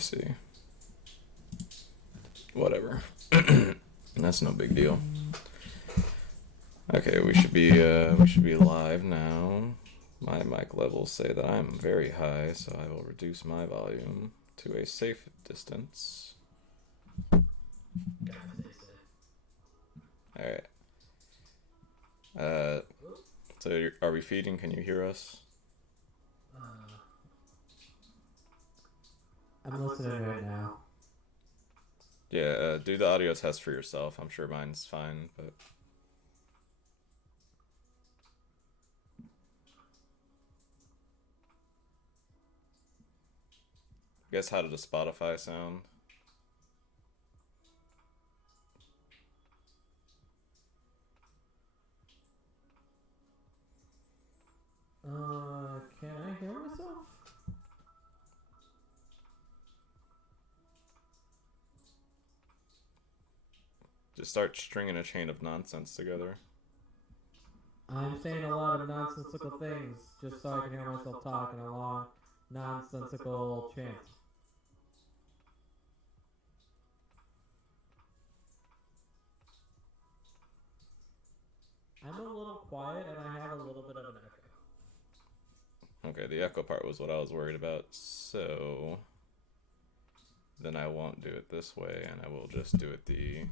see. Whatever. That's no big deal. Okay, we should be live now. My mic levels say that I'm very high, so I will reduce my volume to a safe distance. Alright. So are we feeding? Can you hear us? I'm listening right now. Yeah, do the audio test for yourself. I'm sure mine's fine, but... Guess how did the Spotify sound? Can I hear myself? Just start stringing a chain of nonsense together. I'm saying a lot of nonsensical things just so I can hear myself talk in a long, nonsensical chant. I'm a little quiet and I have a little bit of an echo. Okay, the echo part was what I was worried about, so... Then I won't do it this way, and I will just do it the...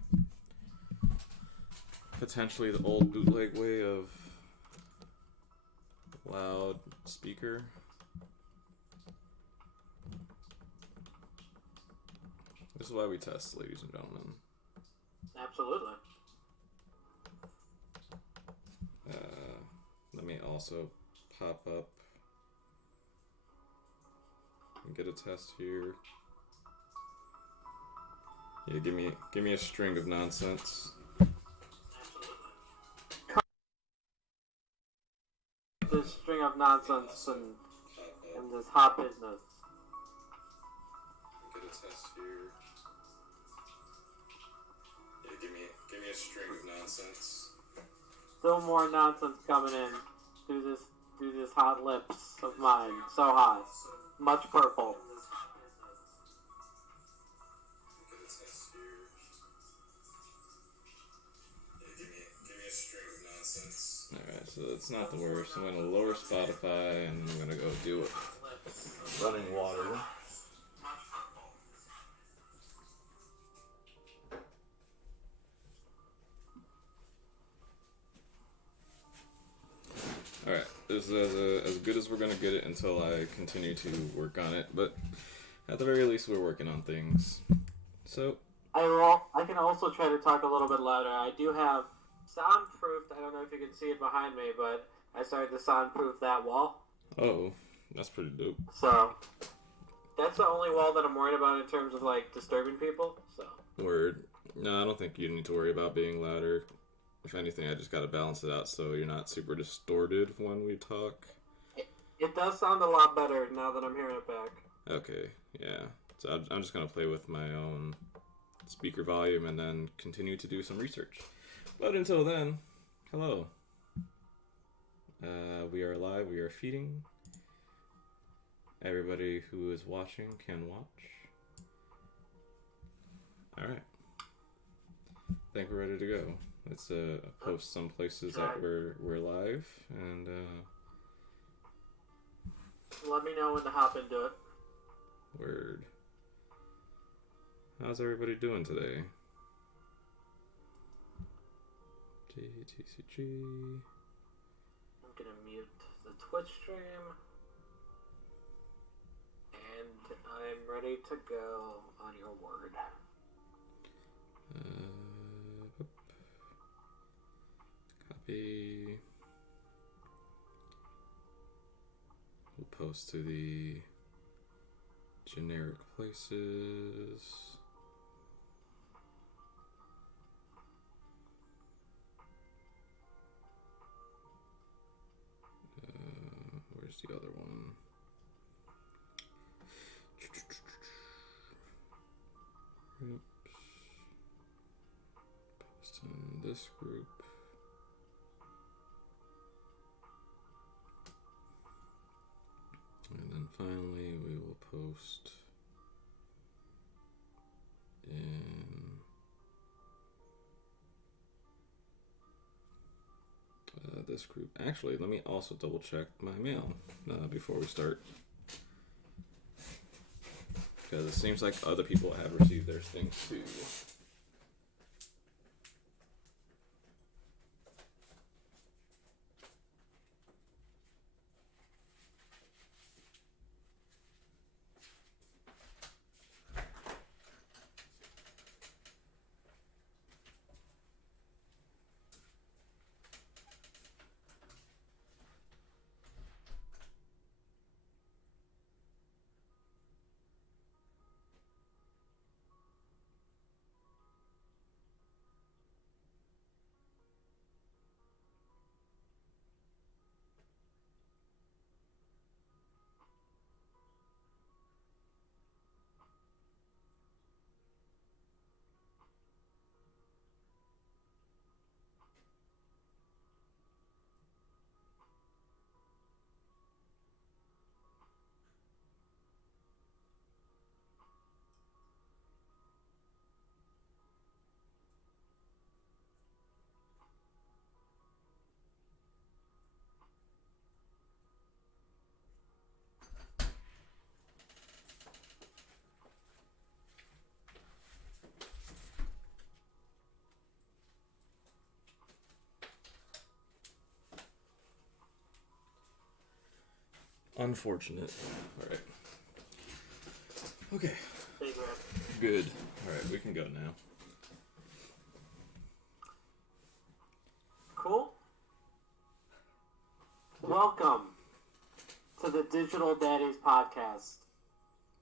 potentially the old bootleg way of... loud speaker. This is why we test, ladies and gentlemen. Absolutely. Let me also pop up and get a test here. Yeah, give me a string of nonsense. This string of nonsense and this hot business. Get a test here. Yeah, give me a string of nonsense. Still more nonsense coming in through this hot lips of mine. So hot. Much purple. Get a test here. Yeah, give me a string of nonsense. Alright, so that's not the worst. I'm gonna lower Spotify and I'm gonna go do it. Running water. Alright, this is as good as we're going to get it until I continue to work on it, but at the very least we're working on things. So... I can also try to talk a little bit louder. I do have soundproofed, I don't know if you can see it behind me, but I started to soundproof that wall. Oh, that's pretty dope. So, that's the only wall that I'm worried about in terms of, like, disturbing people, so... Word. No, I don't think you need to worry about being louder. If anything, I just gotta balance it out so you're not super distorted when we talk. It does sound a lot better now that I'm hearing it back. Okay, yeah. So I'm just gonna play with my own speaker volume and then continue to do some research. But until then, hello. We are live, we are feeding. Everybody who is watching can watch. Alright. I think we're ready to go. Let's post some places that we're live, and let me know when to hop into it. Word. How's everybody doing today? TCG. I'm gonna mute the Twitch stream, and I'm ready to go on your word. Copy. We'll post to the generic places. Where's the other one? Oops. Post in this group. And then finally we will post this group. Actually, let me also double check my mail before we start. Because it seems like other people have received their things too. Unfortunate. Alright. Okay. Good. Alright, we can go now. Cool. Welcome to the Digital Daddies podcast,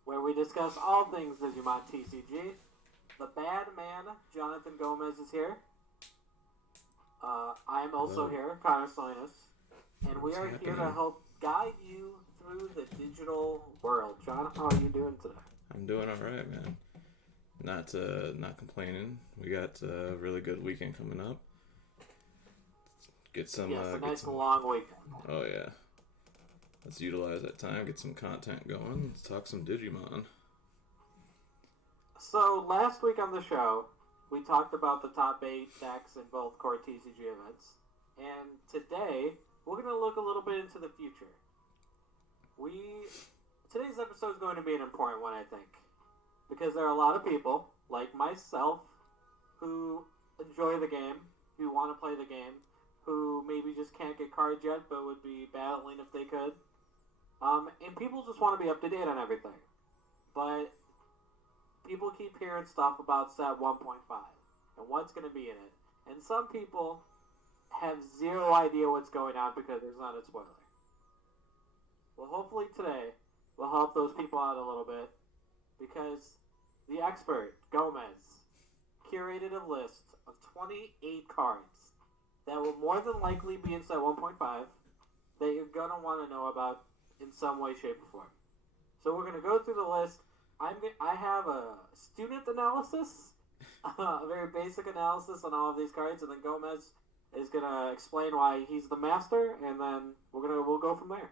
where we discuss all things Digimon TCG. The bad man, Jonathan Gomez, is here. I am also here, Mistersalinas, and we are here to help guide you through the digital world. John, how are you doing today? I'm doing all right, man. Not complaining. We got a really good weekend coming up. Get some. Yes, a nice long weekend. Oh yeah. Let's utilize that time. Get some content going. Let's talk some Digimon. So last week on the show, we talked about the top 8 decks in both core TCG events, and today we're going to look a little bit into the future. Today's episode is going to be an important one, I think, because there are a lot of people, like myself, who enjoy the game, who want to play the game, who maybe just can't get cards yet, but would be battling if they could. And people just want to be up to date on everything. But people keep hearing stuff about set 1.5 and what's going to be in it. And some people have zero idea what's going on because there's not a spoiler. Well, hopefully today will help those people out a little bit, because the expert, Gomez, curated a list of 28 cards that will more than likely be in set 1.5 that you're going to want to know about in some way, shape, or form. So we're going to go through the list. I have a student analysis, a very basic analysis on all of these cards, and then Gomez is going to explain why he's the master, and then we'll go from there.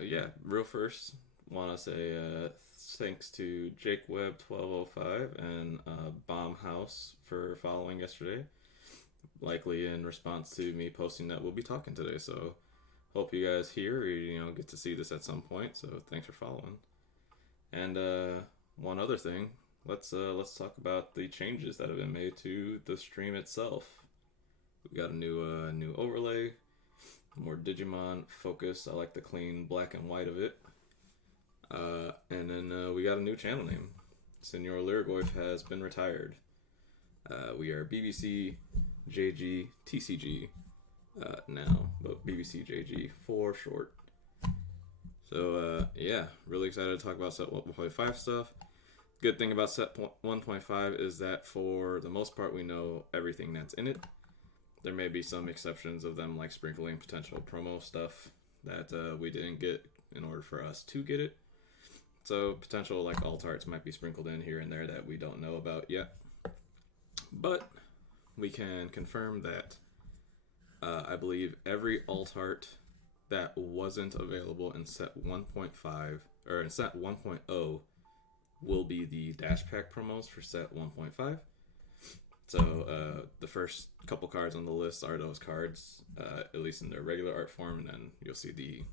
Yeah, real first, want to say thanks to Jake Webb 1205 and Bomb House for following yesterday. Likely in response to me posting that we'll be talking today. So hope you guys hear or get to see this at some point. So thanks for following. And one other thing, let's talk about the changes that have been made to the stream itself. We got a new overlay. More Digimon focus. I like the clean black and white of it. And then we got a new channel name. Senor Lirigoyf has been retired. We are BBC JG TCG now, but BBC JG for short. So yeah, really excited to talk about set 1.5 stuff. Good thing about set 1.5 is that for the most part we know everything that's in it. There may be some exceptions of them like sprinkling potential promo stuff that we didn't get in order for us to get it. So potential like alt arts might be sprinkled in here and there that we don't know about yet. But we can confirm that I believe every alt art that wasn't available in set 1.5 or in set 1.0 will be the dash pack promos for set 1.5. So the first couple cards on the list are those cards, at least in their regular art form, and then you'll see the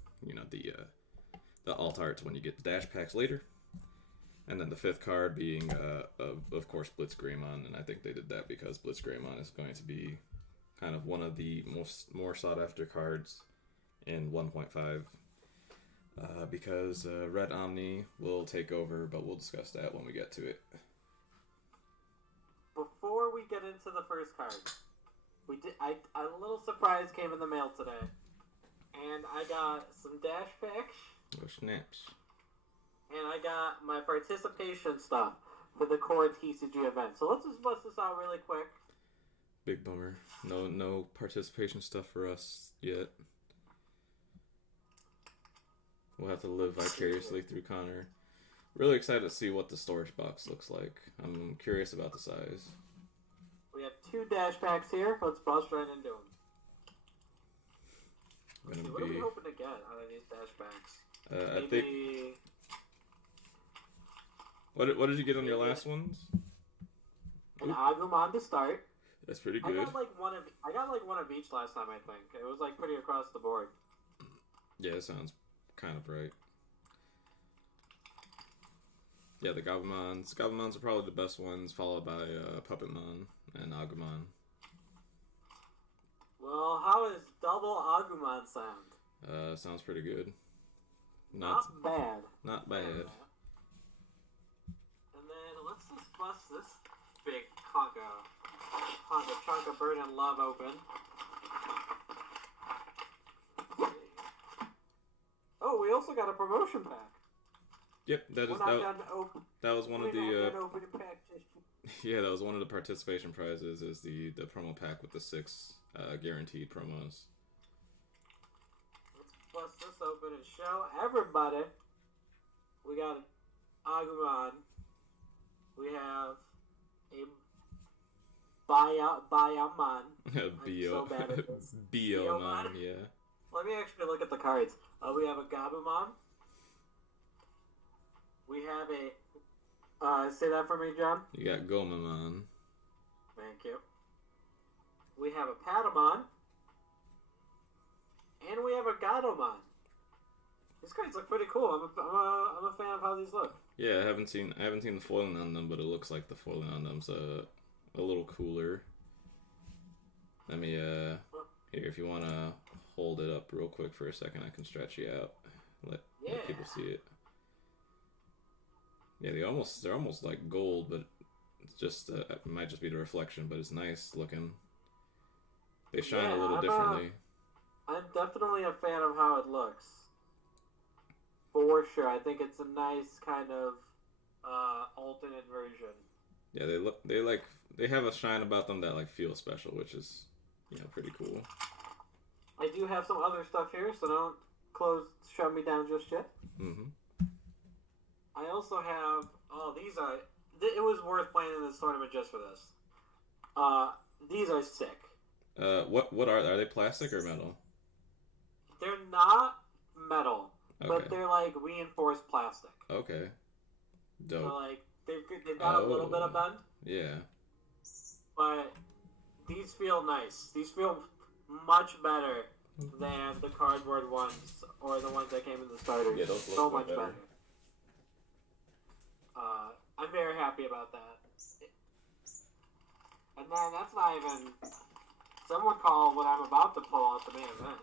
alt arts when you get the dash packs later. And then the fifth card being, of course, Blitzgreymon, and I think they did that because Blitzgreymon is going to be kind of one of the more sought after cards in 1.5. Because Red Omni will take over, but we'll discuss that when we get to it. Before we get into the first card, a little surprise came in the mail today, and I got some dash packs. Oh, snaps. And I got my participation stuff for the core TCG event. So let's just bust this out really quick. Big bummer. No participation stuff for us yet. We'll have to live vicariously through Connor. Really excited to see what the storage box looks like. I'm curious about the size. We have 2 dash packs here. Let's bust right into them. What are we hoping to get out of these dash packs? I think. What did you get on your last ones? An Agumon to start. That's pretty good. I got like one of each last time. I think it was like pretty across the board. Yeah, it sounds kind of right. Yeah, the Gabumons. Gabumons are probably the best ones, followed by Puppetmon and Agumon. Well, how does double Agumon sound? Sounds pretty good. Not bad. Not bad. And then let's just bust this big chunk of Burden Love open. Oh, we also got a promotion pack. Yep, that was one of the yeah, that was one of the participation prizes. Is the promo pack with the 6 guaranteed promos. Let's bust this open and show everybody. We got Agumon. We have a Biomon. Bio. So bad at this. Biomon, yeah. Let me actually look at the cards. We have a Gabumon. We have a... say that for me, John. You got Gomamon. Thank you. We have a Patamon. And we have a Gatomon. These cards look pretty cool. I'm a fan of how these look. Yeah, I haven't seen the foiling on them, but it looks like the foiling on them's a little cooler. Let me here, if you want to hold it up real quick for a second, I can stretch you out. Let people see it. Yeah, they're almost like gold, but it's just it might just be the reflection, but it's nice looking. They shine a little differently. I'm definitely a fan of how it looks. For sure, I think it's a nice kind of alternate version. Yeah, they have a shine about them that like feels special, which is pretty cool. I do have some other stuff here, so don't shut me down just yet. Mm-hmm. I also have it was worth playing in this tournament just for this. These are sick. What are they plastic or metal? They're not metal, okay. But they're like reinforced plastic. Okay. Dope. So like they've got a little bit of bend. Yeah. But these feel nice. These feel much better than the cardboard ones or the ones that came in the starters. Yeah, those look so much better. I'm very happy about that. And then that's not even... Some would call what I'm about to pull out the main event.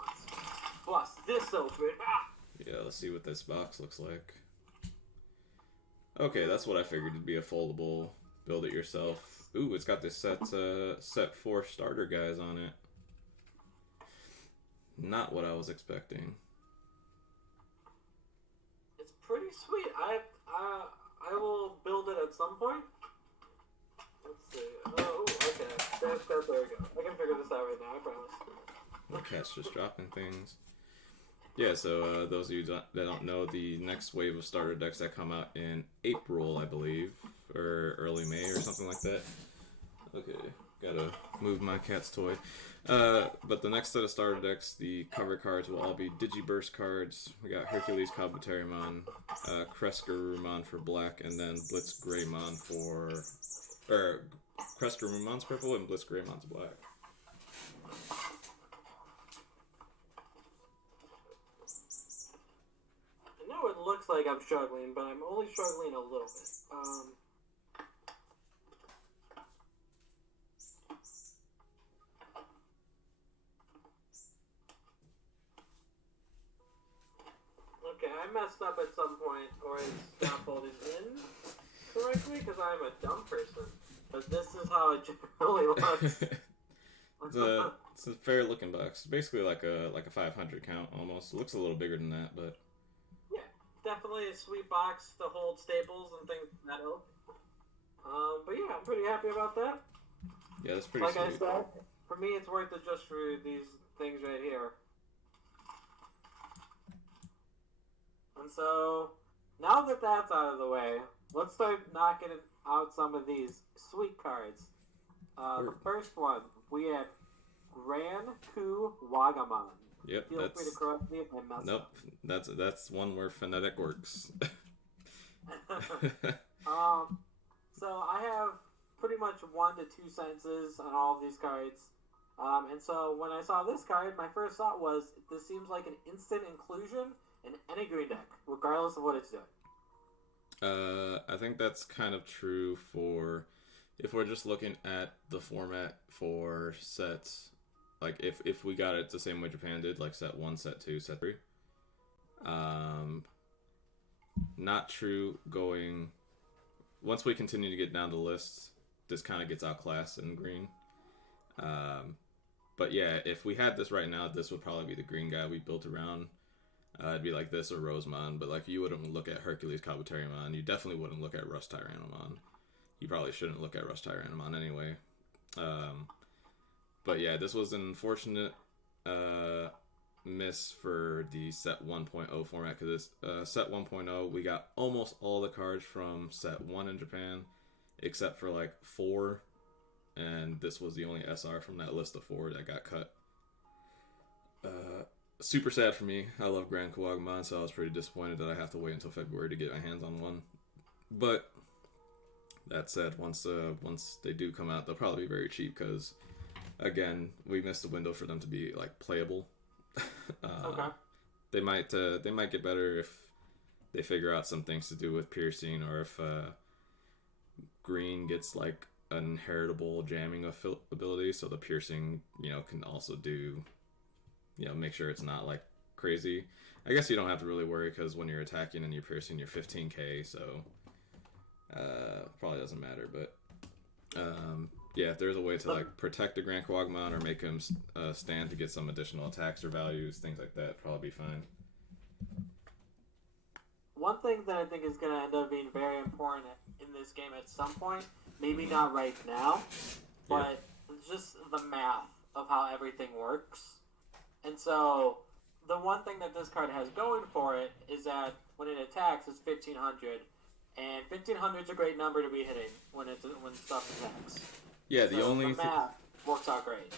Let's bust this open. Ah! Yeah, let's see what this box looks like. Okay, that's what I figured it'd be, a foldable, build it yourself. Ooh, it's got this set 4 starter guys on it. Not what I was expecting. It's pretty sweet. I will build it at some point. Let's see. Oh, okay. There we go. I can figure this out right now, I promise. The cat's just dropping things. Yeah, so those of you that don't know, the next wave of starter decks that come out in April, I believe, or early May or something like that. Okay, Gotta move my cat's toy. But the next set of starter decks, the cover cards will all be Digiburst cards. We got Hercules Kabuterimon, Kreskarumon for black, and then Blitz Greymon for... Or, Kreskarumon's purple and Blitz Greymon's black. I know it looks like I'm struggling, but I'm only struggling a little bit. Okay, I messed up at some point, or it's not folded in correctly, because I'm a dumb person. But this is how it generally looks. It's a fair looking box. Basically like a 500 count almost. It looks a little bigger than that, but yeah, definitely a sweet box to hold staples and things that help. But yeah, I'm pretty happy about that. Yeah, that's pretty sweet. Like I said, for me, it's worth it just for these things right here. And so, now that that's out of the way, let's start knocking out some of these sweet cards. The first one, we have Ranku Wagamon. Yep, Feel free to correct me if I mess up. Nope, that's one where phonetic works. So I have pretty much 1 to 2 sentences on all of these cards. And so when I saw this card, my first thought was, this seems like an instant inclusion in any green deck, regardless of what it's doing. I think that's kind of true for, if we're just looking at the format for sets, like if we got it the same way Japan did, like set 1, set 2, set 3. Not true going, once we continue to get down the lists, this kind of gets outclassed in green. But yeah, if we had this right now, this would probably be the green guy we built around. It'd be like this or Rosemon, but like you wouldn't look at Hercules Kabuterimon. You definitely wouldn't look at Rust Tyrannomon. You probably shouldn't look at Rust Tyrannomon anyway. But yeah, this was an unfortunate miss for the set 1.0 format, because set 1.0 we got almost all the cards from set 1 in Japan, except for like 4, and this was the only SR from that list of 4 that got cut. Super sad for me. I love Grand Kuwagamon, so I was pretty disappointed that I have to wait until February to get my hands on one. But that said, once they do come out, they'll probably be very cheap, because again, we missed the window for them to be like playable. Okay. They might get better if they figure out some things to do with piercing, or if green gets like an inheritable jamming ability, so the piercing, can also do, make sure it's not like crazy. I guess you don't have to really worry, because when you're attacking and you're piercing, you're 15k, so probably doesn't matter. But yeah, if there's a way to like protect the Grand Kuwagamon or make him stand to get some additional attacks or values, things like that, probably be fine. One thing that I think is going to end up being very important in this game at some point, maybe not right now, but just the math of how everything works. And so, the one thing that this card has going for it is that when it attacks, it's 1500, and 1500 is a great number to be hitting when stuff attacks. Yeah, the math works out great.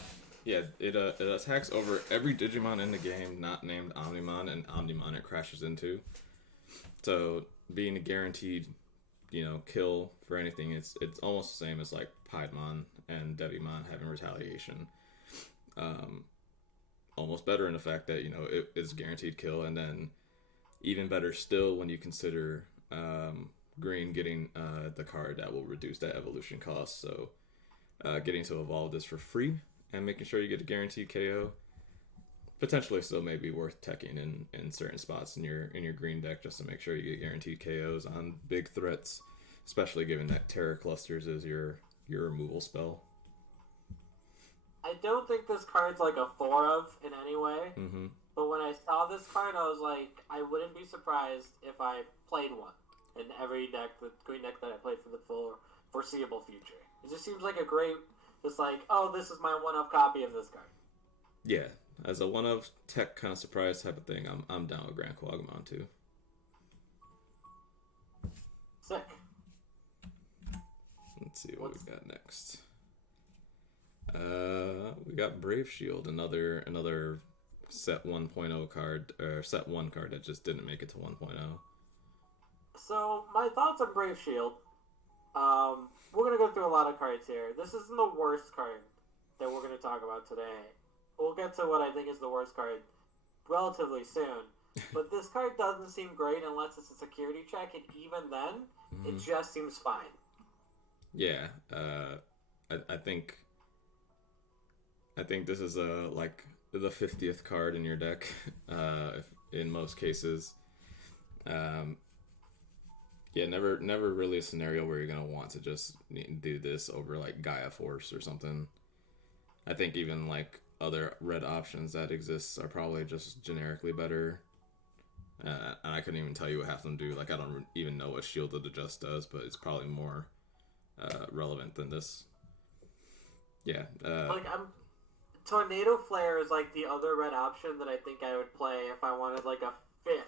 Yeah, it attacks over every Digimon in the game not named Omnimon, and Omnimon it crashes into. So being a guaranteed, kill for anything, it's almost the same as like Piedmon and Devimon having retaliation. Almost better in the fact that it's guaranteed kill, and then even better still when you consider green getting the card that will reduce that evolution cost. So getting to evolve this for free and making sure you get a guaranteed KO potentially still may be worth teching in certain spots in your green deck, just to make sure you get guaranteed KOs on big threats, especially given that Terror Clusters is your removal spell. I don't think this card's like a 4-of in any way. Mm-hmm. But when I saw this card, I was like, I wouldn't be surprised if I played one in every deck, the green deck that I played for the foreseeable future. It just seems like a great, just like, oh, this is my 1-of copy of this card. Yeah, as a 1-of tech kind of surprise type of thing, I'm down with Grand Kuwagamon too. Sick. Let's see what we got next. We got Brave Shield, another set 1.0 card, or set 1 card that just didn't make it to 1.0. So my thoughts on Brave Shield. We're gonna go through a lot of cards here. This isn't the worst card that we're gonna talk about today. We'll get to what I think is the worst card relatively soon. But this card doesn't seem great unless it's a security check, and even then, it just seems fine. Yeah, I think this is like the 50th card in your deck, in most cases. Yeah, never really a scenario where you're gonna want to just do this over like Gaia Force or something. I think even like other red options that exist are probably just generically better. And I couldn't even tell you what half of them do. Like I don't even know what Shielded Adjust does, but it's probably more relevant than this. Yeah. Tornado Flare is like the other red option that I think I would play if I wanted like a 5th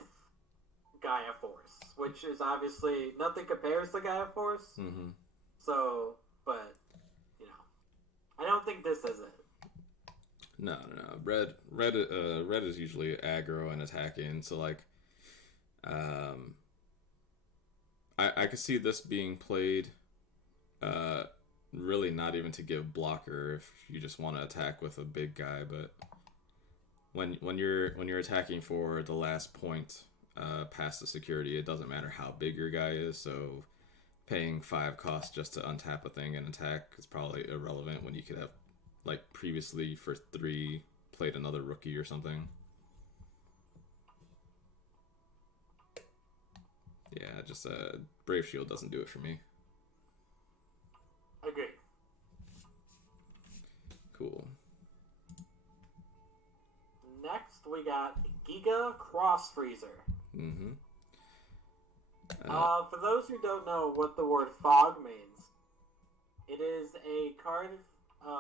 Gaia Force, which is obviously nothing compares to Gaia Force. Mm-hmm. So, but I don't think this is it. No. Red is usually aggro and attacking. So like, I could see this being played, really not even to give blocker if you just want to attack with a big guy, but when you're attacking for the last point, past the security, it doesn't matter how big your guy is. So paying 5 cost just to untap a thing and attack is probably irrelevant when you could have like previously for 3 played another rookie or something. Yeah, just Brave Shield doesn't do it for me. Agree. Cool. Next, we got Giga Cross Freezer. Mm-hmm. For those who don't know what the word fog means, it is a card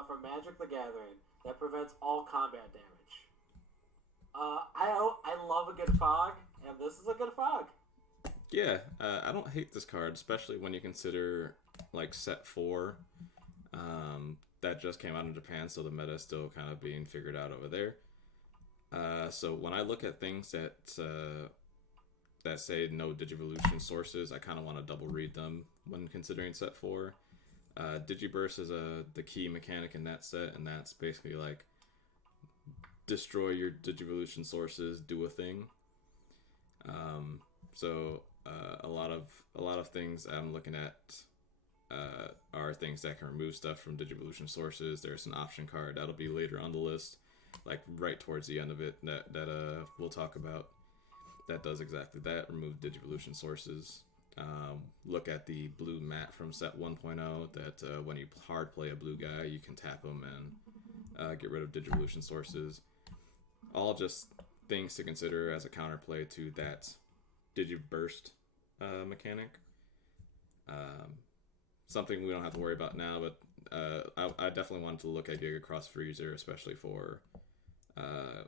from Magic the Gathering that prevents all combat damage. I love a good fog, and this is a good fog. Yeah, I don't hate this card, especially when you consider like set 4. That just came out in Japan, so the meta is still kind of being figured out over there. So when I look at things that say no Digivolution sources, I kind of want to double read them when considering set 4. Digiburst is the key mechanic in that set, and that's basically like destroy your Digivolution sources, do a thing. So a lot of things I'm looking at are things that can remove stuff from Digivolution sources. There's an option card that'll be later on the list, like right towards the end of it, that we'll talk about. That does exactly that. Remove Digivolution sources. Look at the blue mat from set 1.0 that when you hard play a blue guy, you can tap him and get rid of Digivolution sources. All just things to consider as a counterplay to that Digiburst mechanic. Something we don't have to worry about now, but I definitely wanted to look at Giga Cross Freezer, especially for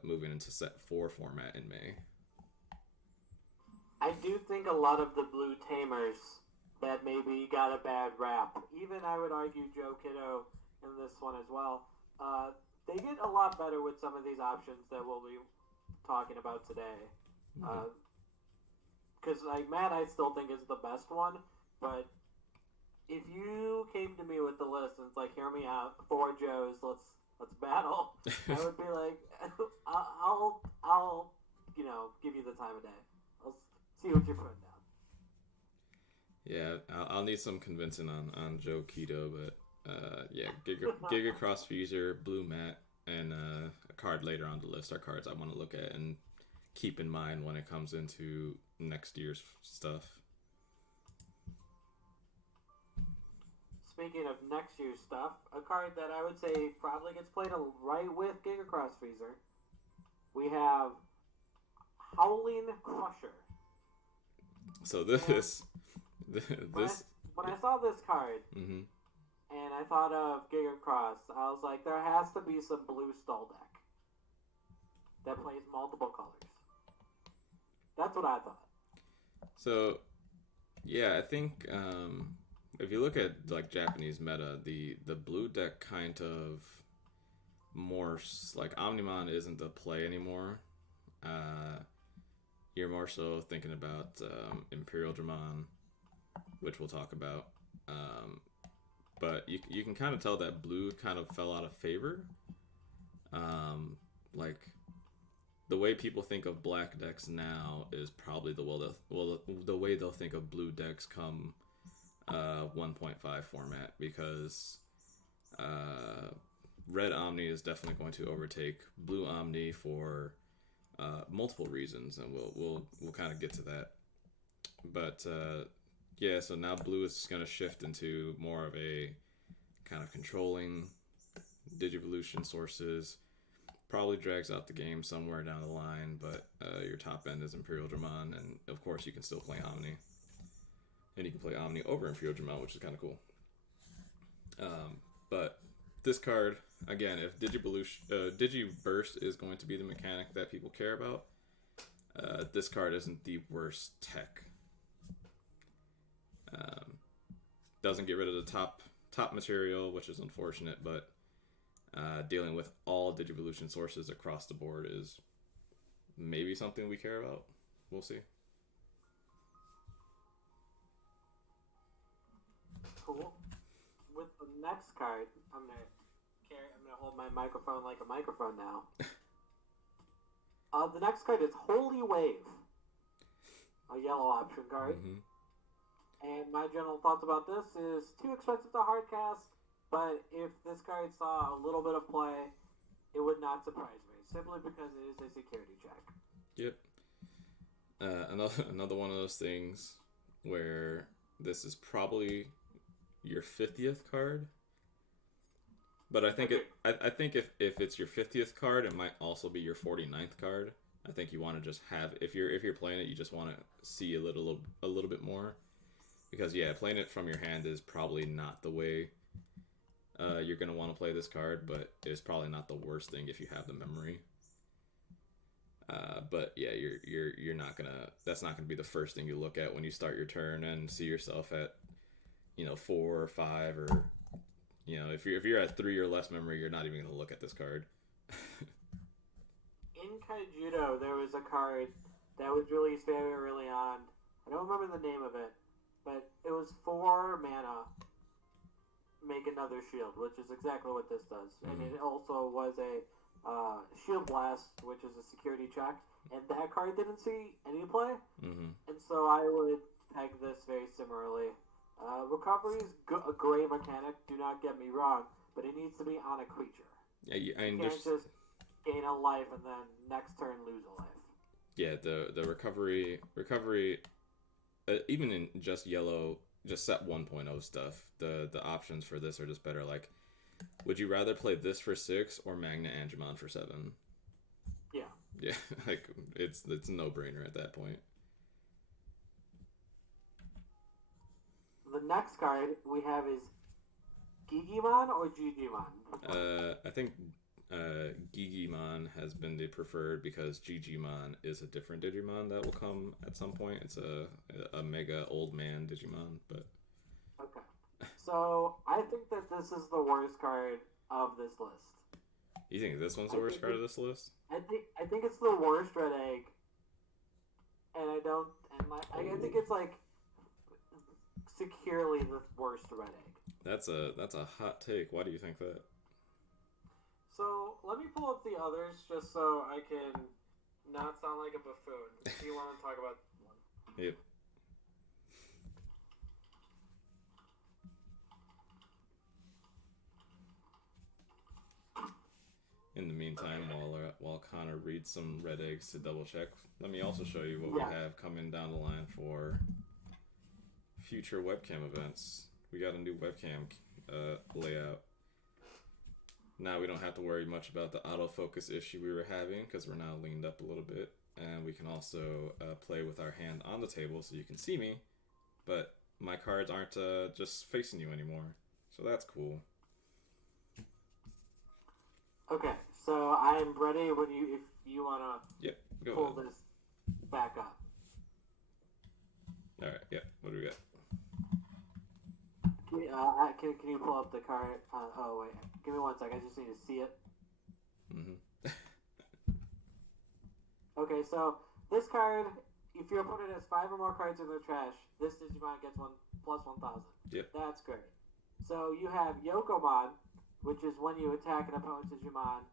moving into set 4 format in May. I do think a lot of the blue tamers that maybe got a bad rap, even I would argue Joe Kiddo in this one as well, they get a lot better with some of these options that we'll be talking about today. Because like Matt, I still think is the best one, but if you came to me with the list and it's like, hear me out, 4 Joes, let's battle, I would be like, I'll give you the time of day. I'll see what you're putting down. Yeah, I'll need some convincing on Joe Keto, but yeah, Giga Cross Freezer, Blue Mat, and a card later on the list are cards I want to look at and keep in mind when it comes into next year's stuff. Speaking of next year's stuff, a card that I would say probably gets played right with Giga Cross Freezer, we have Howling Crusher. So this when I saw this card, mm-hmm. and I thought of Giga Cross, I was like, there has to be some blue stall deck that plays multiple colors. That's what I thought. So, yeah, I think if you look at like Japanese meta, the blue deck kind of more like Omnimon isn't the play anymore. You're more so thinking about Imperial Dramon, which we'll talk about. But you can kind of tell that blue kind of fell out of favor. Like the way people think of black decks now is probably the way they'll think of blue decks come 1.5 format, because red Omni is definitely going to overtake blue Omni for multiple reasons, and we'll kind of get to that. But yeah, so now blue is going to shift into more of a kind of controlling Digivolution sources. Probably drags out the game somewhere down the line, but your top end is Imperial Dramon, and of course you can still play Omni. And you can play Omni over Imperial Dramon, which is kind of cool. But this card, again, if Digiburst is going to be the mechanic that people care about, this card isn't the worst tech. Doesn't get rid of the top material, which is unfortunate, but dealing with all Digivolution sources across the board is maybe something we care about. We'll see. Cool. With the next card, I'm gonna hold my microphone like a microphone now. The next card is Holy Wave, a yellow option card. Mm-hmm. And my general thoughts about this is too expensive to hardcast, but if this card saw a little bit of play, it would not surprise me, simply because it is a security check. Yep. Another one of those things where this is probably your 50th card. But I think I think if it's your 50th card, it might also be your 49th card. I think you want to just have, if you're playing it, you just want to see a little bit more. Because yeah, playing it from your hand is probably not the way you're gonna want to play this card, but it's probably not the worst thing if you have the memory. But yeah, you're not gonna. That's not gonna be the first thing you look at when you start your turn and see yourself at 4 or 5, or if you're at 3 or less memory, you're not even gonna look at this card. In Kaijudo, there was a card that was released very early on. I don't remember the name of it, but it was 4 mana, make another shield, which is exactly what this does. Mm-hmm. And it also was a shield blast, which is a security check, and that card didn't see any play. Mm-hmm. And so I would peg this very similarly. Recovery is a great mechanic, do not get me wrong, but it needs to be on a creature. Yeah, you can't just gain a life and then next turn lose a life. Yeah, the recovery, even in just yellow, just set 1.0 stuff, the options for this are just better. Like, would you rather play this for 6 or Magna Angemon for 7? Yeah. Yeah, like it's a no-brainer at that point. The next card we have is Gigimon or Gigimon? I think Gigimon has been the preferred because Gigimon is a different Digimon that will come at some point. It's a mega old man Digimon, but okay. So I think that this is the worst card of this list. You think this one's the worst card of this list? I think it's the worst red egg, and I think it's like securely the worst red egg. That's a hot take. Why do you think that? So let me pull up the others just so I can not sound like a buffoon. Do you want to talk about one? Yep. In the meantime, while Connor reads some red eggs to double check, let me also show you what we have coming down the line for future webcam events. We got a new webcam layout. Now we don't have to worry much about the autofocus issue we were having because we're now leaned up a little bit, and we can also play with our hand on the table so you can see me, but my cards aren't just facing you anymore, so that's cool. Okay, so I'm ready if you want to pull ahead. this back up. Alright, yeah, what do we got? Can you pull up the card? Oh, wait. Give me 1 second. I just need to see it. Mm-hmm. Okay, so this card, if your opponent has 5 or more cards in their trash, this Digimon gets one plus 1,000. Yep. That's great. So you have Yokomon, which is when you attack an opponent's Digimon,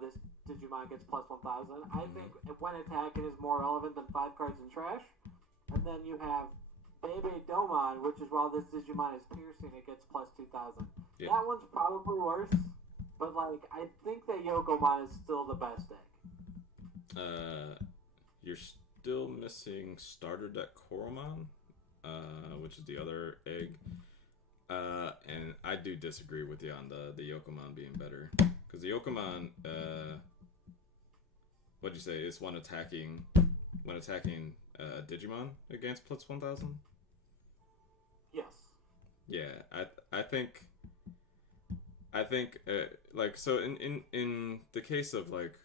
this Digimon gets plus 1,000. I think when attacking is more relevant than 5 cards in trash. And then you have Bebe Domon, which is while this Digimon is piercing, it gets plus 2,000. Yep. That one's probably worse, but like I think that Yokomon is still the best egg. You're still missing starter deck Koromon, which is the other egg. And I do disagree with you on the Yokomon being better. Because the Yokomon, what'd you say, is when attacking Digimon against plus 1,000? Yes. Yeah, I think like, so in the case of like,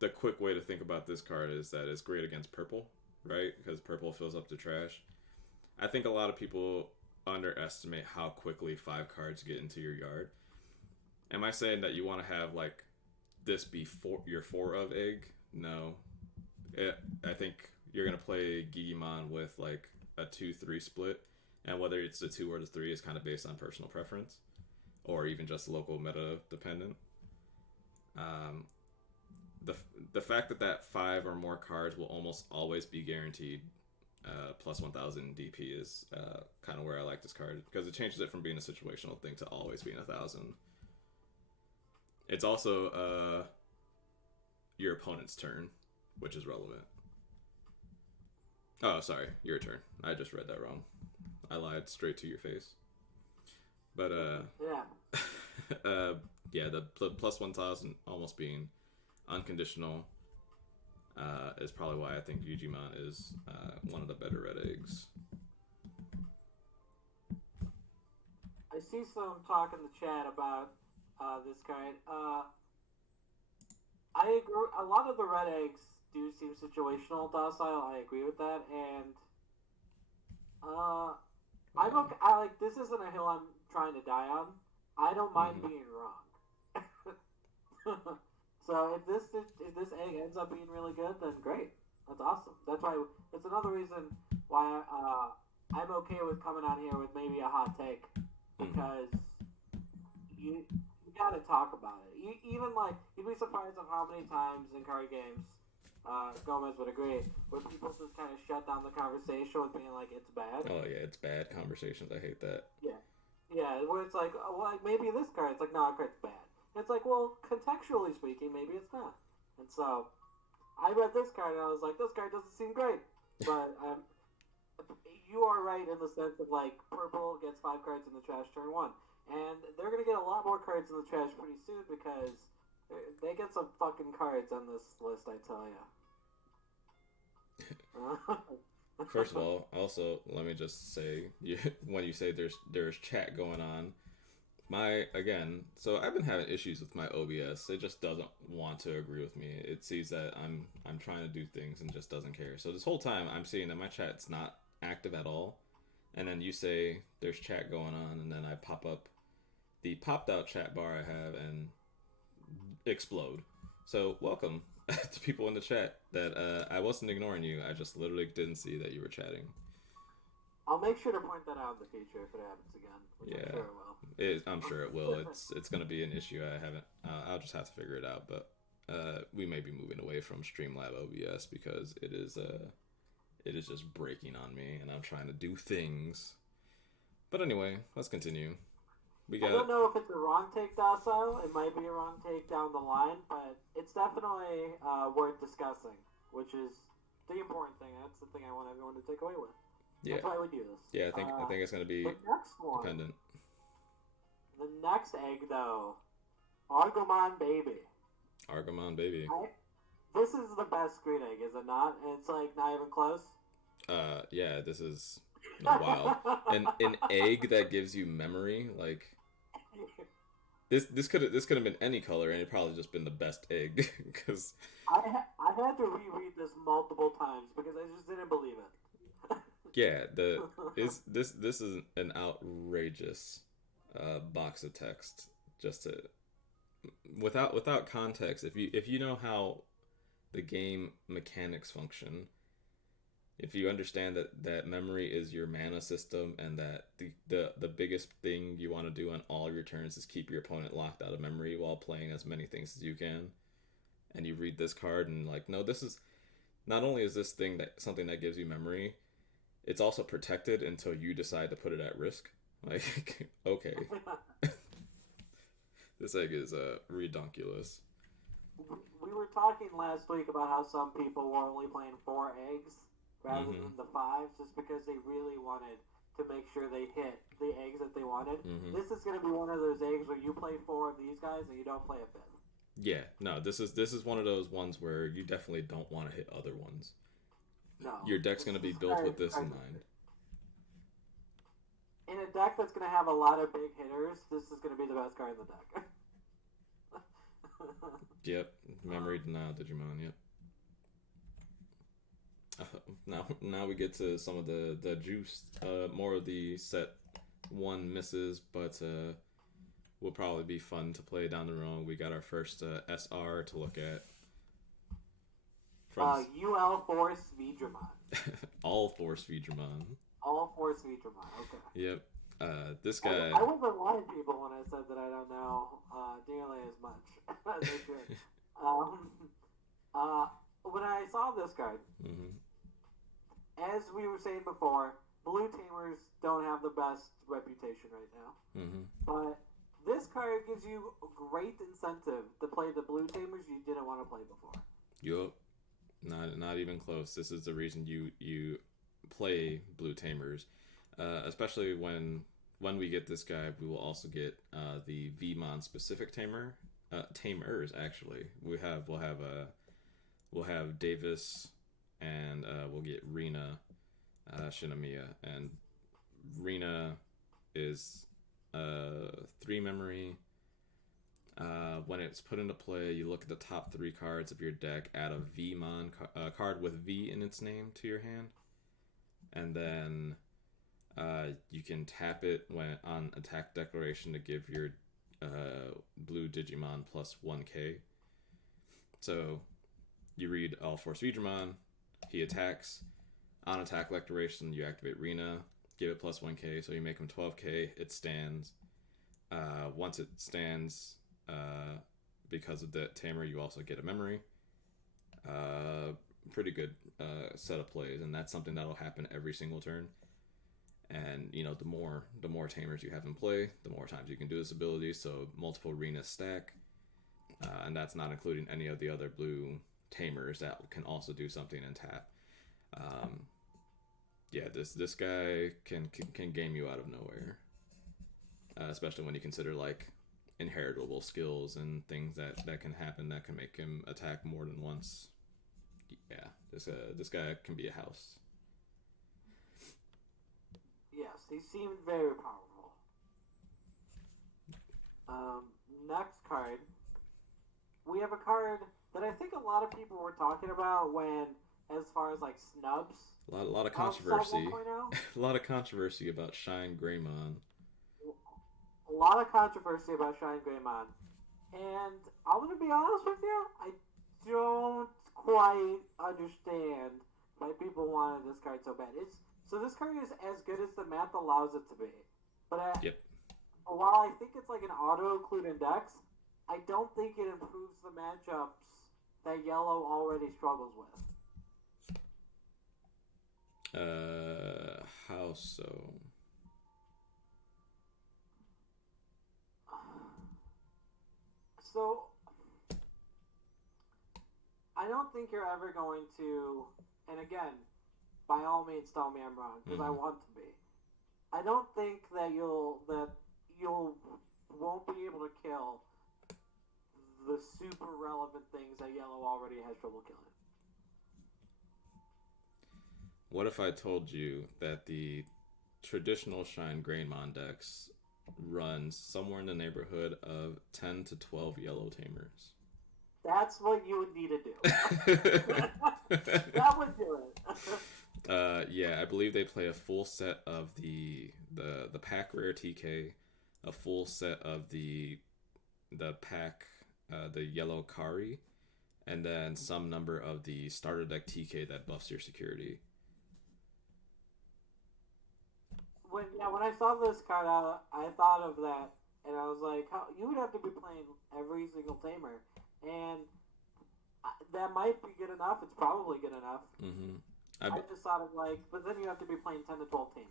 the quick way to think about this card is that it's great against purple, right? Because purple fills up the trash. I think a lot of people underestimate how quickly 5 cards get into your yard. Am I saying that you want to have like this be your 4 of egg? No. I think you're gonna play Digimon with like a 2-3 split, and whether it's the 2 or the 3 is kind of based on personal preference, or even just local meta dependent. The fact that 5 or more cards will almost always be guaranteed plus 1,000 DP is kind of where I like this card, because it changes it from being a situational thing to always being 1,000. It's also your opponent's turn, which is relevant. Oh, sorry, your turn. I just read that wrong. I lied straight to your face. But yeah. Yeah, the plus 1,000 almost being unconditional is probably why I think Digimon is one of the better red eggs. I see some talk in the chat about this card. I agree. A lot of the red eggs do seem situational docile. I agree with that, and I'm okay. I like this isn't a hill I'm trying to die on. I don't mind being wrong. So if this egg ends up being really good, then great. That's awesome. That's why it's another reason why I'm okay with coming on here with maybe a hot take, because you gotta talk about it. Even like you'd be surprised of how many times in card games, Gomez would agree, where people just kind of shut down the conversation with being like it's bad. Oh yeah, it's bad conversations. I hate that. Yeah, where it's like, oh, well, maybe this card. It's like, no, that card's bad. And it's like, well, contextually speaking, maybe it's not. And so, I read this card and I was like, this card doesn't seem great. But you are right in the sense of like, purple gets 5 cards in the trash turn 1. And they're going to get a lot more cards in the trash pretty soon, because they get some fucking cards on this list, I tell ya. First of all, also, let me just say, when you say there's chat going on, so I've been having issues with my OBS. It just doesn't want to agree with me. It sees that I'm trying to do things and just doesn't care. So this whole time I'm seeing that my chat's not active at all, and then you say there's chat going on, and then I pop up the popped out chat bar I have and explode. So welcome to people in the chat that I wasn't ignoring you. I just literally didn't see that you were chatting. I'll make sure to point that out in the future if it happens again. Which I'm sure it will. I'm sure it will. It's going to be an issue. I haven't. I'll just have to figure it out. But we may be moving away from Streamlab OBS because it is just breaking on me, and I'm trying to do things. But anyway, let's continue. I don't know if it's a wrong take, Docile. It might be a wrong take down the line, but it's definitely worth discussing, which is the important thing. That's the thing I want everyone to take away with. Yeah. That's why we do this. Yeah, I think it's going to be the next one, dependent. The next egg, though, Argomon Baby. Argomon Baby. This is the best green egg, is it not? And it's like not even close. Yeah, this is wild. An egg that gives you memory, like this could have been any color, and it probably just been the best egg. Because I had to reread this multiple times because I just didn't believe it. Yeah, this is an outrageous box of text just to without context, if you know how the game mechanics function, if you understand that memory is your mana system and that the biggest thing you want to do on all your turns is keep your opponent locked out of memory while playing as many things as you can, and you read this card and like, no, this is not only is this thing that something that gives you memory, it's also protected until you decide to put it at risk. Like, okay, this egg is redonkulous. We were talking last week about how some people were only playing 4 eggs rather than the 5, just because they really wanted to make sure they hit the eggs that they wanted. This is going to be one of those eggs where you play 4 of these guys and you don't play a 5th. Yeah, no, this is one of those ones where you definitely don't want to hit other ones. No, your deck's going to be built with this in mind. In a deck that's going to have a lot of big hitters, this is going to be the best card in the deck. Yep, memory denial Digimon. Yep. Now we get to some of the juice. More of the set 1 misses, but will probably be fun to play down the road. We got our first SR to look at. UL Force Vidramon. All Force Vidramon. All Force Vidramon. Okay. Yep. This guy. I wasn't lying, people, when I said that I don't know nearly as much as I should. When I saw this card, as we were saying before, blue tamers don't have the best reputation right now. But this card gives you great incentive to play the blue tamers you didn't want to play before. Yup. Not even close. This is the reason you play blue tamers. Especially when we get this guy, we will also get the Vmon specific tamers actually. We'll have Davis, and we'll get Rina, Shinomiya, and Rina is 3 memory. When it's put into play, you look at the top 3 cards of your deck, add a Vmon card with V in its name to your hand, and then you can tap it when on attack declaration to give your blue Digimon plus 1k. So you read All Force Vidramon, he attacks. On attack declaration, you activate Rina, give it plus 1k, so you make him 12k. It stands. Once it stands, because of that tamer, you also get a memory. Pretty good set of plays, and that's something that'll happen every single turn. And the more tamers you have in play, the more times you can do this ability. So multiple Rina stack, and that's not including any of the other blue tamers that can also do something and tap. This guy can game you out of nowhere, especially when you consider like inheritable skills and things that can happen that can make him attack more than once. Yeah, this guy can be a house. Yes, he seemed very powerful. Next card, we have a card that I think a lot of people were talking about as far as like snubs. A lot of controversy. A lot of controversy about Shine Greymon. A lot of controversy about Shine Greymon. And I'm going to be honest with you, I don't quite understand why people wanted this card so bad. So this card is as good as the math allows it to be. But while I think it's like an auto-include index, I don't think it improves the matchups that yellow already struggles with. How so? So, I don't think you're ever going to, and again, by all means tell me I'm wrong, because I want to be. I don't think that you won't be able to kill the super relevant things that yellow already has trouble killing. What if I told you that the traditional Shine Greymon decks run somewhere in the neighborhood of 10 to 12 yellow tamers? That's what you would need to do. That would do it. I believe they play a full set of the pack rare TK, a full set of the the pack, the yellow Kari, and then some number of the starter deck TK that buffs your security. When I saw this card out, I thought of that, and I was like, how, you would have to be playing every single tamer, and that might be good enough. It's probably good enough. Mm-hmm. I just thought of like, but then you have to be playing 10 to 12 tamers.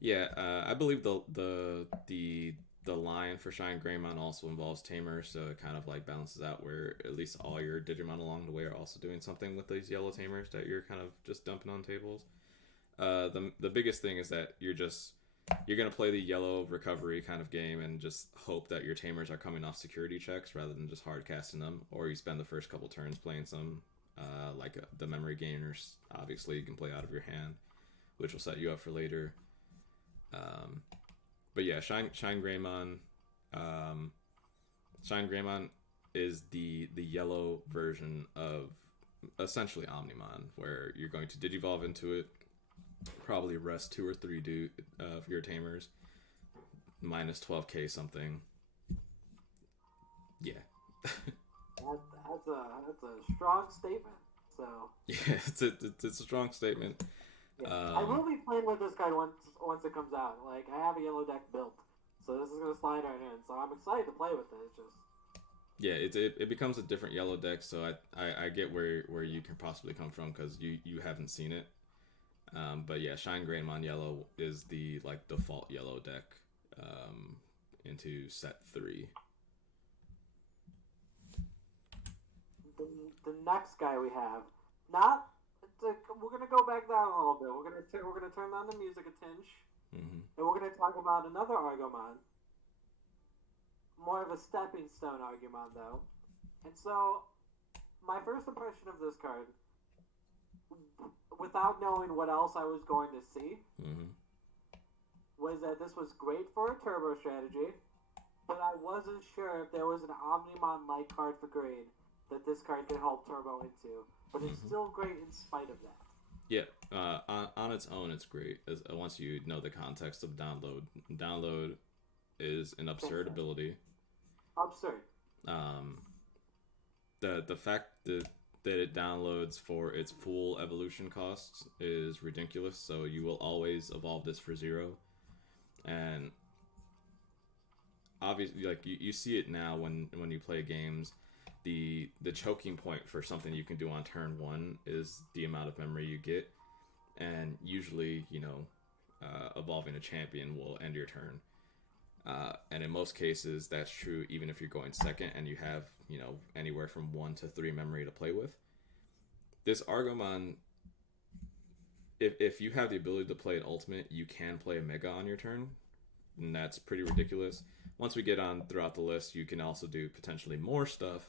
Yeah, I believe the line for Shine Greymon also involves tamers, so it kind of like balances out where at least all your Digimon along the way are also doing something with these yellow tamers that you're kind of just dumping on tables. The biggest thing is that you're gonna play the yellow recovery kind of game and just hope that your tamers are coming off security checks rather than just hard casting them, or you spend the first couple turns playing some the memory gainers. Obviously, you can play out of your hand, which will set you up for later. But yeah, Shine Greymon. Shine Greymon is the yellow version of essentially Omnimon, where you're going to digivolve into it, probably rest 2 or 3 for your tamers, minus 12k something. Yeah. That's a strong statement. So yeah, it's a strong statement. Yeah. I will be playing with this card once it comes out. Like, I have a yellow deck built, so this is gonna slide right in. So I'm excited to play with it. It's just it becomes a different yellow deck. So I get where you can possibly come from because you haven't seen it. But yeah, Shine Greymon Yellow is the like default yellow deck into set 3. The next guy we have, not. We're gonna go back down a little bit. We're gonna turn down the music a tinge, Mm-hmm. and we're gonna talk about another Argomon. More of a stepping stone Argomon, though. And so, my first impression of this card, without knowing what else I was going to see, Mm-hmm. was that this was great for a turbo strategy, but I wasn't sure if there was an Omnimon-like card for green that this card could help turbo into. But it's still great in spite of that. Yeah, on its own, it's great. Once you know the context of download, download is an absurd ability. Absurd. The fact that it downloads for its full evolution costs is ridiculous. So you will always evolve this for 0, and obviously, like you see it now when you play games. The choking point for something you can do on turn 1 is the amount of memory you get, and usually evolving a champion will end your turn, and in most cases that's true even if you're going second and you have anywhere from 1 to 3 memory to play with. This Argomon, if you have the ability to play an ultimate, you can play a mega on your turn, and that's pretty ridiculous. Once we get on throughout the list, you can also do potentially more stuff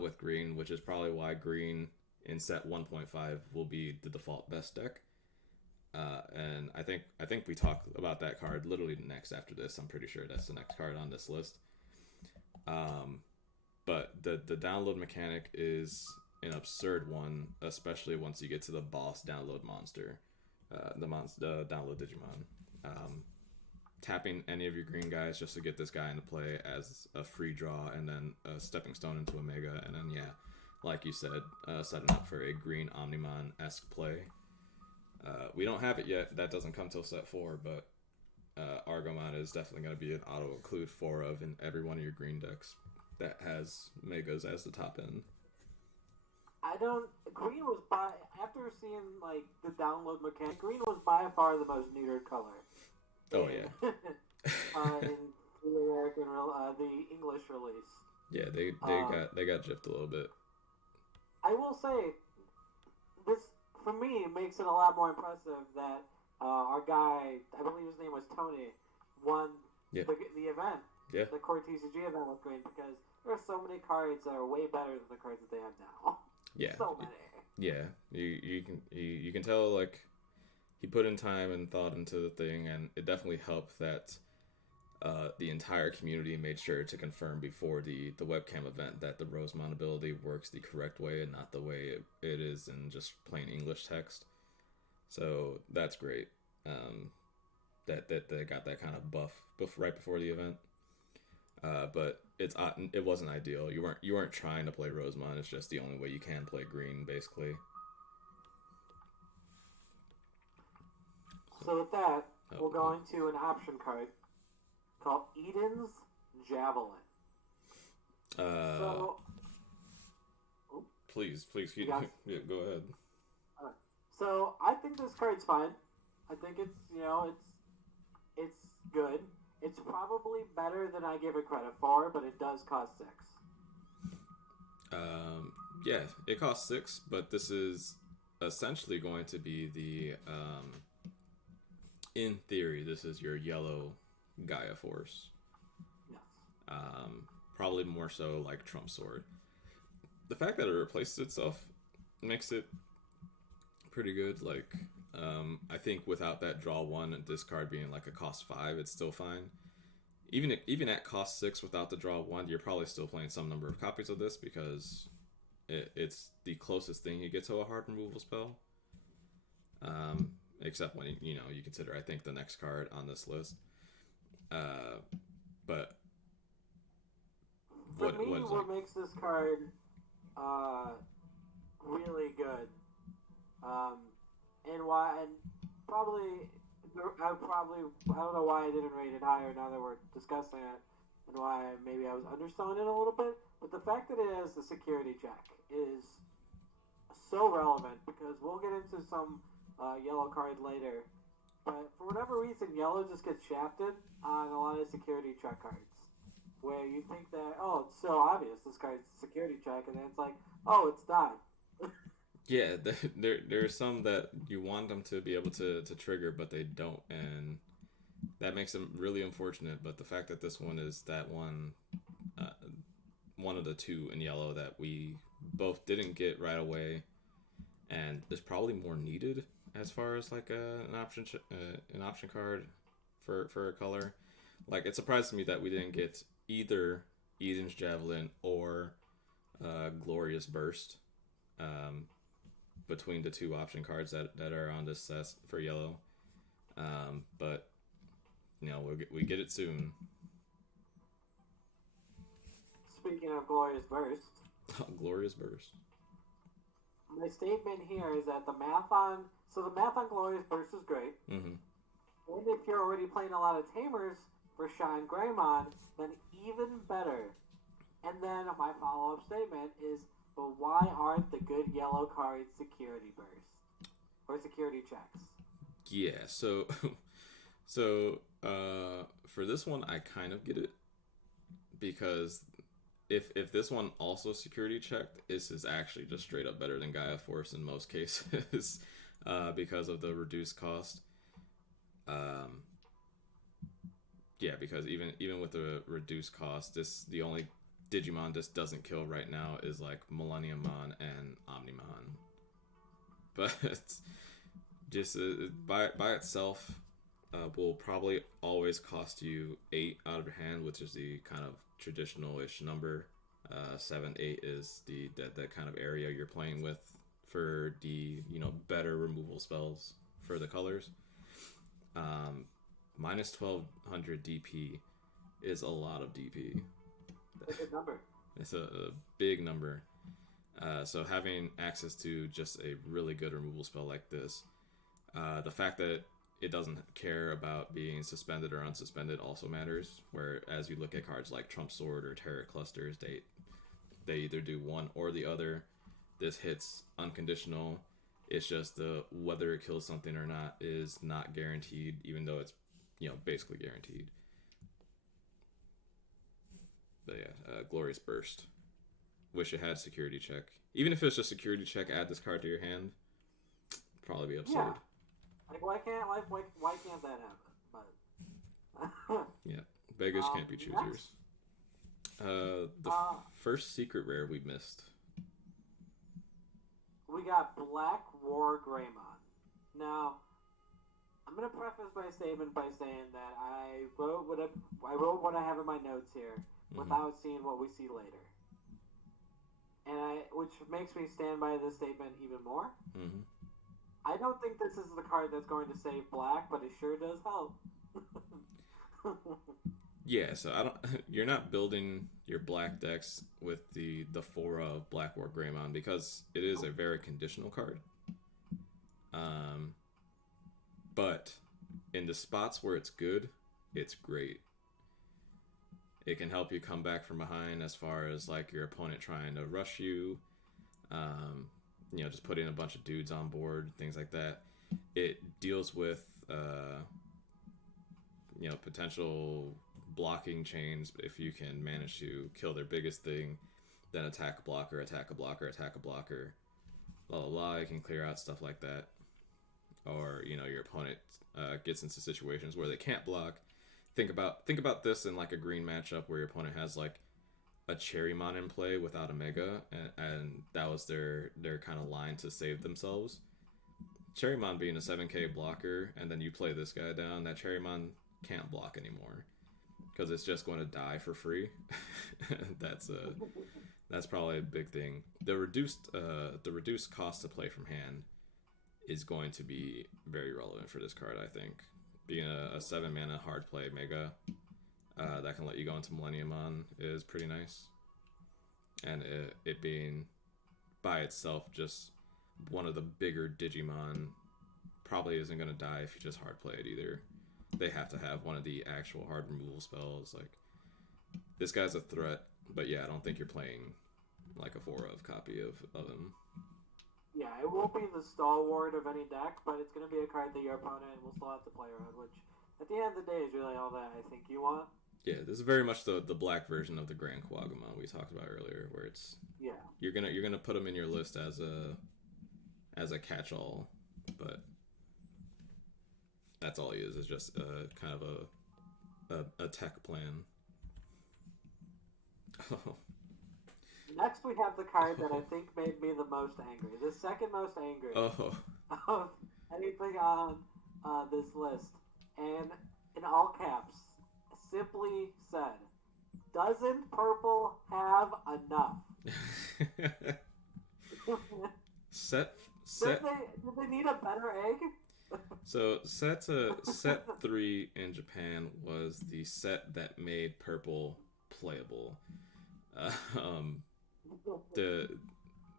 with green, which is probably why green in set 1.5 will be the default best deck. And I think we talk about that card literally next after this. I'm pretty sure that's the next card on this list. But the download mechanic is an absurd one, especially once you get to the boss download monster, the download Digimon. Tapping any of your green guys just to get this guy into play as a free draw, and then a stepping stone into a mega, and then like you said, setting up for a green Omnimon-esque play. We don't have it yet. That doesn't come till set 4, but Argomon is definitely going to be an auto include 4 of in every one of your green decks that has megas as the top end. Green was after seeing like the download mechanic, green was by far the most neutered color. Oh yeah. In the American, the English release. Yeah, they got gypped a little bit. I will say, this for me makes it a lot more impressive that our guy, I believe his name was Tony, won the event, the Core TCG event with green, because there are so many cards that are way better than the cards that they have now. Yeah. So many. Yeah, you can tell like he put in time and thought into the thing, and it definitely helped that the entire community made sure to confirm before the webcam event that the Rosemont ability works the correct way and not the way it is in just plain English text. So that's great. That they got that kind of buff right before the event. But it wasn't ideal. You weren't trying to play Rosemont. It's just the only way you can play green, basically. So with that, Oh, we'll go into an option card called Eden's Javelin. uh, So, oh, please, yes. yeah, go ahead. So I think this card's fine. I think it's good. It's probably better than I give it credit for, but it does cost 6. Yeah, it costs 6, but this is essentially going to be in theory, this is your yellow Gaia Force. Yes. Probably more so like Trump Sword. The fact that it replaces itself makes it pretty good. Like, I think without that draw 1 and discard being like a cost 5, it's still fine. Even at cost 6 without the draw 1, you're probably still playing some number of copies of this because it's the closest thing you get to a hard removal spell. Except when you consider, I think, the next card on this list. But For me, what is what like? makes this card really good, and why, and probably, I don't know why I didn't rate it higher now that we're discussing it, and why maybe I was underselling it a little bit, but the fact that it has the security check is so relevant because we'll get into some yellow cards later. But for whatever reason, yellow just gets shafted on a lot of security check cards. Where you think that, oh, it's so obvious this card's a security check, and then it's like, oh, it's not. Yeah, there's some that you want them to be able to trigger, but they don't, and that makes them really unfortunate. But the fact that this one is that uh, one of the two in yellow that we both didn't get right away, and is probably more needed as far as like an option card for a color. Like, it surprised me that we didn't get either Eden's Javelin or Glorious Burst um, between the two option cards that are on this set for yellow. But we get it soon. Speaking of Glorious Burst, Glorious Burst. my statement here is that the math on Glorious Burst is great. Mm-hmm. And if you're already playing a lot of Tamers for Shine Greymon, then even better. And then my follow-up statement is, but why aren't the good yellow cards security burst or security checks? Yeah. So for this one, I kind of get it because if this one also security checked, this is actually just straight up better than Gaia Force in most cases, because of the reduced cost. Um, yeah, because even with the reduced cost, the only Digimon this doesn't kill right now is like Millenniummon and Omnimon, but just by itself, will probably always cost you 8 out of your hand, which is the kind of traditional-ish number. 7, 8 is that kind of area you're playing with for the better removal spells for the colors. Minus 1200 DP is a lot of DP. It's a good number. It's a big number. So having access to just a really good removal spell like this, the fact that it doesn't care about being suspended or unsuspended also matters. Whereas you look at cards like Trump Sword or Terror Clusters, they either do one or the other. This hits unconditional. It's just the whether it kills something or not is not guaranteed, even though it's basically guaranteed. But yeah, Glorious Burst. Wish it had security check. Even if it's just security check, add this card to your hand. Probably be absurd. Yeah. Like why can't that happen? But yeah, beggars can't be choosers. The first secret rare we missed. We got Black War Greymon. Now, I'm gonna preface my statement by saying that I wrote what I have in my notes here without seeing what we see later, which makes me stand by this statement even more. Mm-hmm. I don't think this is the card that's going to save Black, but it sure does help. Yeah, so I don't. You're not building your black decks with the Fora of Black War Greymon because it is a very conditional card. Um, but in the spots where it's good, it's great. It can help you come back from behind as far as like your opponent trying to rush you. Um, just putting a bunch of dudes on board, things like that. It deals with potential blocking chains if you can manage to kill their biggest thing, then attack a blocker, attack a blocker, attack a blocker, blah blah blah. You can clear out stuff like that, or your opponent gets into situations where they can't block. Think about this in like a green matchup where your opponent has like a Cherrymon in play without a Mega, and that was their kind of line to save themselves. Cherrymon being a 7k blocker, and then you play this guy down, that Cherrymon can't block anymore because it's just going to die for free. That's probably a big thing. The reduced cost to play from hand is going to be very relevant for this card, I think. Being a 7 mana hard play Mega that can let you go into Millenniumon is pretty nice. And it being by itself just one of the bigger Digimon probably isn't going to die if you just hard play it either. They have to have one of the actual hard removal spells. Like, this guy's a threat, but yeah, I don't think you're playing like a 4-of copy of him. Yeah, it won't be the stalwart of any deck, but it's going to be a card that your opponent will still have to play around, which at the end of the day is really all that I think you want. Yeah, this is very much the black version of the Grand Quagmon we talked about earlier, where it's you're gonna put them in your list as a catch-all, but that's all he is just kind of a tech plan. Next, we have the card that I think made me the most angry. The second most angry of anything on this list. And in all caps, simply said, doesn't purple have enough? Did they need a better egg? So set 3 in Japan was the set that made purple playable. The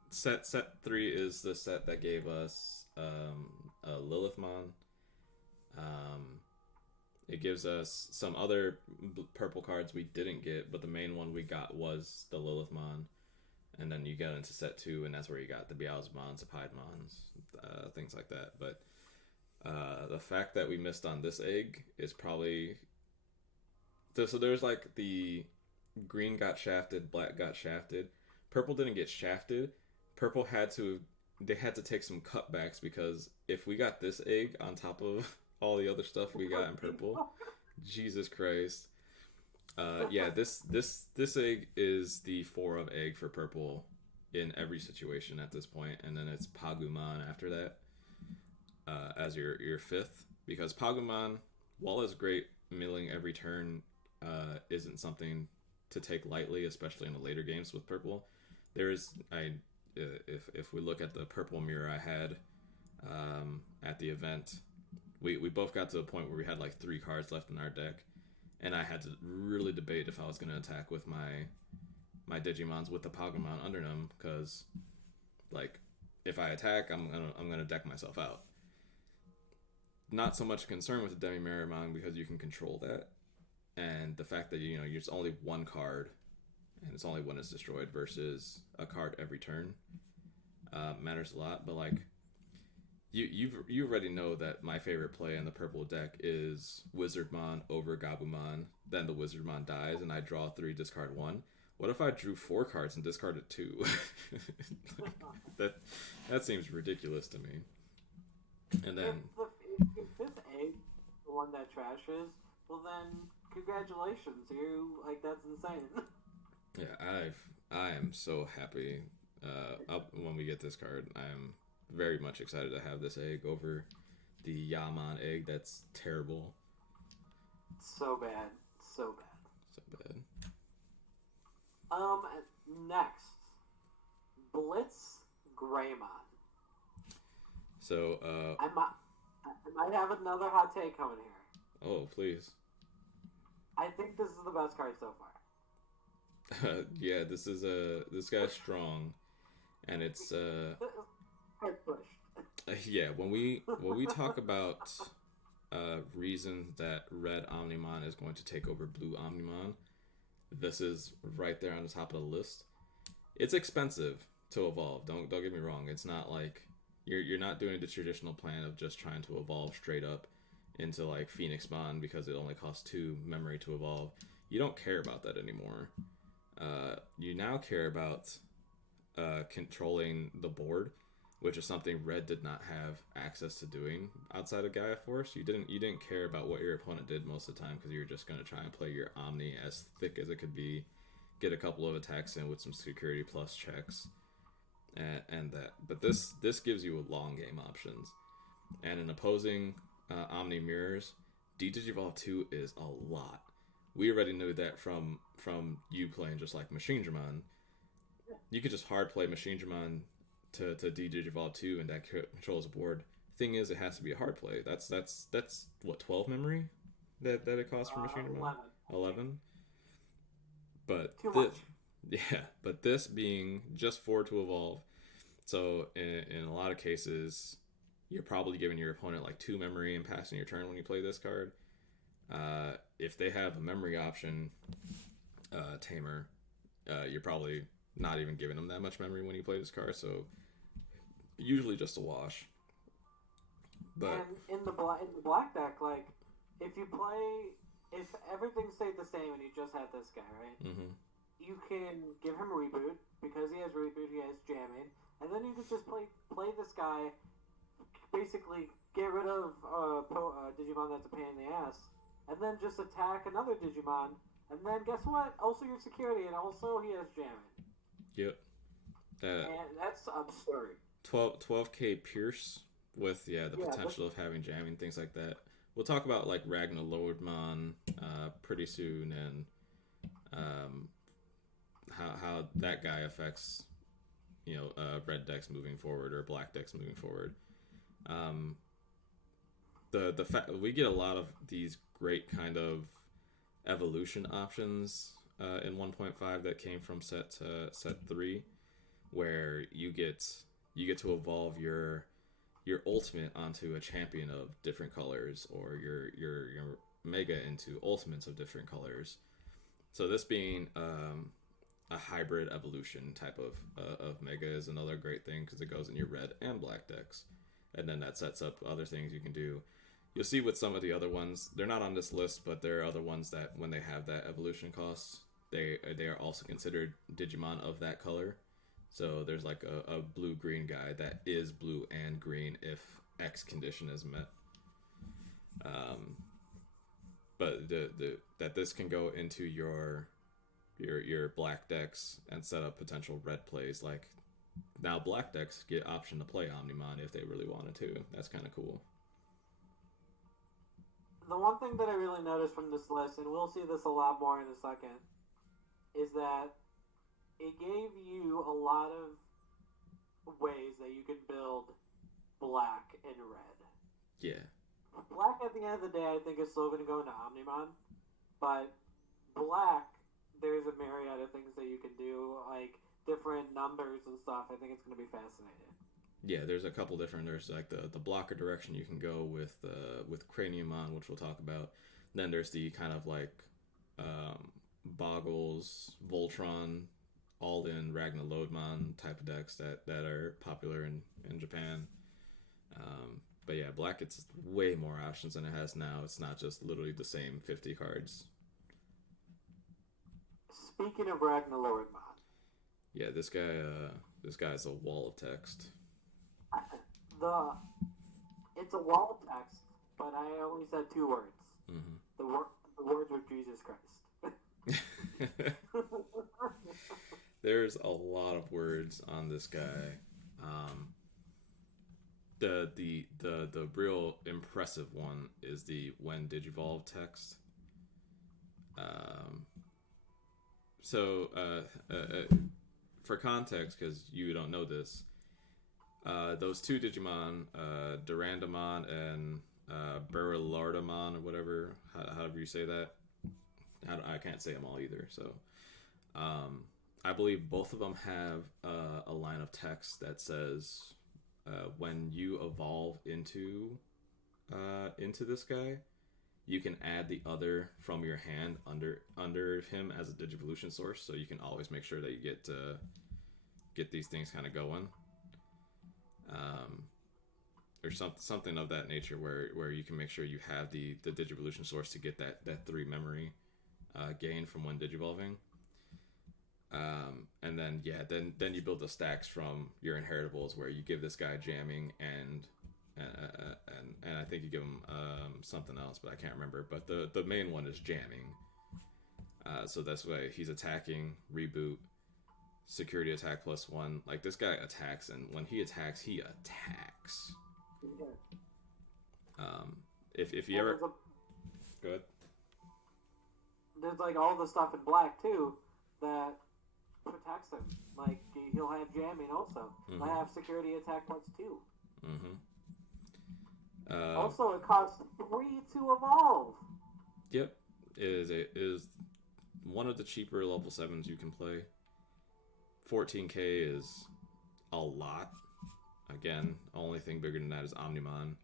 set 3 is the set that gave us a Lilithmon. It gives us some other purple cards we didn't get, but the main one we got was the Lilithmon. And then you get into set 2, and that's where you got the Beelzemons, the Piedmons, things like that. But the fact that we missed on this egg is probably... So there's like the green got shafted, black got shafted. Purple didn't get shafted. Purple they had to take some cutbacks because if we got this egg on top of all the other stuff we got in purple, Jesus Christ. Yeah, this egg is the 4-of egg for purple in every situation at this point, and then it's Pagumon after that as your 5th, because Pagumon, while it's great, milling every turn isn't something to take lightly, especially in the later games with purple. If we look at the purple mirror I had at the event, we both got to a point where we had like 3 cards left in our deck, and I had to really debate if I was going to attack with my Digimons with the Pagumon under them, because like if I attack, I'm gonna deck myself out. Not so much concerned with the Demi-Miramon because you can control that, and the fact that you're just only 1 card, and it's only when it's destroyed versus a card every turn matters a lot. But like you already know that my favorite play in the purple deck is Wizardmon over Gabumon. Then the Wizardmon dies, and I draw 3, discard 1. What if I drew 4 cards and discarded 2? that seems ridiculous to me. And then if this egg, the one that trashes, well then congratulations, that's insane. Yeah, I am so happy when we get this card. I am very much excited to have this egg over the Yaman egg. That's terrible. So bad. So bad. Next, Blitz Greymon. So I might have another hot take coming here. Oh, please. I think this is the best card so far. Yeah, this guy's strong, and it's Hard pushed. yeah. When we talk about reasons that Red Omnimon is going to take over Blue Omnimon, this is right there on the top of the list. It's expensive to evolve. Don't get me wrong. It's not like you're not doing the traditional plan of just trying to evolve straight up into like Phoenix Bond because it only costs 2 memory to evolve. You don't care about that anymore. You now care about controlling the board, which is something Red did not have access to doing outside of Gaia Force. You didn't care about what your opponent did most of the time because you were just going to try and play your Omni as thick as it could be, get a couple of attacks in with some security plus checks, and that. But this gives you long game options, and in opposing Omni mirrors, D-Digivolve 2 is a lot. We already knew that from you playing just like Machine Dramon. You could just hard play Machine Dramon to D-Digivolve 2 and that controls the board. Thing is, it has to be a hard play. That's what, 12 memory that it costs for Machine Dramon? 11. But Too much. Yeah, but this being just 4 to evolve, so in a lot of cases, you're probably giving your opponent like 2 memory and passing your turn when you play this card. If they have a memory option, Tamer, you're probably not even giving them that much memory when you play this card, so usually just a wash. But and in the black deck, like if everything stayed the same and you just had this guy, right? Mm-hmm. You can give him reboot because he has reboot, he has jamming, and then you can just play this guy. Basically, get rid of Digimon that's a pain in the ass, and then just attack another Digimon. And then guess what? Also your security, and also he has jamming. Yep. And that's absurd. 12k Pierce with the potential of having jamming, things like that. We'll talk about like Ragnar Lordmon pretty soon, and how that guy affects red decks moving forward or black decks moving forward. The fact we get a lot of these great kind of evolution options in 1.5 that came from set 3, where you get to evolve your ultimate onto a champion of different colors, or your mega into ultimates of different colors. So this being a hybrid evolution type of mega is another great thing because it goes in your red and black decks, and then that sets up other things you can do. You'll see with some of the other ones, they're not on this list, but there are other ones that when they have that evolution cost, they are also considered Digimon of that color. So there's like a blue-green guy that is blue and green if X condition is met. But that this can go into your black decks and set up potential red plays. Like now black decks get option to play Omnimon if they really wanted to. That's kind of cool. The one thing that I really noticed from this list, and we'll see this a lot more in a second, is that it gave you a lot of ways that you can build black and red. Yeah. Black, at the end of the day, I think is still going to go into Omnimon, but black, there's a myriad of things that you can do, like different numbers and stuff. I think it's going to be fascinating. Yeah, there's a couple different. There's like the blocker direction you can go with Craniumon, which we'll talk about. Then there's the kind of like Boggles, Voltron, all in Ragnar Lodemon type of decks that are popular in Japan. But yeah, black gets way more options than it has now. It's not just literally the same 50 cards. Speaking of Ragnar Lodemon. Yeah, this guy's a wall of text. It's a wall of text, but I only said 2 words. Mm-hmm. The words were Jesus Christ. There's a lot of words on this guy. The real impressive one is the when Digivolve text. For context, because you don't know this, those 2 Digimon, Durandamon and Berlardamon, or whatever, however you say that, I can't say them all either. So, I believe both of them have a line of text that says when you evolve into this guy, you can add the other from your hand under him as a Digivolution source. So you can always make sure that you get these things kind of going. Or something of that nature where you can make sure you have the Digivolution source to get that 3 memory gain from when Digivolving. And then then you build the stacks from your inheritables where you give this guy jamming and I think you give him something else, but I can't remember. But the main one is jamming. So that's why he's attacking, reboot, security attack +1. Like, this guy attacks, and when he attacks, he attacks. If you ever go ahead. There's like all the stuff in black too that protects him. Like, he'll have jamming also. Mm-hmm. I have security attack +2. Mm-hmm. Also, it costs 3 to evolve. Yep, it is one of the cheaper level 7s you can play. 14k is a lot. Again, only thing bigger than that is Omnimon.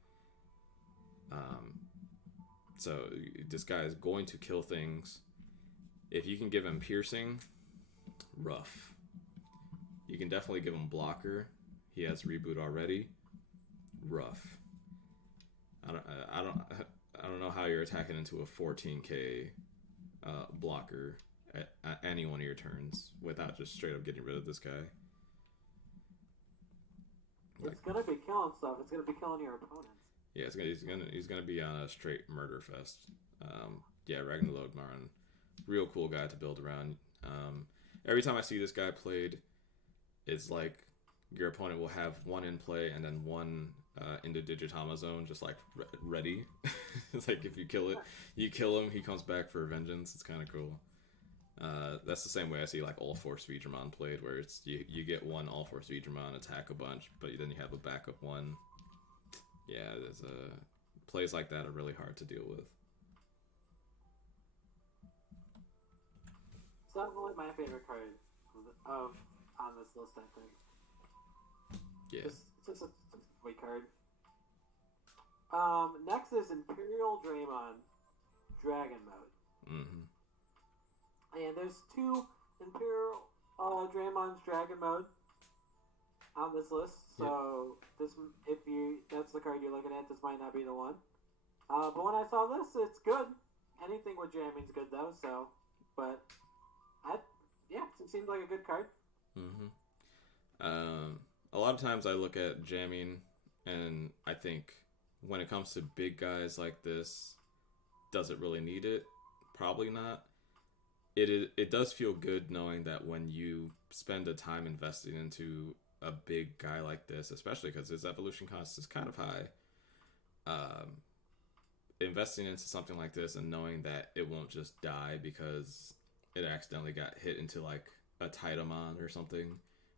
So this guy is going to kill things. If you can give him piercing, rough. You can definitely give him blocker. He has reboot already. Rough. I don't know how you're attacking into a 14k blocker at any one of your turns without just straight up getting rid of this guy. It's gonna be killing stuff. It's gonna be killing your opponents. Yeah, he's gonna be on a straight murder fest. Ragnar Lodmarn, real cool guy to build around. Every time I see this guy played, it's like your opponent will have one in play and then one into Digitama zone, just like ready. It's like if you kill it, you kill him, he comes back for vengeance. It's kind of cool. That's the same way I see like All Force Vidramon played, where it's you get one All Force Vidramon, attack a bunch, but then you have a backup one. Yeah, there's plays like that are really hard to deal with. It's definitely my favorite card on this list, I think. Yeah. Just a great card. Next is Imperial Draymon Dragon Mode. Mm-hmm. And there's 2 Imperial Draymon's Dragon Mode on this list. So that's the card you're looking at, this might not be the one. But when I saw this, it's good. Anything with jamming's good though. So, but it seems like a good card. Mm-hmm. A lot of times I look at jamming, and I think when it comes to big guys like this, does it really need it? Probably not. It does feel good knowing that when you spend the time investing into a big guy like this, especially because his evolution cost is kind of high, investing into something like this and knowing that it won't just die because it accidentally got hit into like a Titamon or something,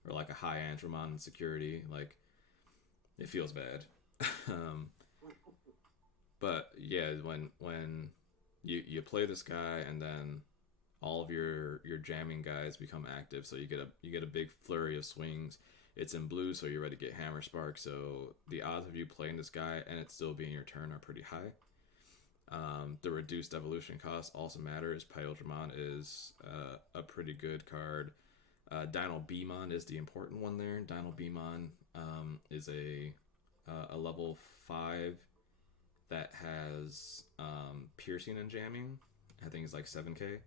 or like a high Andromon in security, like, it feels bad. But yeah, when you play this guy and then all of your jamming guys become active, so you get a big flurry of swings. It's in blue, so you're ready to get Hammer Spark. So the odds of you playing this guy and it still being your turn are pretty high. The reduced evolution cost also matters. Pyodramon is a pretty good card. Dino Beamon is the important one there. Dino Beamon is a level 5 that has piercing and jamming. I think it's like 7k.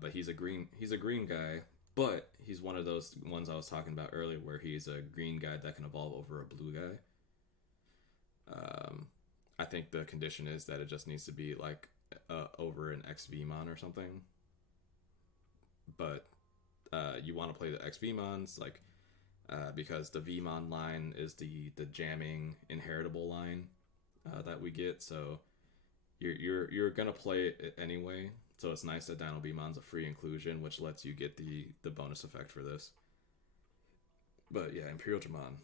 But he's a green guy, but he's one of those ones I was talking about earlier where he's a green guy that can evolve over a blue guy. I think the condition is that it just needs to be like over an XVmon or something. But you want to play the XVmons, like, because the Vmon line is the jamming inheritable line that we get, so you're gonna play it anyway. So it's nice that Dino Beamon's a free inclusion, which lets you get the bonus effect for this. But yeah, Imperial Dramon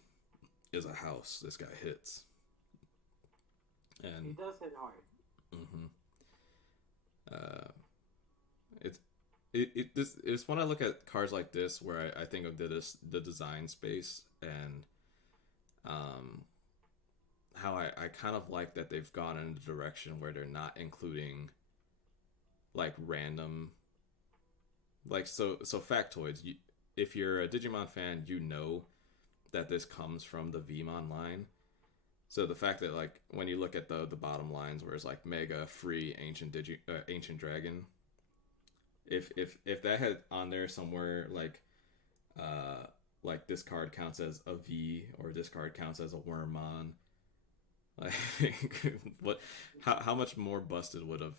is a house. This guy hits. And he does hit hard. Mm-hmm. it's when I look at cards like this where I think of the design space and um how I kind of like that they've gone in a direction where they're not including like random like so factoids. If you're a Digimon fan, you know that this comes from the Vmon line. So the fact that like when you look at the bottom lines where it's like Mega Free Ancient Dragon, if that had on there somewhere like this card counts as a V or this card counts as a Wormmon, like what how much more busted would have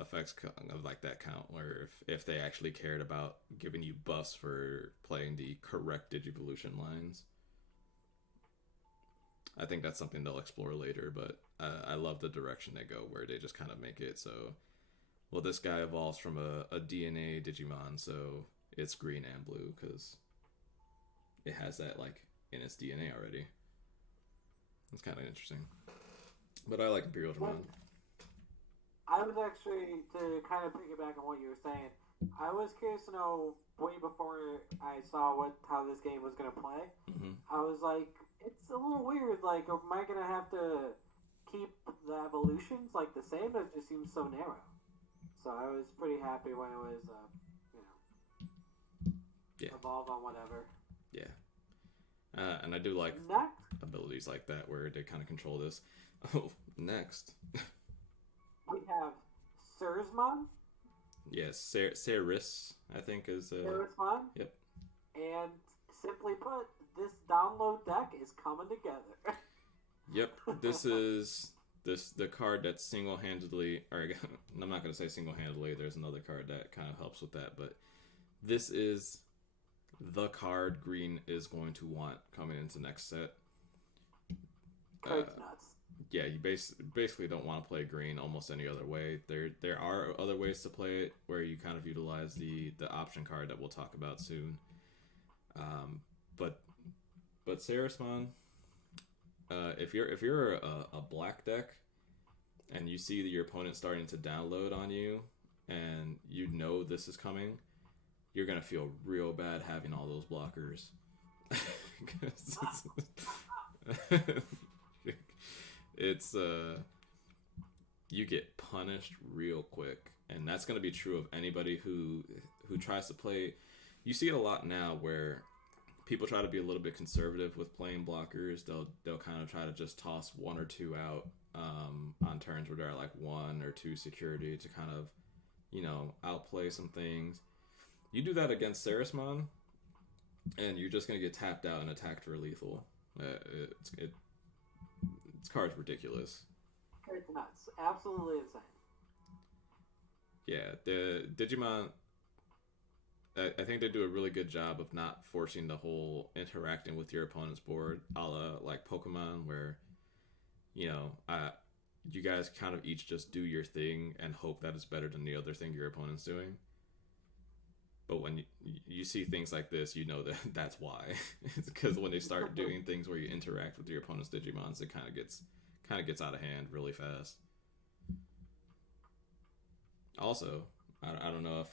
effects of like that count where if they actually cared about giving you buffs for playing the correct Digivolution lines. I think that's something they'll explore later, but I love the direction they go where they just kind of make it so well this guy evolves from a DNA Digimon, so it's green and blue because it has that like in its DNA already. It's kind of interesting. But I like Imperial Dramon. I was actually, to kind of piggyback on what you were saying, I was curious to know way before I saw how this game was going to play. Mm-hmm. I was like, it's a little weird. Like, am I going to have to keep the evolutions like the same? It just seems so narrow. So I was pretty happy when it was, evolve on whatever. Yeah. And I do like next abilities like that where they kind of control this. Oh, next. We have Sursmon. Yes, Ceris, I think is. Sursmon. Yep. And simply put, this download deck is coming together. Yep, this is the card that single-handedly, or I'm not going to say single-handedly, there's another card that kind of helps with that, but this is the card Green is going to want coming into next set. Card's nuts. Yeah, you basically don't want to play Green almost any other way. There are other ways to play it where you kind of utilize the option card that we'll talk about soon. But Sarismon, if you're a black deck and you see that your opponent's starting to download on you and you know this is coming, you're gonna feel real bad having all those blockers. It's you get punished real quick, and that's gonna be true of anybody who tries to play. You see it a lot now where people try to be a little bit conservative with playing blockers. They'll kind of try to just toss one or two out on turns where they're like 1 or 2 security to kind of outplay some things. You do that against Sarismon, and you're just gonna get tapped out and attacked for lethal. This card's ridiculous. It's nuts. Absolutely insane. Yeah, the Digimon, I think they do a really good job of not forcing the whole interacting with your opponent's board, a la like Pokemon, where you guys kind of each just do your thing and hope that it's better than the other thing your opponent's doing. But when you see things like this, you know that's why. It's because when they start doing things where you interact with your opponent's Digimons, it kind of gets out of hand really fast. Also, I don't know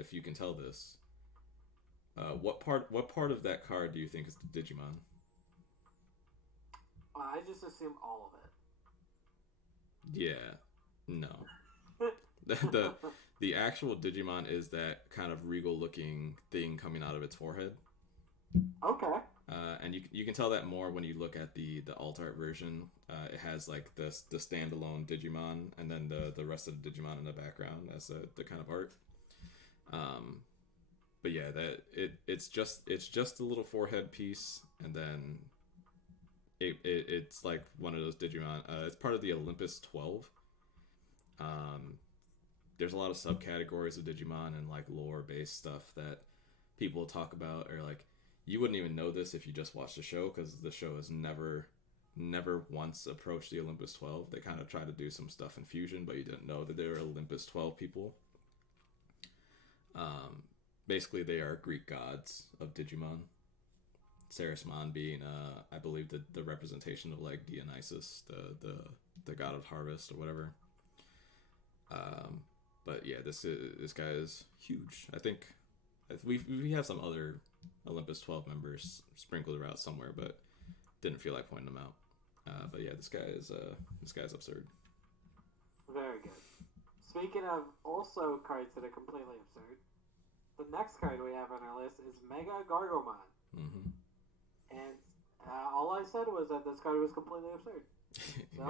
if you can tell this. What part of that card do you think is the Digimon? I just assume all of it. Yeah, no. The actual Digimon is that kind of regal looking thing coming out of its forehead. Okay. And you can tell that more when you look at the alt art version. It has like the standalone Digimon and then the rest of the Digimon in the background as the kind of art. But yeah, it's just a little forehead piece, and then it's like one of those Digimon. It's part of the Olympus 12. There's a lot of subcategories of Digimon and like lore based stuff that people talk about, or like you wouldn't even know this if you just watched the show, because the show has never once approached the Olympus 12. They kind of try to do some stuff in Fusion, but you didn't know that they were Olympus 12 people. Basically they are Greek gods of Digimon. Sarismon being I believe the representation of like Dionysus, the god of harvest or whatever. But yeah, this guy is huge. I think we have some other Olympus 12 members sprinkled around somewhere, but didn't feel like pointing them out. But yeah, this guy's absurd. Very good. Speaking of also cards that are completely absurd, the next card we have on our list is Mega Gargomon. Mm-hmm. And all I said was that this card was completely absurd. So,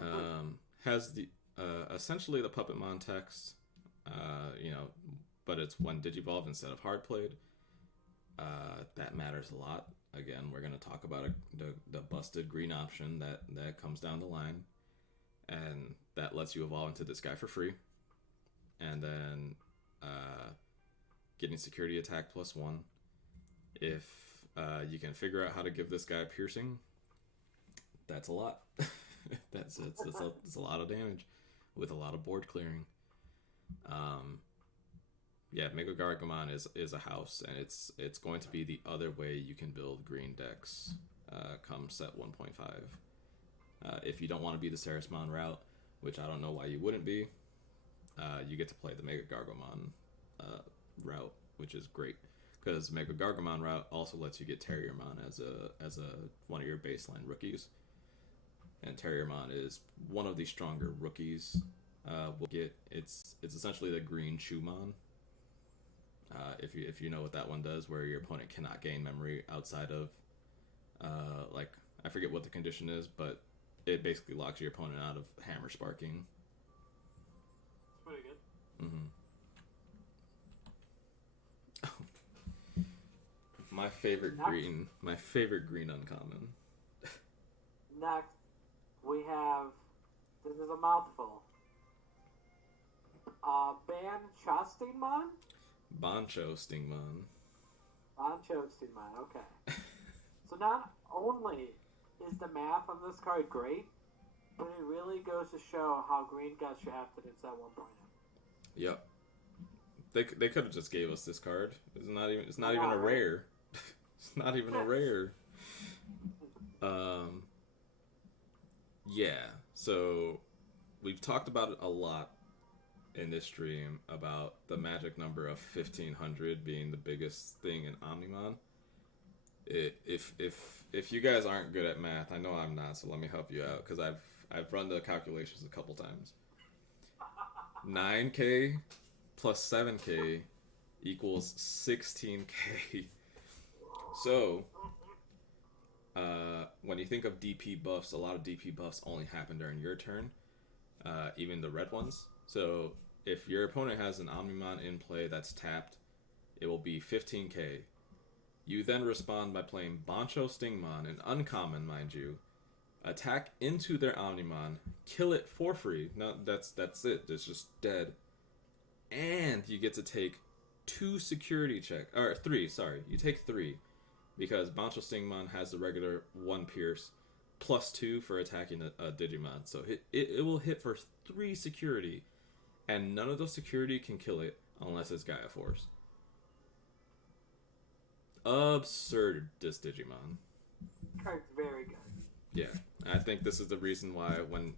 yep. Has the essentially the Puppetmon text, but it's when Digivolve instead of hard played. That matters a lot. Again, we're going to talk about the busted green option that comes down the line, and that lets you evolve into this guy for free, and then getting security attack +1. If you can figure out how to give this guy piercing, that's a lot. It's a lot of damage with a lot of board clearing. Yeah, Mega Gargomon is a house, and it's going to be the other way you can build green decks come set 1.5. If you don't want to be the Sarismon route, which I don't know why you wouldn't be, you get to play the Mega Gargomon route, which is great. Because Mega Gargomon route also lets you get Terriermon as a one of your baseline rookies, and Terriermon is one of the stronger rookies. We'll get it's essentially the green Chumon. If you know what that one does, where your opponent cannot gain memory outside of like I forget what the condition is, but it basically locks your opponent out of hammer sparking. It's pretty good. Mm-hmm. My favorite green uncommon. Next, we have, this is a mouthful, Bancho Stingmon, okay. So not only is the math on this card great, but it really goes to show how green got shafted in set 1.0. Yep. They could have just gave us this card. It's not even a rare. It's not even a rare. Yeah. So we've talked about it a lot in this stream about the magic number of 1500 being the biggest thing in Omnimon. If you guys aren't good at math, I know I'm not, so let me help you out because I've run the calculations a couple times. 9K plus 7K equals 16K. So, when you think of DP buffs, a lot of DP buffs only happen during your turn, even the red ones. So, if your opponent has an Omnimon in play that's tapped, it will be 15K. You then respond by playing Bancho Stingmon, an uncommon, mind you, attack into their Omnimon, kill it for free. No, that's it. It's just dead. And you get to take 2 security check, or 3. Sorry, you take 3 because Bancho Stingmon has the regular 1 pierce plus 2 for attacking a Digimon. So it will hit for 3 security, and none of those security can kill it unless it's Gaia Force. Absurd, this Digimon. Card's very good. Yeah, I think this is the reason why when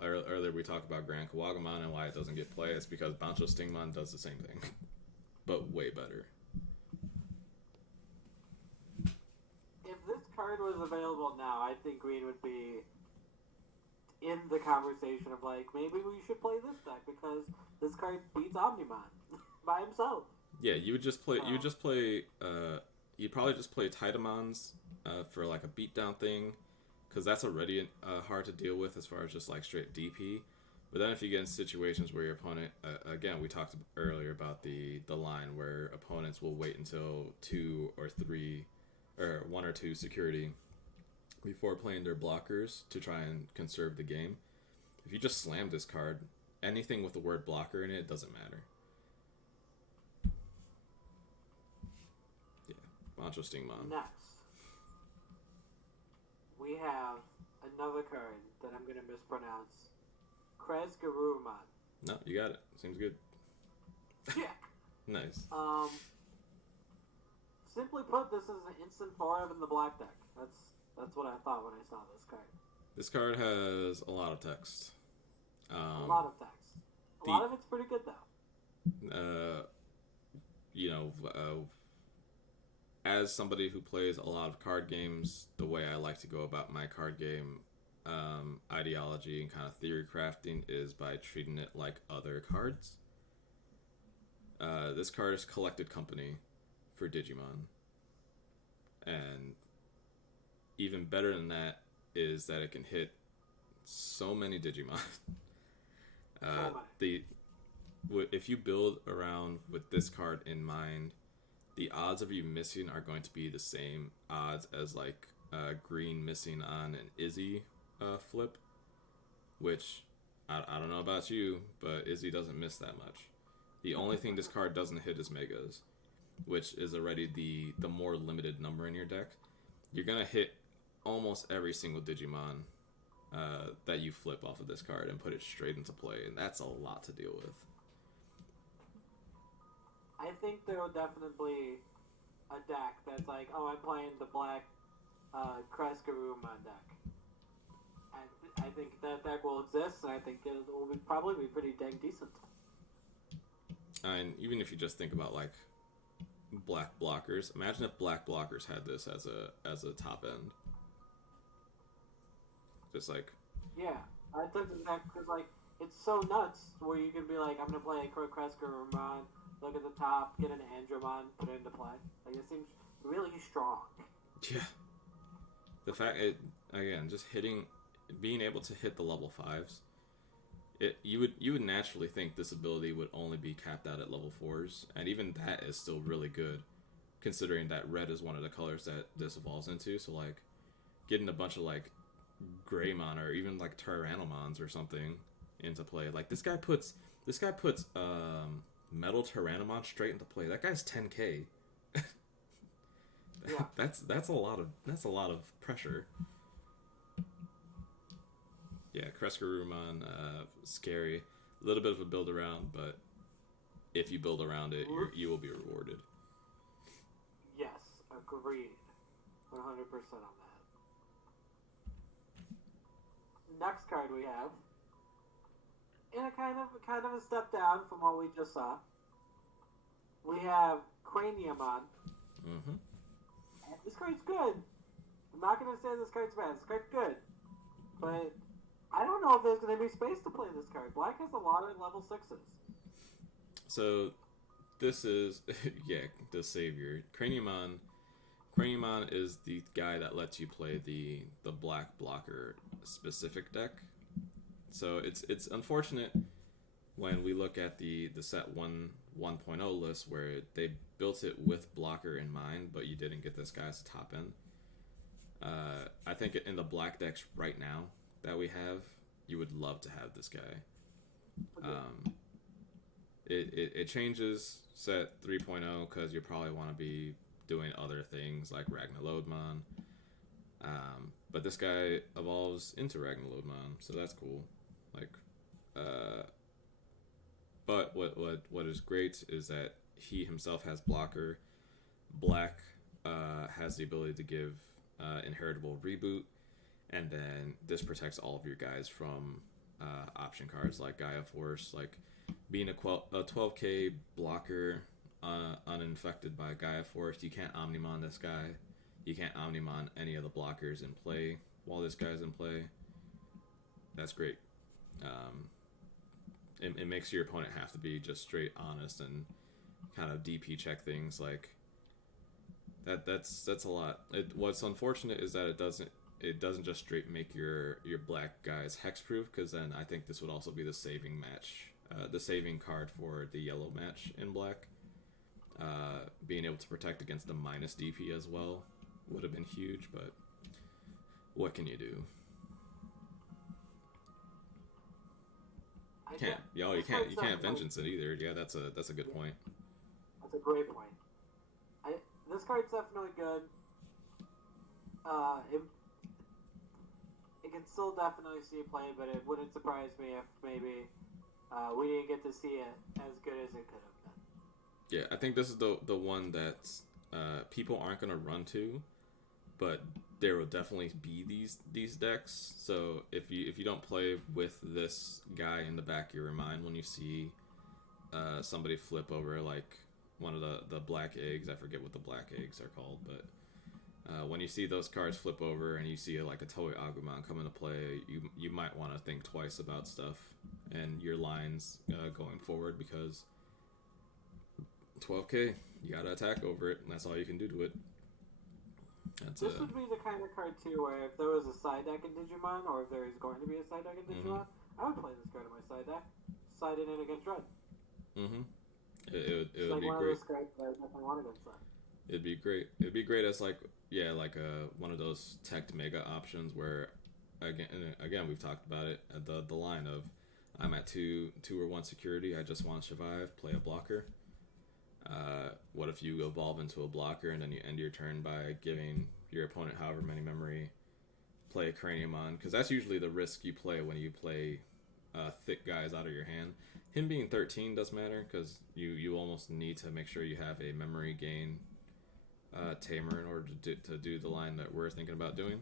earlier we talked about Grand Kawagumon and why it doesn't get play, it's because Bancho Stingmon does the same thing, but way better. If this card was available now, I think green would be in the conversation of like, maybe we should play this deck because this card beats Omnimon by himself. Yeah, you would just play. You'd probably just play Titamons for like a beatdown thing, because that's already hard to deal with as far as just like straight DP. But then if you get in situations where your opponent, again, we talked earlier about the line where opponents will wait until 2 or 3, or 1 or 2 security before playing their blockers to try and conserve the game. If you just slam this card, anything with the word blocker in it doesn't matter. Bancho Stingmon. Next, we have another card that I'm going to mispronounce. Kresgarurumon. No, you got it. Seems good. Yeah. Nice. Simply put, this is an instant 4 in the black deck. That's what I thought when I saw this card. This card has a lot of text. A lot of text. A lot of it's pretty good though. You know, as somebody who plays a lot of card games, the way I like to go about my card game ideology and kind of theory crafting is by treating it like other cards. This card is collected company for Digimon. And even better than that is that it can hit so many Digimon. If you build around with this card in mind, the odds of you missing are going to be the same odds as like green missing on an Izzy flip, which I don't know about you, but Izzy doesn't miss that much. The only thing this card doesn't hit is Megas, which is already the more limited number in your deck. You're going to hit almost every single Digimon that you flip off of this card and put it straight into play, and that's a lot to deal with. I think there will definitely a deck that's like, oh, I'm playing the black Kreskaruma deck. I think that deck will exist, and I think it will probably be pretty dang decent. And even if you just think about like black blockers, imagine if black blockers had this as a top end. Just like, yeah, I think that because like it's so nuts where you can be like, I'm gonna play a Kreskaruma, look at the top, get an Andromon, put it into play. Like, it seems really strong. Yeah. The fact, again, just being able to hit the level 5s, you would naturally think this ability would only be capped out at level 4s, and even that is still really good, considering that red is one of the colors that this evolves into, so, like, getting a bunch of, like, Greymon, or even, like, Tyrannomons or something into play. Like, this guy puts Metal Tyrannomon straight into play. That guy's 10k. Yeah. That's a lot of pressure. Yeah, Kreskarumon, scary. A little bit of a build around, but if you build around it, you will be rewarded. Yes, agreed. 100% on that. Next card we have, in a kind of a step down from what we just saw, we have Craniamon. Mm-hmm. This card's good. I'm not going to say this card's bad. This card's good. But I don't know if there's going to be space to play this card. Black has a lot of level 6s. So, this is, yeah, the savior. Craniamon is the guy that lets you play the black blocker specific deck. So, it's unfortunate when we look at the set 1.0 list where they built it with blocker in mind, but you didn't get this guy as a top end. I think in the black decks right now that we have, you would love to have this guy. It changes set 3.0 because you probably want to be doing other things like Ragnarlodmon. But this guy evolves into Ragnarlodmon, so that's cool. Like, but what is great is that he himself has blocker. Black has the ability to give inheritable reboot, and then this protects all of your guys from option cards like Gaia Force. Like, being a 12k blocker uninfected by Gaia Force, you can't Omnimon this guy. You can't Omnimon any of the blockers in play while this guy's in play. That's great. It makes your opponent have to be just straight honest and kind of DP check things. Like, that's a lot. What's unfortunate is that it doesn't just straight make your black guys hexproof, because then I think this would also be the saving match, the saving card for the yellow match in black. Being able to protect against the minus DP as well would have been huge, but what can you do? You can't vengeance it either. Yeah, that's a good point. That's a great point. This card's definitely good. It can still definitely see play, but it wouldn't surprise me if maybe we didn't get to see it as good as it could have been. Yeah, I think this is the one that people aren't going to run to, but there will definitely be these decks. So if you don't play with this guy in the back of your mind when you see somebody flip over like one of the black eggs, I forget what the black eggs are called, but when you see those cards flip over and you see like a Toei Agumon come into play, you might want to think twice about stuff and your lines going forward, because 12k, you gotta attack over it, and that's all you can do to it. This would be the kind of card too where if there was a side deck in Digimon, or if there is going to be a side deck in Digimon, I would play this card in my side deck. Side it in against red. It would like be one great. Of those cards that I definitely want against red. It'd be great. It'd be great as like one of those tech mega options where again we've talked about it, the line of I'm at 2 or 1 security, I just want to survive, play a blocker. What if you evolve into a blocker and then you end your turn by giving your opponent however many memory, play a Craniumon, because that's usually the risk you play when you play thick guys out of your hand. Him being 13 does matter, because you almost need to make sure you have a memory gain tamer in order to do the line that we're thinking about doing.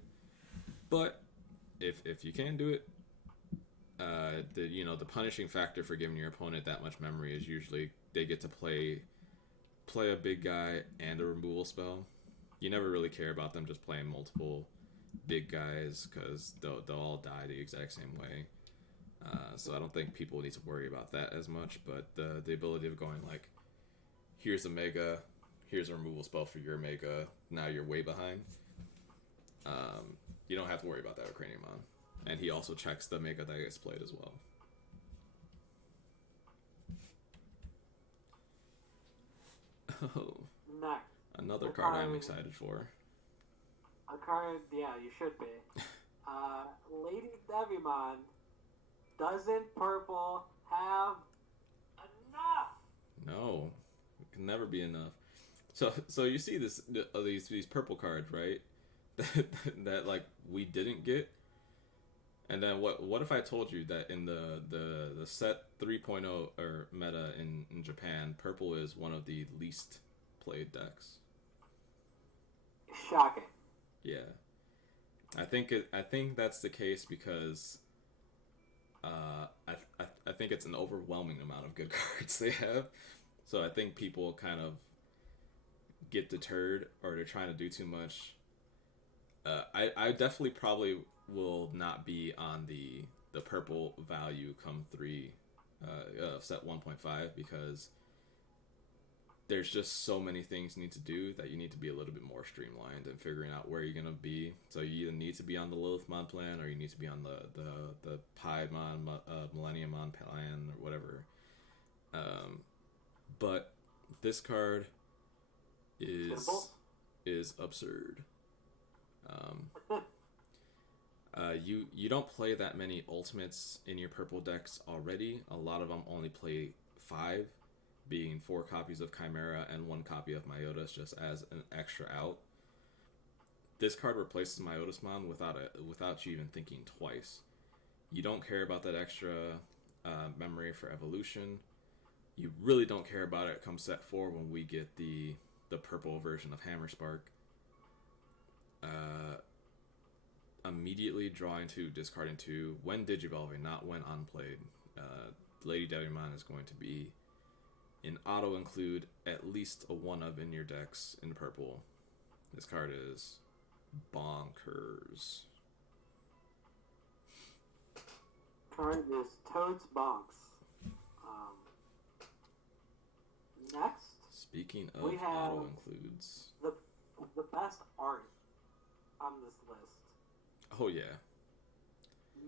But if you can do it, the punishing factor for giving your opponent that much memory is usually they get to play a big guy and a removal spell. You never really care about them just playing multiple big guys, because they'll all die the exact same way. So I don't think people need to worry about that as much. But the ability of going like, here's a mega, here's a removal spell for your mega, now you're way behind. You don't have to worry about that with Craniumon. And he also checks the mega that gets played as well. Oh. Next. Another card I'm excited for. A card, yeah, you should be. Lady Devimon, doesn't purple have enough? No, it can never be enough. So you see these purple cards, right? that like we didn't get. And then what if I told you that in the set 3.0 or meta in Japan, purple is one of the least played decks? Shocking. Yeah. I think that's the case because I think it's an overwhelming amount of good cards they have. So I think people kind of get deterred, or they're trying to do too much. I definitely probably will not be on the purple value come 3 set 1.5, because there's just so many things you need to do that you need to be a little bit more streamlined and figuring out where you're going to be. So you either need to be on the Lilithmon plan, or you need to be on the Piedmon, Millenniummon plan, or whatever. But this card is absurd. You don't play that many ultimates in your purple decks already. A lot of them only play 5, being 4 copies of Chimera and 1 copy of Myotis just as an extra out. This card replaces Myotismon without you even thinking twice. You don't care about that extra memory for evolution. You really don't care about it come set 4 when we get the purple version of Hammerspark. Immediately drawing 2, discarding 2 when digivolving, not when unplayed. Lady Devimon is going to be an auto include at least a 1-of in your decks in purple. This card is bonkers. Card is totes bonks. Next, speaking of we have auto includes, the best art on this list. Oh yeah.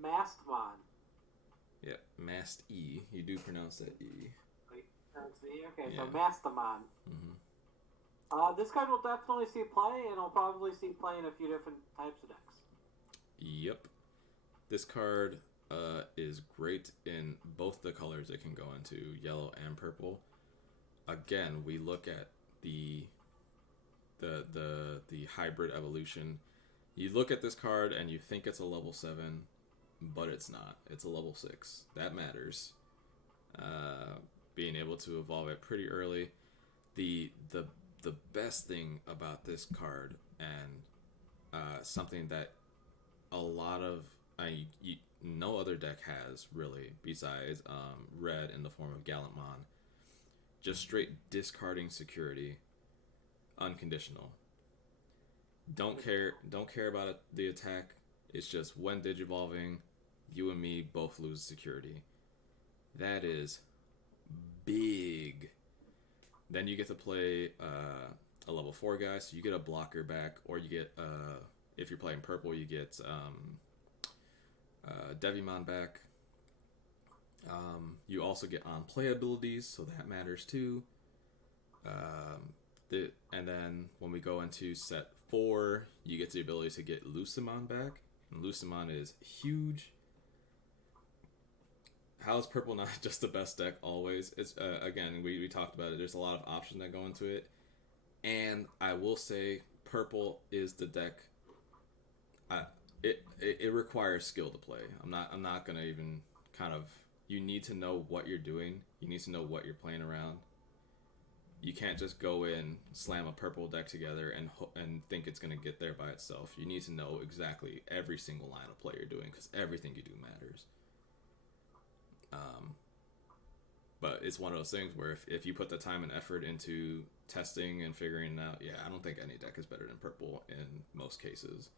Mastmon. Yeah, Mast E. You do pronounce that E. Okay, Yeah. so Mastamon. Mm-hmm. This card will definitely see play, and will probably see play in a few different types of decks. Yep. This card is great in both the colors it can go into, yellow and purple. Again, we look at the hybrid evolution. You look at this card and you think it's a level 7, but it's not. It's a level 6. That matters. Being able to evolve it pretty early. The best thing about this card, and something that a lot of no other deck has really besides red in the form of Gallantmon. Just straight discarding security, unconditional. Don't care about it, the attack. It's just when digivolving, you and me both lose security. That is big. Then you get to play a level 4 guy, so you get a blocker back, or you get if you're playing purple, you get Devimon back. You also get on play abilities, so that matters too. And then when we go into set 4, you get the ability to get Lucimon back. And Lucimon is huge. How is purple not just the best deck always? It's again, we talked about it. There's a lot of options that go into it, and I will say purple is the deck. It requires skill to play. I'm not gonna even kind of. You need to know what you're doing. You need to know what you're playing around. You can't just go in, slam a purple deck together, and think it's gonna get there by itself. You need to know exactly every single line of play you're doing, because everything you do matters. But it's one of those things where if you put the time and effort into testing and figuring it out, yeah, I don't think any deck is better than purple in most cases.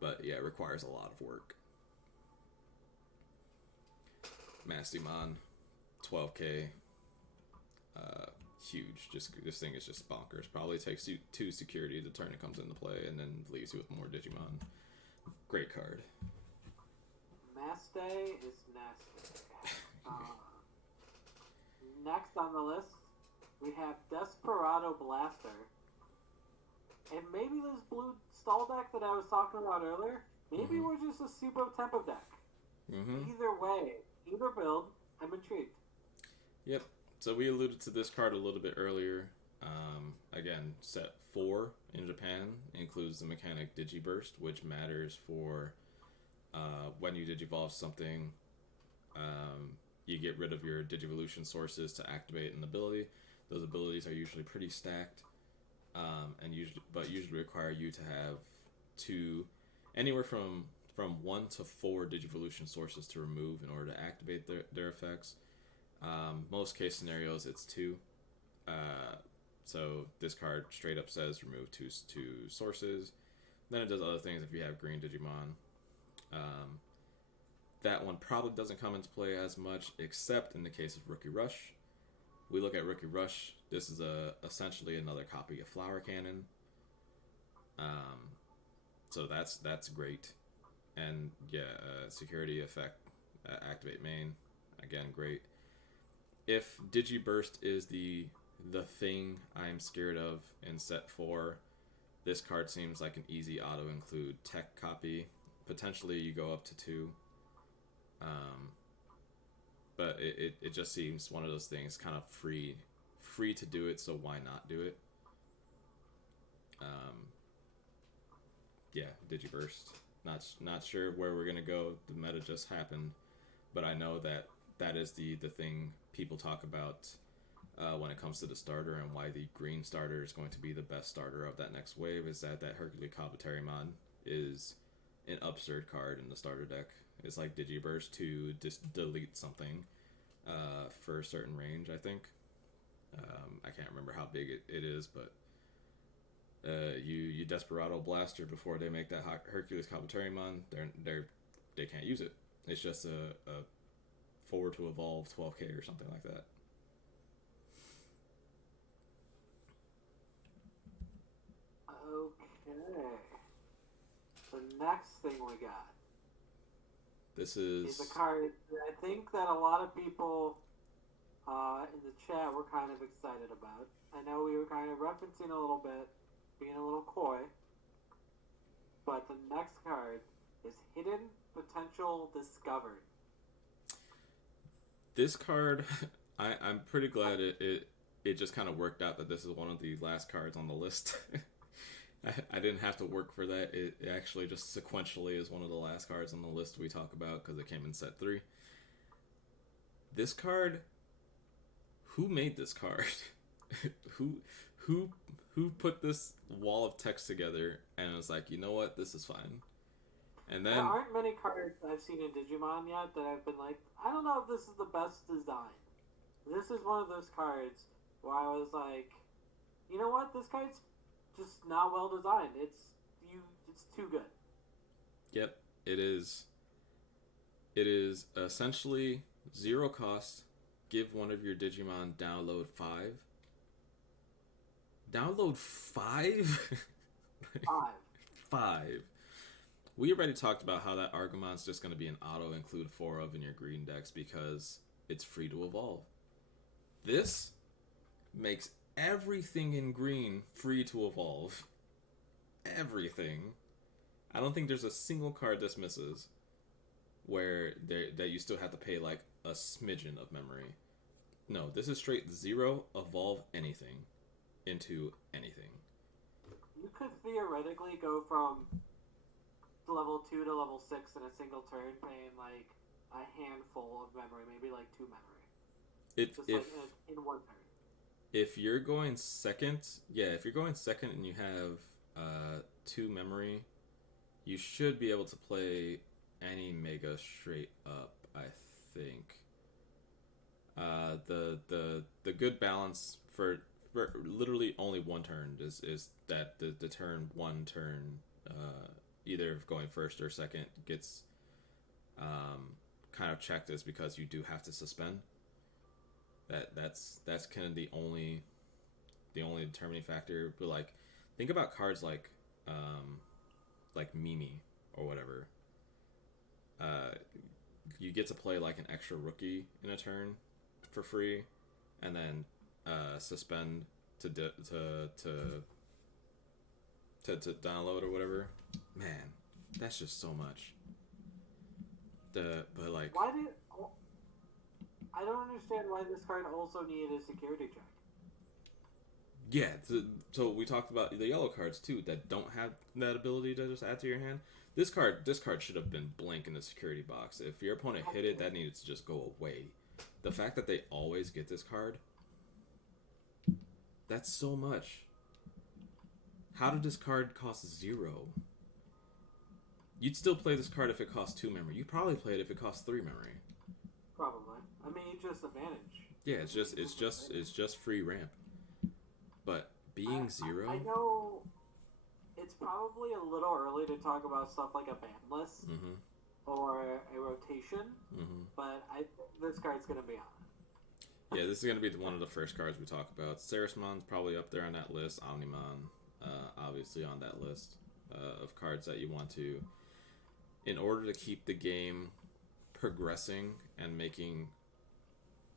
But yeah, it requires a lot of work. Mastimon, 12k, huge. Just this thing is just bonkers. Probably takes you 2 security the turn it comes into play, and then leaves you with more Digimon. Great card. Maste is nasty. Next on the list, we have Desperado Blaster. And maybe this blue stall deck that I was talking about earlier, maybe we're just a super tempo deck. Either way, either build, I'm intrigued. Yep. So we alluded to this card a little bit earlier. Again, set 4 in Japan includes the mechanic Digiburst, which matters for when you digivolve something. You get rid of your Digivolution sources to activate an ability. Those abilities are usually pretty stacked, and usually require you to have anywhere from 1 to 4 Digivolution sources to remove in order to activate their effects. Most case scenarios, it's 2. So this card straight up says remove two sources. Then it does other things if you have green Digimon. That one probably doesn't come into play as much, except in the case of Rookie Rush. We look at Rookie Rush. This is essentially another copy of Flower Cannon. So that's great. And yeah, security effect, activate main, again great. If Digiburst is the thing I'm scared of in set 4, this card seems like an easy auto include tech copy. Potentially you go up to 2. But it just seems one of those things, kind of free to do it, so why not do it? Yeah, Digiburst. Not sure where we're gonna go. The meta just happened, but I know that is the thing people talk about when it comes to the starter, and why the green starter is going to be the best starter of that next wave, is that Hercules Kabuterimon is an absurd card in the starter deck. It's like Digiburst to just delete something for a certain range, I think. I can't remember how big it is, but you Desperado Blaster before they make that Hercules Kabuterimon, they can't use it. It's just a forward to evolve 12k or something like that. Okay. The next thing we got. This is a card I think that a lot of people in the chat were kind of excited about. I know we were kind of referencing a little bit, being a little coy, but the next card is Hidden Potential Discovered. This card, I'm pretty glad it just kind of worked out that this is one of the last cards on the list. I didn't have to work for that. It actually just sequentially is one of the last cards on the list we talk about because it came in set 3. This card, who made this card? who who who put this wall of text together and was like, you know what, this is fine. And There then aren't many cards I've seen in Digimon yet that I've been like, I don't know if this is the best design. This is one of those cards where I was like, you know what, this card's just not well designed. It's too good. yep, it is. It is essentially zero cost. Give one of your Digimon download 5. Download 5? Five. 5. We already talked about how that Argomon's just going to be an auto include 4 of in your green decks because it's free to evolve. This makes everything in green free to evolve. Everything. I don't think there's a single card this misses where that you still have to pay like a smidgen of memory. No, this is straight 0, evolve anything into anything. You could theoretically go from level 2 to level 6 in a single turn, paying like a handful of memory, maybe like 2 memory. If Like in one turn. If you're going second, if you're going second and you have 2 memory, you should be able to play any Mega straight up, I think. The good balance for literally only one turn is that the turn 1 turn, either going first or second, gets kind of checked is because you do have to suspend. That's kind of the only determining factor. But like, think about cards like Mimi or whatever. You get to play like an extra rookie in a turn for free, and then suspend to download or whatever. Man, that's just so much. But like, I don't understand why this card also needed a security check. Yeah, so we talked about the yellow cards too that don't have that ability to just add to your hand. This card should have been blank in the security box. If your opponent hit it, that needed to just go away. The fact that they always get this card, that's so much. How did this card cost 0? You'd still play this card if it cost 2 memory. You'd probably play it if it cost 3 memory. Probably. I mean, it's just advantage. Yeah, it's just free ramp. But being 0, I know it's probably a little early to talk about stuff like a ban list or a rotation, but I think this card's gonna be on it. Yeah, this is gonna be one of the first cards we talk about. Sarismon's probably up there on that list. Omnimon, obviously on that list of cards that you want to, in order to keep the game progressing and making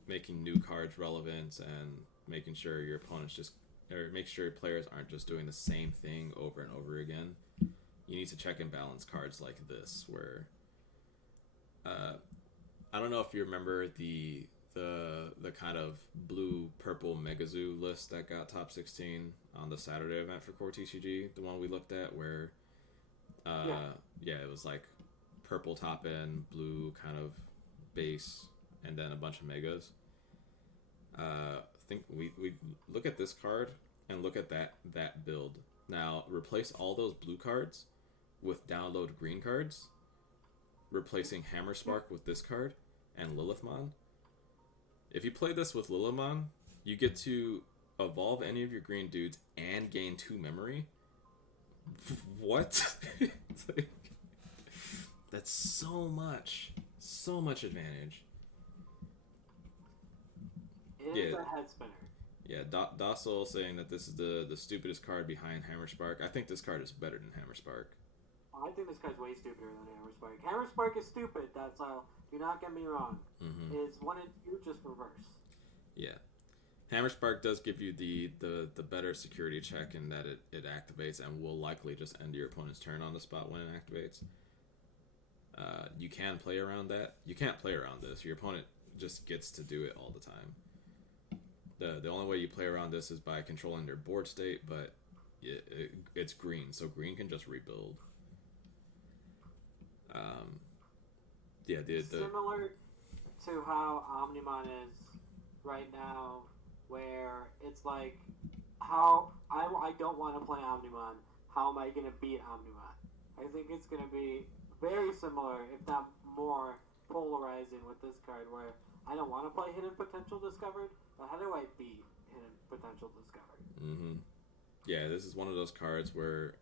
new cards relevant and making sure your opponents make sure players aren't just doing the same thing over and over again. You need to check and balance cards like this, where I don't know if you remember the kind of blue purple Megazoo list that got top 16 on the Saturday event for Core TCG, the one we looked at, where it was like purple top end, blue kind of base, and then a bunch of megas. I think we look at this card and look at that build. Now replace all those blue cards with download green cards, replacing Hammerspark with this card and Lilithmon. If you play this with Lilithmon, you get to evolve any of your green dudes and gain 2 memory. What? That's so much advantage. It is a head spinner. Yeah, Docile saying that this is the stupidest card behind Hammerspark. I think this card is better than Hammerspark. I think this card's way stupider than Hammerspark. Hammerspark is stupid, that's all. Do not get me wrong. It's 1 and 2, just reverse. Yeah. Hammerspark does give you the better security check in that it activates and will likely just end your opponent's turn on the spot when it activates. You can play around that. You can't play around this. Your opponent just gets to do it all the time. The only way you play around this is by controlling their board state, but it's green, so green can just rebuild. Similar to how Omnimon is right now where it's like, how I don't want to play Omnimon. How am I going to beat Omnimon? I think it's going to be very similar, if not more polarizing with this card, where I don't want to play Hidden Potential Discovered, but how do I beat Hidden Potential Discovered? Mm-hmm. Yeah, this is one of those cards where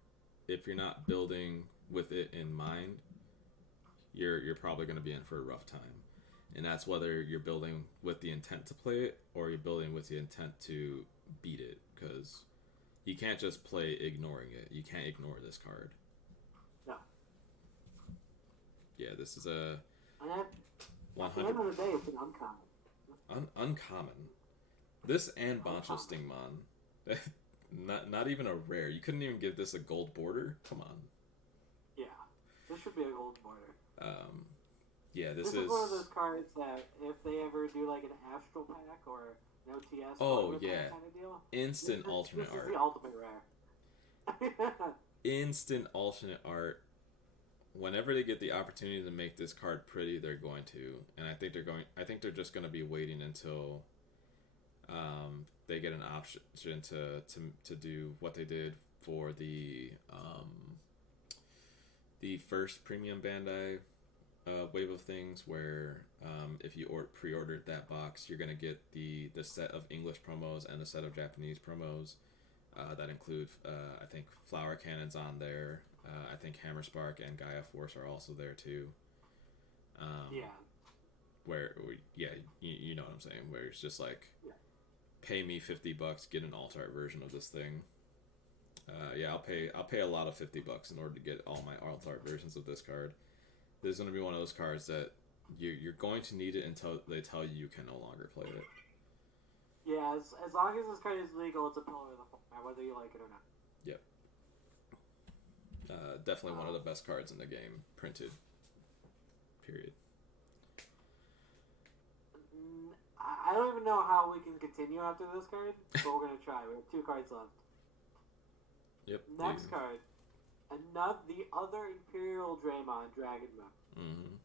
if you're not building with it in mind, you're probably going to be in for a rough time. And that's whether you're building with the intent to play it or you're building with the intent to beat it, because you can't just play ignoring it. You can't ignore this card. No. Yeah, this is a And 100 at the end of the day, it's an uncommon. uncommon. This and Bancho Stingmon. Not even a rare. You couldn't even give this a gold border? Come on. Yeah. This should be a gold border. Yeah, this is one of those cards that if they ever do like an Astral Pack or an OTS kind of deal, instant alternate this art. This is the ultimate rare. Instant alternate art. Whenever they get the opportunity to make this card pretty, they're going to, and I think they're just going to be waiting until they get an option to do what they did for the first premium Bandai wave of things, where if you pre-ordered that box, you're going to get the set of English promos and the set of Japanese promos that include I think Flower Cannon's on there. I think Hammer Spark and Gaia Force are also there too. Yeah. You know what I'm saying, where it's just like, pay me $50, get an alt art version of this thing. I'll pay a lot of $50 in order to get all my alt art versions of this card. This is going to be one of those cards that you're going to need it until they tell you can no longer play it. Yeah, as long as this card is legal, it's a pillar of the format, whether you like it or not. Yep. Definitely one of the best cards in the game, printed. Period. I don't even know how we can continue after this card, but we're going to try. We have 2 cards left. Yep. Next card. The other Imperial Draymond, Dragon Moon.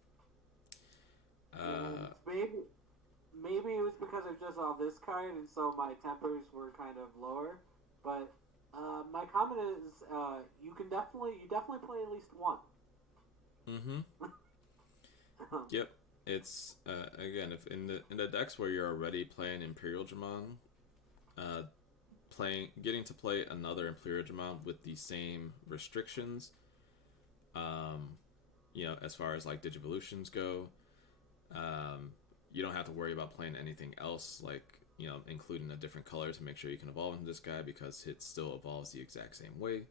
Maybe it was because I just saw this card, and so my tempers were kind of lower. But my comment is, you definitely play at least one. Yep. It's again, if in the decks where you're already playing Imperial Dramon, getting to play another Imperial Dramon with the same restrictions, as far as like Digivolutions go, you don't have to worry about playing anything else, like including a different color to make sure you can evolve into this guy, because it still evolves the exact same way.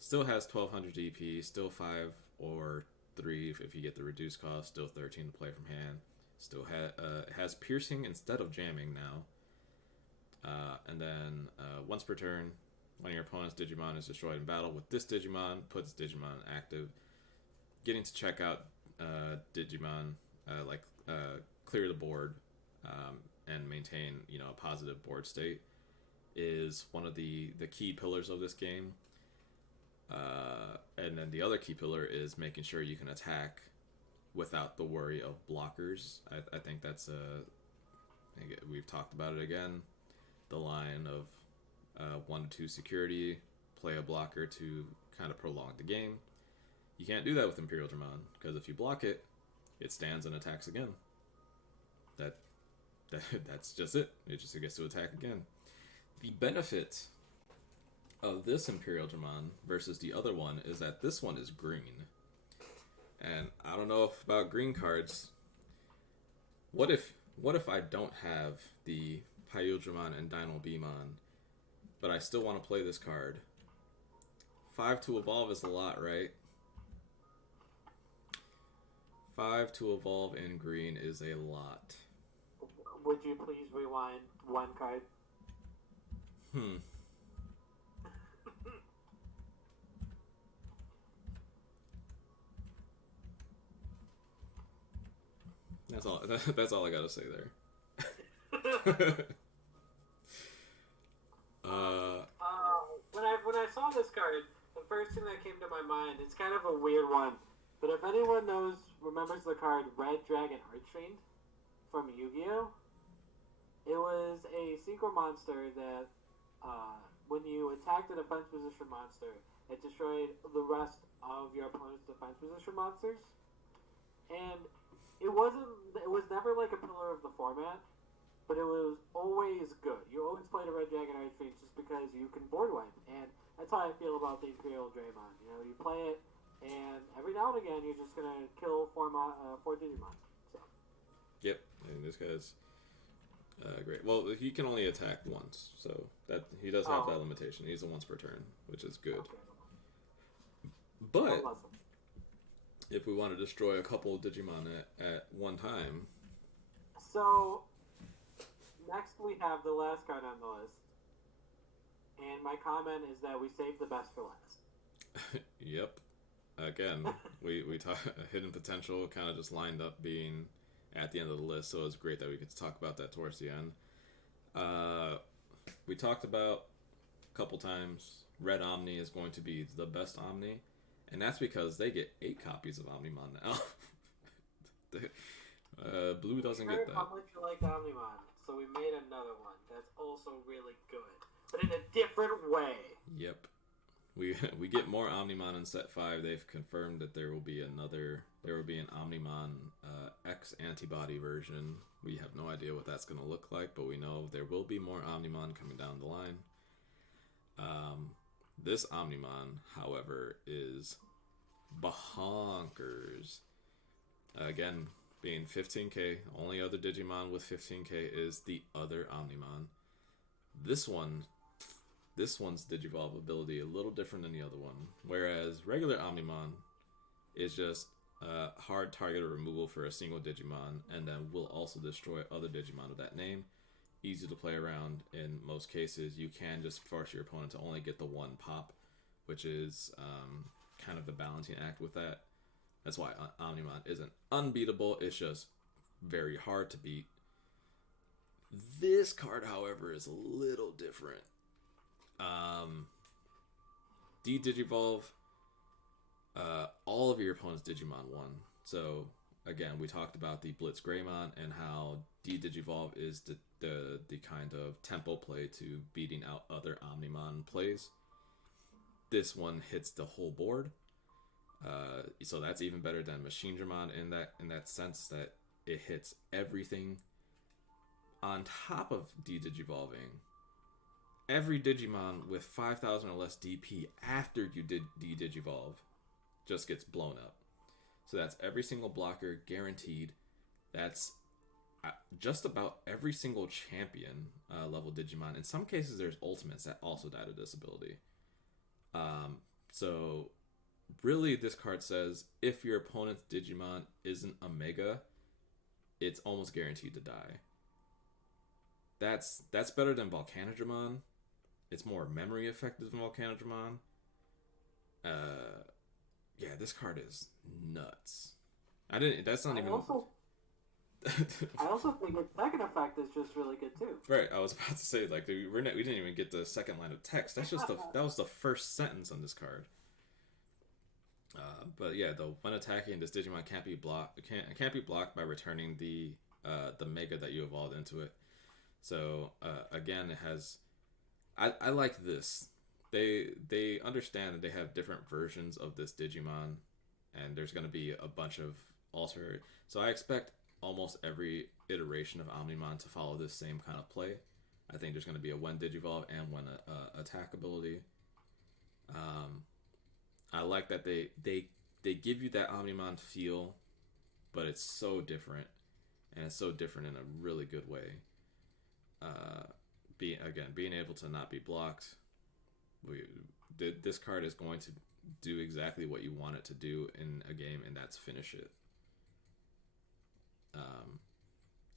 Still has 1200 DP, still 5 or 3 if you get the reduced cost, still 13 to play from hand. Still has piercing instead of jamming now. And then once per turn, when your opponent's Digimon is destroyed in battle with this Digimon, puts Digimon active. Getting to check out Digimon, clear the board and maintain a positive board state is one of the key pillars of this game. And then the other key pillar is making sure you can attack without the worry of blockers. I think that's we've talked about it again. The line of 1 to 2 security, play a blocker to kind of prolong the game. You can't do that with Imperial Dramon, because if you block it, it stands and attacks again. That's just it. It just gets to attack again. The benefit of this Imperial Dramon versus the other one is that this one is green. And I don't know about green cards. What if I don't have the Pyudramon and Dino Beamon, but I still want to play this card? 5 to evolve is a lot, right? 5 to evolve in green is a lot. Would you please rewind 1 card? That's all I gotta say there. When I saw this card, the first thing that came to my mind, it's kind of a weird one, but if anyone remembers the card Red Dragon Archfiend from Yu-Gi-Oh, It was a secret monster that, when you attacked a defense position monster, it destroyed the rest of your opponent's defense position monsters. And it wasn't. It was never like a pillar of the format, but it was always good. You always played a Red Dragon Archfiend just because you can board wipe, and that's how I feel about the Imperial Draymon. You know, you play it, and every now and again you're just gonna kill four Digimon. So. Yep, and this guy's great. Well, he can only attack once, so that he does have that limitation. He's a once per turn, which is good. Okay. But if we want to destroy a couple of Digimon at one time, so next we have the last card on the list, and my comment is that we saved the best for last. Yep. Again, we talk hidden potential kind of just lined up being at the end of the list, so it was great that we could talk about that towards the end. We talked about a couple times Red Omni is going to be the best Omni, and that's because they get 8 copies of Omnimon now. Blue doesn't get that. How much you like Omnimon, so we made another one that's also really good, but in a different way. Yep. We get more Omnimon in set 5. They've confirmed that there will be an Omnimon X antibody version. We have no idea what that's going to look like, but we know there will be more Omnimon coming down the line. This Omnimon, however, is bonkers. Again, being 15k, only other Digimon with 15k is the other Omnimon. This one's Digivolve ability a little different than the other one. Whereas regular Omnimon is just hard target removal for a single Digimon, and then will also destroy other Digimon of that name. Easy to play around in most cases. You can just force your opponent to only get the one pop, which is kind of the balancing act with that. That's why Omnimon isn't unbeatable. It's just very hard to beat. This card, however, is a little different. Digivolve all of your opponent's Digimon won. So again, we talked about the Blitz Greymon and how Digivolve is the kind of tempo play to beating out other Omnimon plays. This one hits the whole board. So that's even better than Machine Dramon in that sense that it hits everything. On top of Digivolving, every Digimon with 5,000 or less DP after you did Digivolve just gets blown up. So that's every single blocker guaranteed. That's just about every single champion level Digimon. In some cases, there's ultimates that also die to this ability. So really, this card says if your opponent's Digimon isn't a Mega, it's almost guaranteed to die. That's better than Volcanodramon. It's more memory effective than Volcanodramon. Yeah, this card is nuts. That's not even. I also think its second effect is just really good too. Right, I was about to say like we didn't even get the second line of text. That's just that was the first sentence on this card. But yeah, when attacking, this Digimon can't be blocked by returning the Mega that you evolved into it. So again, it has. I like this. They understand that they have different versions of this Digimon, and there's going to be a bunch of alternate. So I expect almost every iteration of Omnimon to follow this same kind of play. I think there's going to be a one Digivolve and one attack ability. I like that they give you that Omnimon feel, but it's so different, and it's so different in a really good way. Being able to not be blocked. This card is going to do exactly what you want it to do in a game, and that's finish it.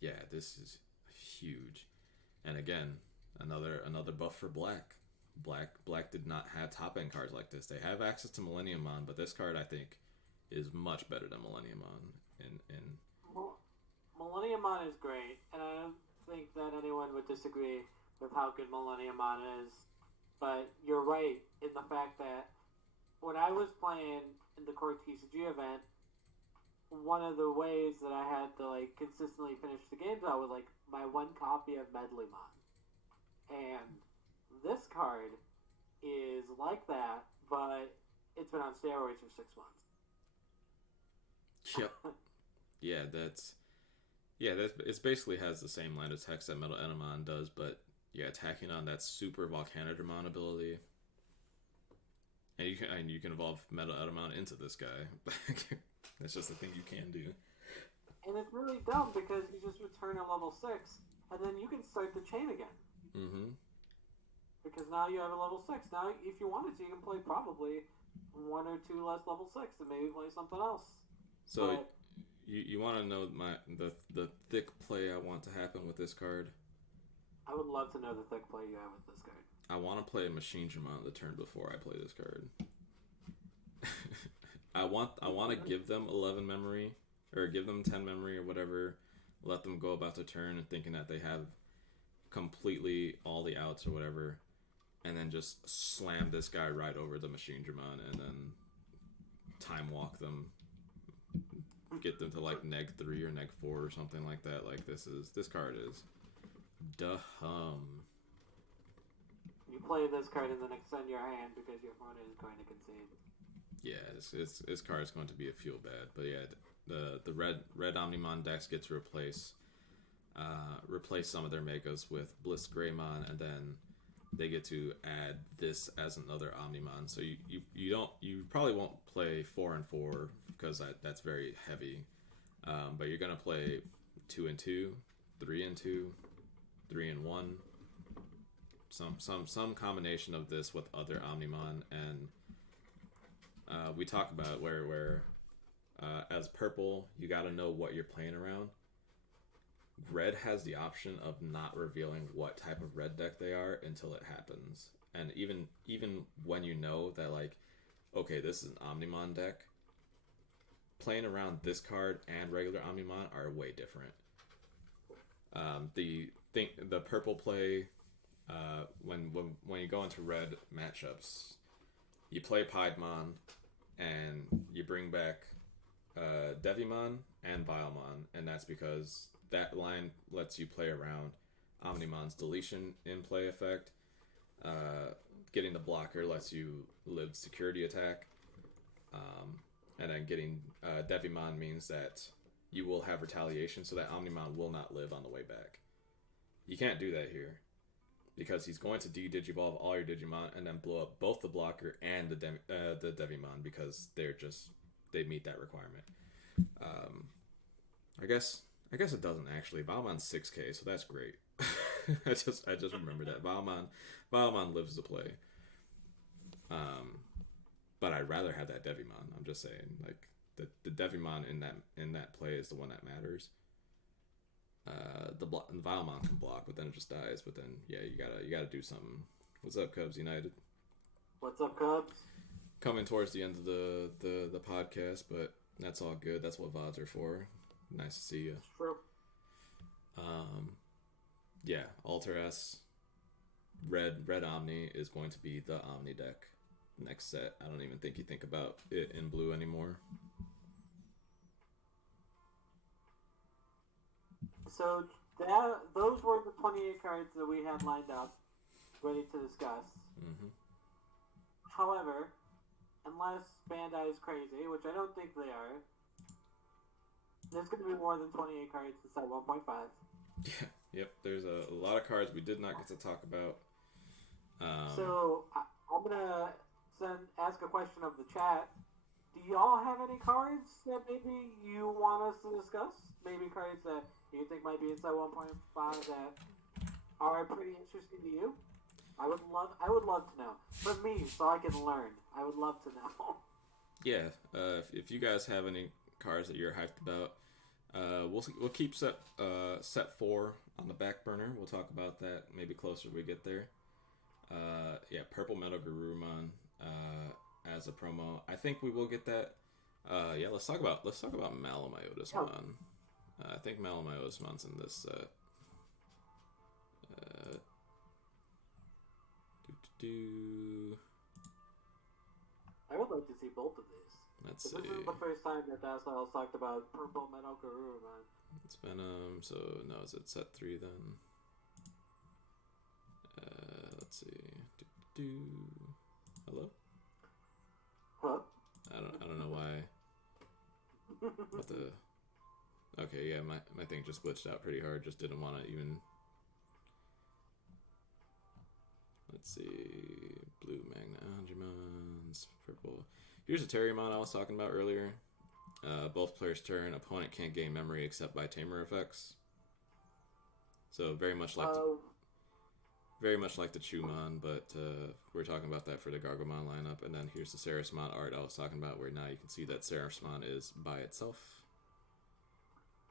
Yeah, this is huge. And again, another buff for Black. Black did not have top end cards like this. They have access to Millenniumon, but this card I think is much better than Millenniumon. Millenniumon is great, and I don't think that anyone would disagree with how good Millenniumon is. But you're right in the fact that when I was playing in the core TCG event, one of the ways that I had to consistently finish the games out was my one copy of Medleymon. And this card is like that, but it's been on steroids for 6 months. Yep. It basically has the same line of text that Metal Enemon does, but yeah, tacking on that super Volcanodramon ability. And you can evolve Metal Enemon into this guy. That's just the thing you can do. And it's really dumb because you just return a level 6, and then you can start the chain again. Mm-hmm. Because now you have a level 6. Now, if you wanted to, you can play probably 1 or 2 less level 6 and maybe play something else. So, but you want to know the thick play I want to happen with this card? I would love to know the thick play you have with this card. I want to play Machinedramon the turn before I play this card. I want to give them 11 memory, or give them 10 memory or whatever, let them go about their turn and thinking that they have completely all the outs or whatever, and then just slam this guy right over the Machinedramon and then time walk them, get them to like -3 or -4 or something like that. Like this card is dumb. You play this card and then extend your hand because your opponent is going to concede. Yeah, this card is going to be a feel bad, but yeah, the red Omnimon decks get to replace some of their megas with Bliss Greymon, and then they get to add this as another Omnimon. So you probably won't play 4 and 4 because that's very heavy, but you're gonna play 2 and 2, 3 and 2, 3 and 1. Some combination of this with other Omnimon, and we talk about where as purple you got to know what you're playing around. Red has the option of not revealing what type of red deck they are until it happens, and even when you know that, like, okay, this is an Omnimon deck, playing around this card and regular Omnimon are way different. The purple play, when you go into red matchups, you play Piedmon and you bring back Devimon and Biomon, and that's because that line lets you play around Omnimon's deletion in play effect. Getting the blocker lets you live security attack, and then getting Devimon means that you will have retaliation, so that Omnimon will not live on the way back. You can't do that here, because he's going to de-digivolve all your Digimon and then blow up both the blocker and the Devimon, because they meet that requirement. I guess it doesn't actually. Valmon's 6k, so that's great. I just remember that Valmon lives to play. But I'd rather have that Devimon. I'm just saying, like, the Devimon in that play is the one that matters. The Valmon can block, but then it just dies. But then yeah, you gotta do something. What's up, Cubs United? What's up, Cubs? Coming towards the end of the podcast, but that's all good. That's what VODs are for. Nice to see you. That's true. Yeah, Alter S. Red Omni is going to be the Omni deck next set. I don't even think you think about it in blue anymore. So those were the 28 cards that we had lined up, ready to discuss. Mm-hmm. However, unless Bandai is crazy, which I don't think they are, there's going to be more than 28 cards inside 1.5. Yeah, yep. There's a lot of cards we did not get to talk about. So I'm gonna ask a question of the chat. Do y'all have any cards that maybe you want us to discuss? Maybe cards that you think might be inside 1.5 that are pretty interesting to you? I would love to know. For me, so I can learn. I would love to know. Yeah, if you guys have any cards that you're hyped about, we'll keep set 4 on the back burner. We'll talk about that maybe closer we get there. Yeah, Purple Metal Garurumon as a promo. I think we will get that. Yeah, let's talk about Malamyotismon. I think Malamyotismon's in this set. I would like to see both of these. Let's This see. is the first time that Dazzle's talked about Purple Metal Guru, man. It's Venom. So no, is it set 3 then? Let's see. Hello? Huh? I don't know why. What the? Okay, yeah, my thing just glitched out pretty hard. Just didn't want to even. Let's see. Blue Magna Angemons. Purple. Here's a Terriermon I was talking about earlier. Both players' turn. Opponent can't gain memory except by tamer effects. So very much like the Chumon, but we're talking about that for the Gargomon lineup. And then here's the Sarasmon art I was talking about, where now you can see that Sarasmon is by itself.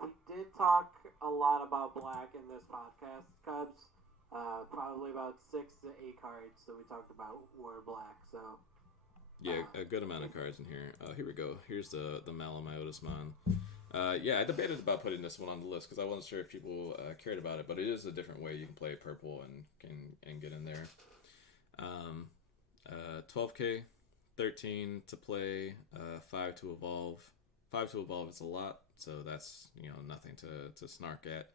We did talk a lot about black in this podcast, Cubs. Probably about 6 to 8 cards that we talked about were black. So yeah, a good amount of cards in here. Here we go. Here's the Malamyotismon. Yeah, I debated about putting this one on the list because I wasn't sure if people cared about it, but it is a different way you can play purple and get in there. 12k, 13 to play, 5 to evolve. 5 to evolve is a lot, so that's nothing to snark at.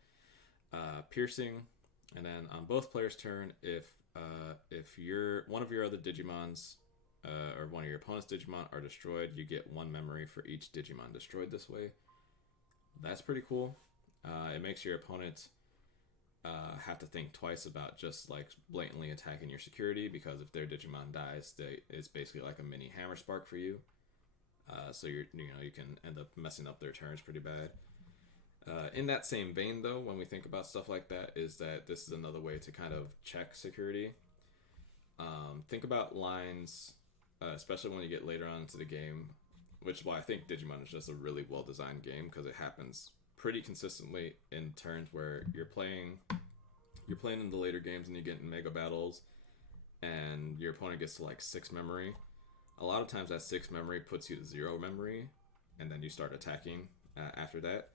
Piercing, and then on both players' turn, if one of your other Digimons or one of your opponent's Digimon are destroyed, you get 1 memory for each Digimon destroyed this way. That's pretty cool. It makes your opponent have to think twice about just like blatantly attacking your security, because if their Digimon dies, it's basically like a mini Hammer Spark for you. So you can end up messing up their turns pretty bad. In that same vein, though, when we think about stuff like that, is that this is another way to kind of check security. Think about lines, especially when you get later on into the game, which is why I think Digimon is just a really well-designed game, because it happens pretty consistently in turns where you're playing in the later games and you get in mega battles, and your opponent gets to like 6 memory. A lot of times that 6 memory puts you to 0 memory, and then you start attacking after that.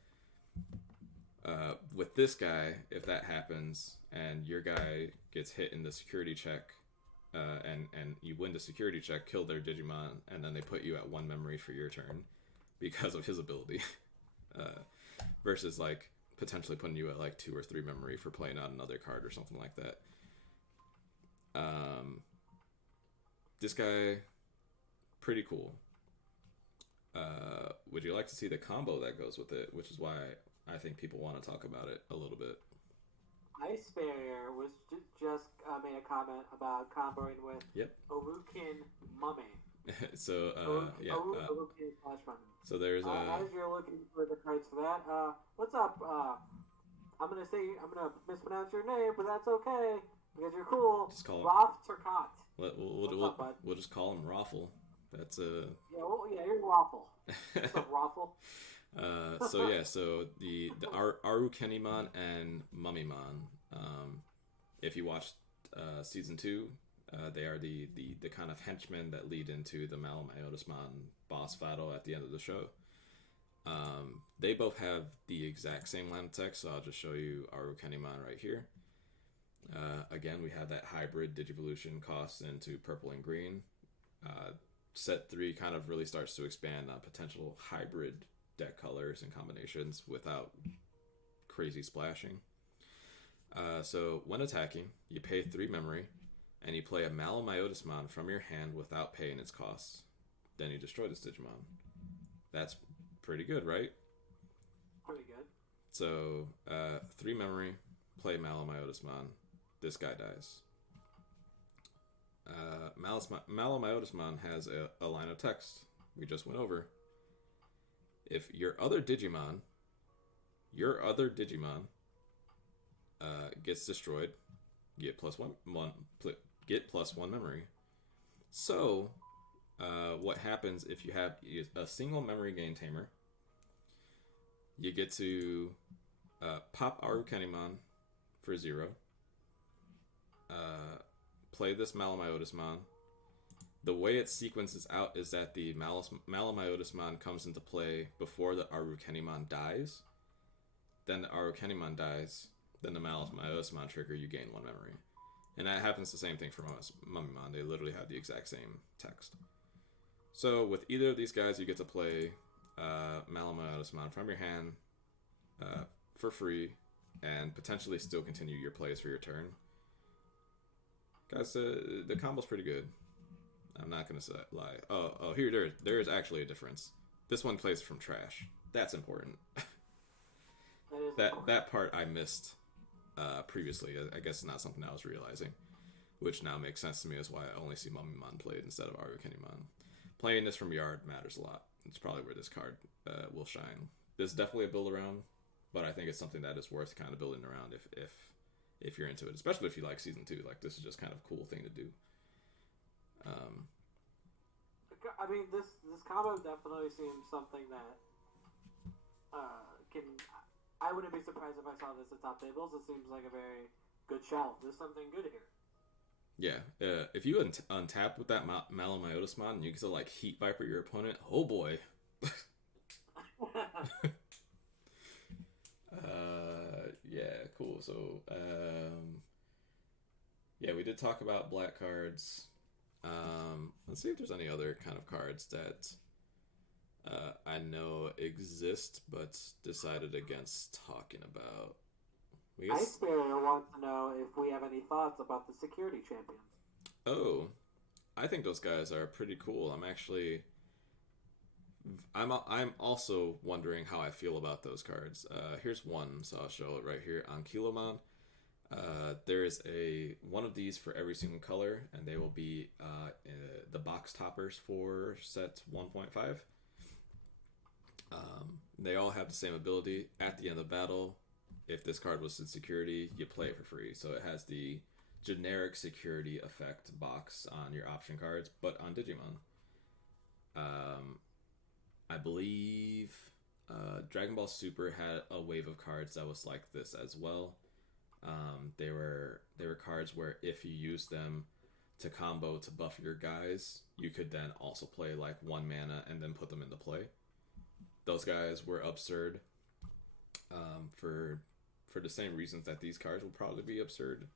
With this guy, if that happens and your guy gets hit in the security check, and you win the security check, kill their Digimon, and then they put you at 1 memory for your turn because of his ability, versus like potentially putting you at like 2 or 3 memory for playing out another card or something like that. This guy, pretty cool. Would you like to see the combo that goes with it? Which is why I think people want to talk about it a little bit. Ice Barrier was just made a comment about comboing with Orukin Mummy. So Orukin / Mummy. So there's as you're looking for the cards for that, what's up? I'm gonna mispronounce your name, but that's okay because you're cool. Just call him Roth Turcot. We'll just call him Raffle. That's you're Raffle. What's up, Raffle? So the Arukenimon and Mummymon, if you watched season 2, they are the kind of henchmen that lead into the Malamyotismon boss battle at the end of the show. They both have the exact same line of text, so I'll just show you Arukenimon right here. Again, we have that hybrid Digivolution cost into purple and green. Set 3 kind of really starts to expand on potential hybrid deck colors and combinations without crazy splashing. So when attacking, you pay 3 memory, and you play a Malamyotismon from your hand without paying its costs. Then you destroy this Digimon. That's pretty good, right? Pretty good. So 3 memory, play Malamyotismon. This guy dies. Malamyotismon has a line of text we just went over. If your other Digimon gets destroyed, get plus one memory. So, what happens if you have a single memory gain tamer? You get to pop Arukenimon for 0. Play this Malamyotismon. The way it sequences out is that the Malamyotismon comes into play before the Arukenimon dies. Then the Arukenimon dies. Then the Malamyotismon trigger, you gain 1 memory. And that happens the same thing for Mummymon. They literally have the exact same text. So with either of these guys, you get to play Malamon from your hand for free, and potentially still continue your plays for your turn. Guys, the combo's pretty good. I'm not gonna lie. Oh, here there is actually a difference. This one plays from trash. That's important. That part I missed previously. I guess not something I was realizing, which now makes sense to me as why I only see Mummymon played instead of Arukenimon. Playing this from yard matters a lot. It's probably where this card will shine. There's definitely a build around, but I think it's something that is worth kind of building around if you're into it, especially if you like Season 2. Like, this is just kind of a cool thing to do. I mean, this combo definitely seems something that can. I wouldn't be surprised if I saw this at top tables. It seems like a very good shelf. There's something good here. Yeah, if you untap with that Malamyotismon and you get to like Heat Viper your opponent, oh boy. Yeah, cool. So, yeah, we did talk about black cards. Let's see if there's any other kind of cards that I know exist, but decided against talking about. Ice Barrier wants to know if we have any thoughts about the security champions. Oh, I think those guys are pretty cool. I'm also wondering how I feel about those cards. Here's one, so I'll show it right here. Ankylomon. There is one of these for every single color, and they will be the box toppers for set 1.5. They all have the same ability. At the end of the battle, if this card was in security, you play it for free. So it has the generic security effect box on your option cards, but on Digimon. I believe Dragon Ball Super had a wave of cards that was like this as well. They were cards where if you use them to combo to buff your guys, you could then also play like 1 mana and then put them into play. Those guys were absurd for the same reasons that these cards will probably be absurd.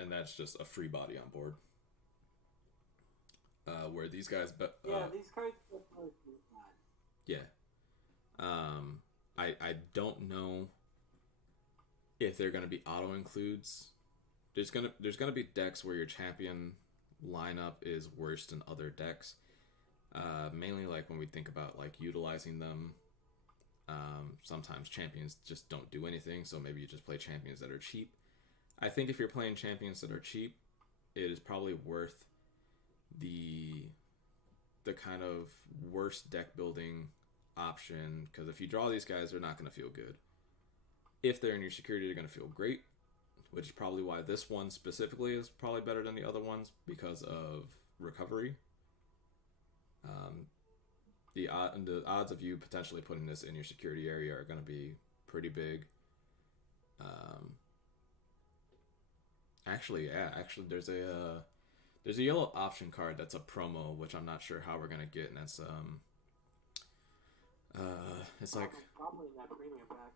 And that's just a free body on board. Where these guys... these cards are yeah. I don't know if they're going to be auto-includes. There's gonna be decks where your champion lineup is worse than other decks. Mainly like when we think about like utilizing them. Sometimes champions just don't do anything, so maybe you just play champions that are cheap. I think if you're playing champions that are cheap, it is probably worth the kind of worst deck building option, because if you draw these guys, they're not going to feel good. If they're in your security, they're going to feel great, which is probably why this one specifically is probably better than the other ones because of recovery. The odds of you potentially putting this in your security area are going to be pretty big. Actually, there's a yellow option card that's a promo, which I'm not sure how we're gonna get, and that's it's like probably in that premium pack.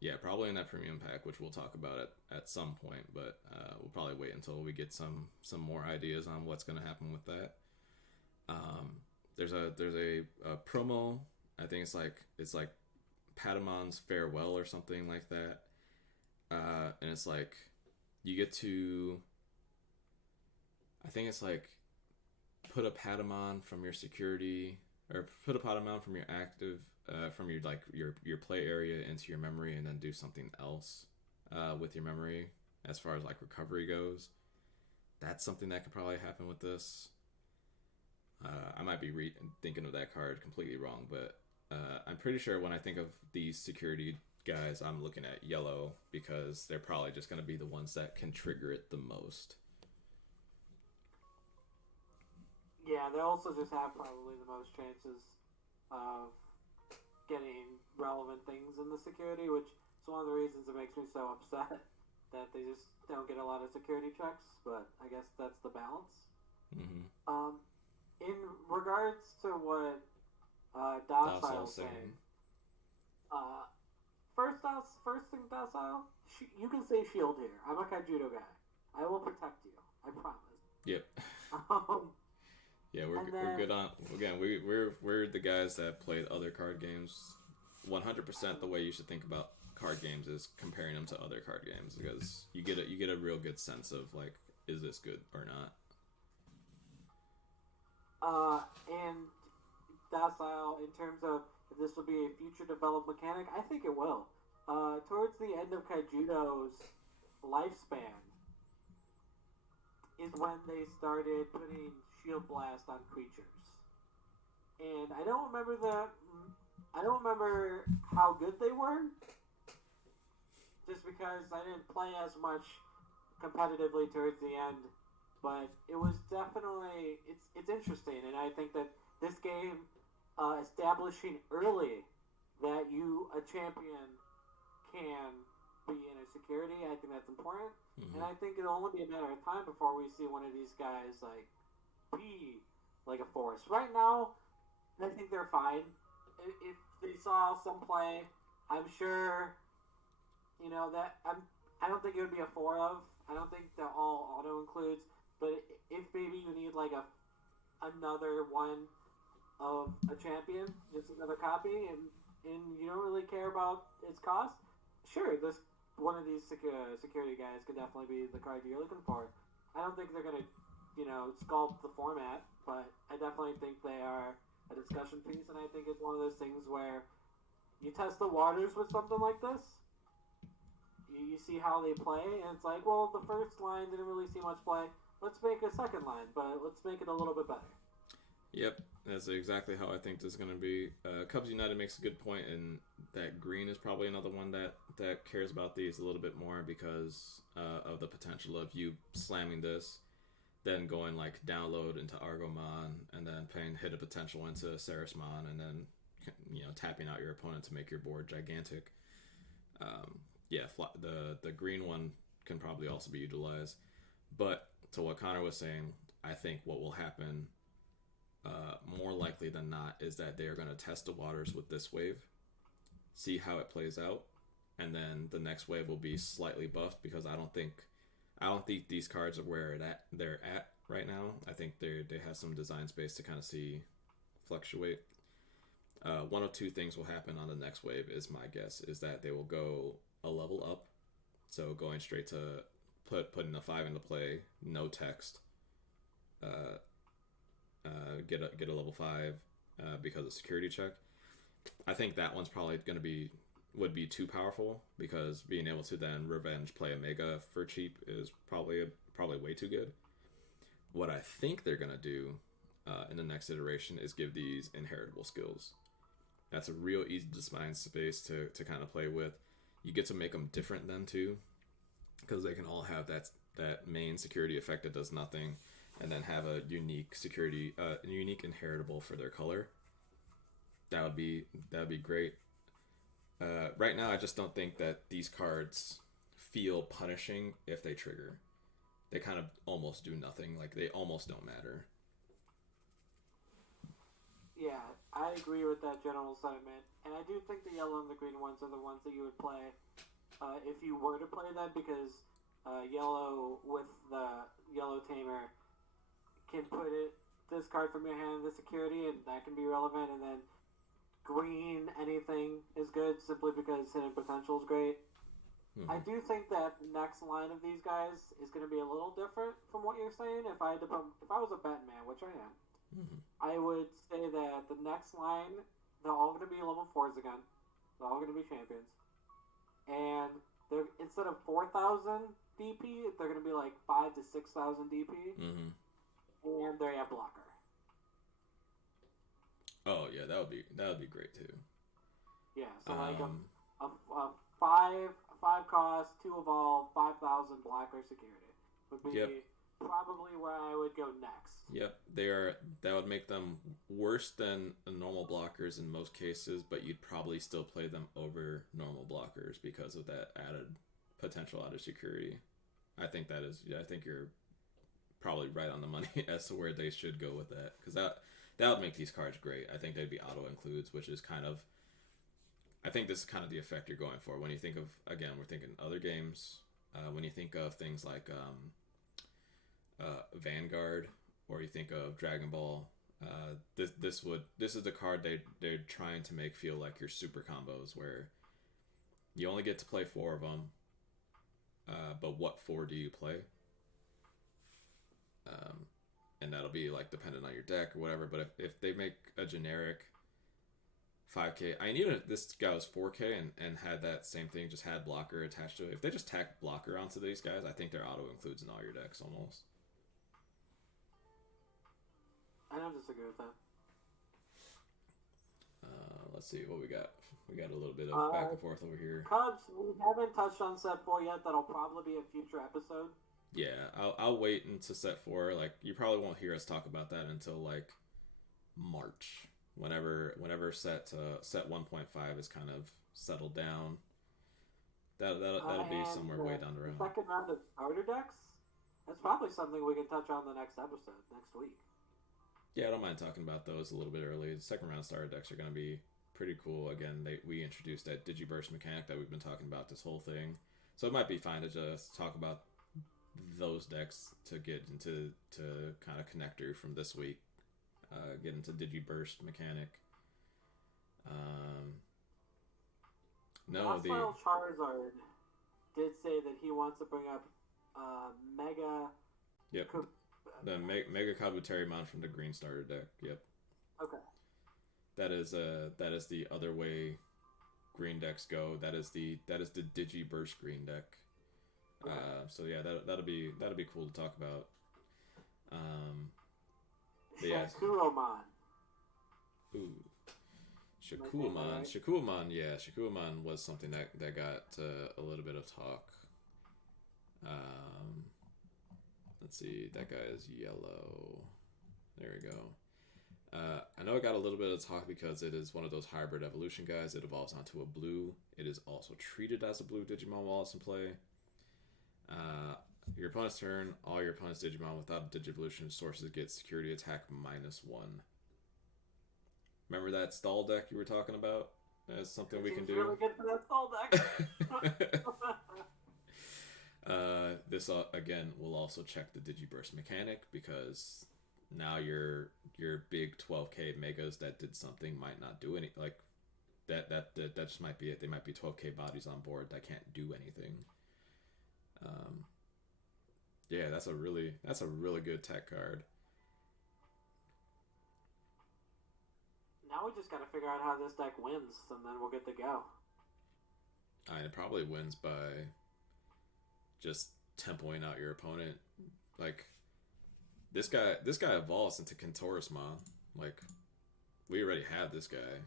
Yeah, probably in that premium pack, which we'll talk about at some point, but we'll probably wait until we get some more ideas on what's gonna happen with that. There's a promo. I think it's like Patamon's Farewell or something like that, and it's like you get to, I think it's like put a Patamon from your security, or put a Patamon from your active, from your like your play area into your memory, and then do something else with your memory as far as like recovery goes. That's something that could probably happen with this. I might be thinking of that card completely wrong, but I'm pretty sure when I think of these security guys, I'm looking at yellow because they're probably just going to be the ones that can trigger it the most. Yeah, they also just have probably the most chances of getting relevant things in the security, which is one of the reasons it makes me so upset that they just don't get a lot of security checks, but I guess that's the balance. Mm-hmm. In regards to what Docile was saying, first thing Docile, you can say shield here. I'm a Kaijudo guy. I will protect you. I promise. Yep. Yeah, we're good on. Again, we're the guys that played other card games. 100% the way you should think about card games is comparing them to other card games, because you get a real good sense of like, is this good or not. And docile in terms of if this will be a future developed mechanic, I think it will. Towards the end of Kaijudo's lifespan is when they started putting shield blast on creatures, and I don't remember how good they were, just because I didn't play as much competitively towards the end. But it was definitely it's interesting, and I think that this game establishing early that a champion can be in a security, I think that's important. Mm-hmm. And I think it'll only be a matter of time before we see one of these guys like be like a force. Right now, I think they're fine. If they saw some play, I'm sure, that I don't think it would be a 4 of. I don't think that all auto includes. But if maybe you need like another one of a champion, just another copy, and you don't really care about its cost, sure, this one of these security guys could definitely be the card you're looking for. I don't think they're gonna, sculpt the format, but I definitely think they are a discussion piece, and I think it's one of those things where you test the waters with something like this. You see how they play, and it's like, well, the first line didn't really see much play. Let's make a second line, but let's make it a little bit better. Yep, that's exactly how I think this is going to be. Cubs United makes a good point, and that green is probably another one that cares about these a little bit more, because of the potential of you slamming this, then going like download into Argomon, and then paying hit a potential into Sarismon, and then tapping out your opponent to make your board gigantic. The green one can probably also be utilized, but to what Connor was saying, I think what will happen more likely than not is that they are going to test the waters with this wave, see how it plays out, and then the next wave will be slightly buffed, because I don't think these cards are where they're at right now. I think they have some design space to kind of see fluctuate. One of two things will happen on the next wave is my guess, is that they will go a level up, so going straight to putting a 5 into play, no text, get a level 5 because of security check. I think that one's probably would be too powerful, because being able to then revenge play a mega for cheap is probably way too good. What I think they're gonna do in the next iteration is give these inheritable skills. That's a real easy design space to kind of play with. You get to make them different then too, because they can all have that main security effect that does nothing, and then have a unique security, unique inheritable for their color. That would be great. Right now, I just don't think that these cards feel punishing if they trigger. They kind of almost do nothing. Like, they almost don't matter. Yeah, I agree with that general sentiment. And I do think the yellow and the green ones are the ones that you would play if you were to play them, because yellow with the yellow tamer can this card from your hand, the security, and that can be relevant. And then green, anything is good, simply because hidden potential is great. Mm-hmm. I do think that next line of these guys is going to be a little different from what you're saying. If I was a Batman, which I am, mm-hmm. I would say that the next line, they're all going to be level 4s again. They're all going to be champions. And they're, instead of 4,000 DP, they're going to be like 5,000 to 6,000 DP. Mm-hmm. And they have blocker. Oh yeah, that would be great too. Yeah, so like a 5 cost, 2 evolve, 5,000 blocker security would be probably where I would go next. Yep, that would make them worse than normal blockers in most cases, but you'd probably still play them over normal blockers because of that added potential out of security. I think you're probably right on the money as to where they should go with that, because that would make these cards great. I think they'd be auto includes, which is kind of, I think this is kind of the effect you're going for when you think of, again, we're thinking other games. When you think of things like Vanguard or you think of Dragon Ball, this is the card they're trying to make feel like your super combos where you only get to play 4 of them, but what 4 do you play? And that'll be like dependent on your deck or whatever. But if they make a generic 5K, I mean, even if this guy was 4K and had that same thing, just had blocker attached to it. If they just tack blocker onto these guys, I think their auto includes in all your decks almost. I don't disagree with that. Let's see what we got. We got a little bit of back and forth over here. Cubs, we haven't touched on set 4 yet. That'll probably be a future episode. Yeah, I'll wait until set 4. Like, you probably won't hear us talk about that until like March, whenever set 1.5 is kind of settled down. That'll be somewhere way down the road. The second round of starter decks. That's probably something we can touch on the next episode next week. Yeah, I don't mind talking about those a little bit early. The second round starter decks are going to be pretty cool. Again, we introduced that Digiburst mechanic that we've been talking about this whole thing, so it might be fine to just talk about those decks to get into kind of connector from this week. Get into Digiburst mechanic. Hostile Charizard did say that he wants to bring up Mega. Yep. The Mega Kabuterimon from the green starter deck. Yep. Okay. That is the other way green decks go. That is the Digiburst green deck. Okay. So yeah, that'll be cool to talk about. Shakuromon. Ooh. Shakuamon. Shakuamon, yeah. Shakuamon was something that got a little bit of talk. Let's see. That guy is yellow. There we go. I know it got a little bit of talk because it is one of those hybrid evolution guys. It evolves onto a blue. It is also treated as a blue Digimon while it's in play. Your opponent's turn, all your opponent's Digimon without Digivolution sources get security attack -1. Remember that stall deck you were talking about? That's something we can do. Really good for that stall deck. This again will also check the Digiburst mechanic because now your big 12K megas that did something might not do any like that just might be it. They might be 12K bodies on board that can't do anything. Yeah, that's a really good tech card. Now we just gotta figure out how this deck wins, and then we'll get to go. It probably wins by just tempoing out your opponent. Like this guy evolves into Kentaurismon. Like we already have this guy.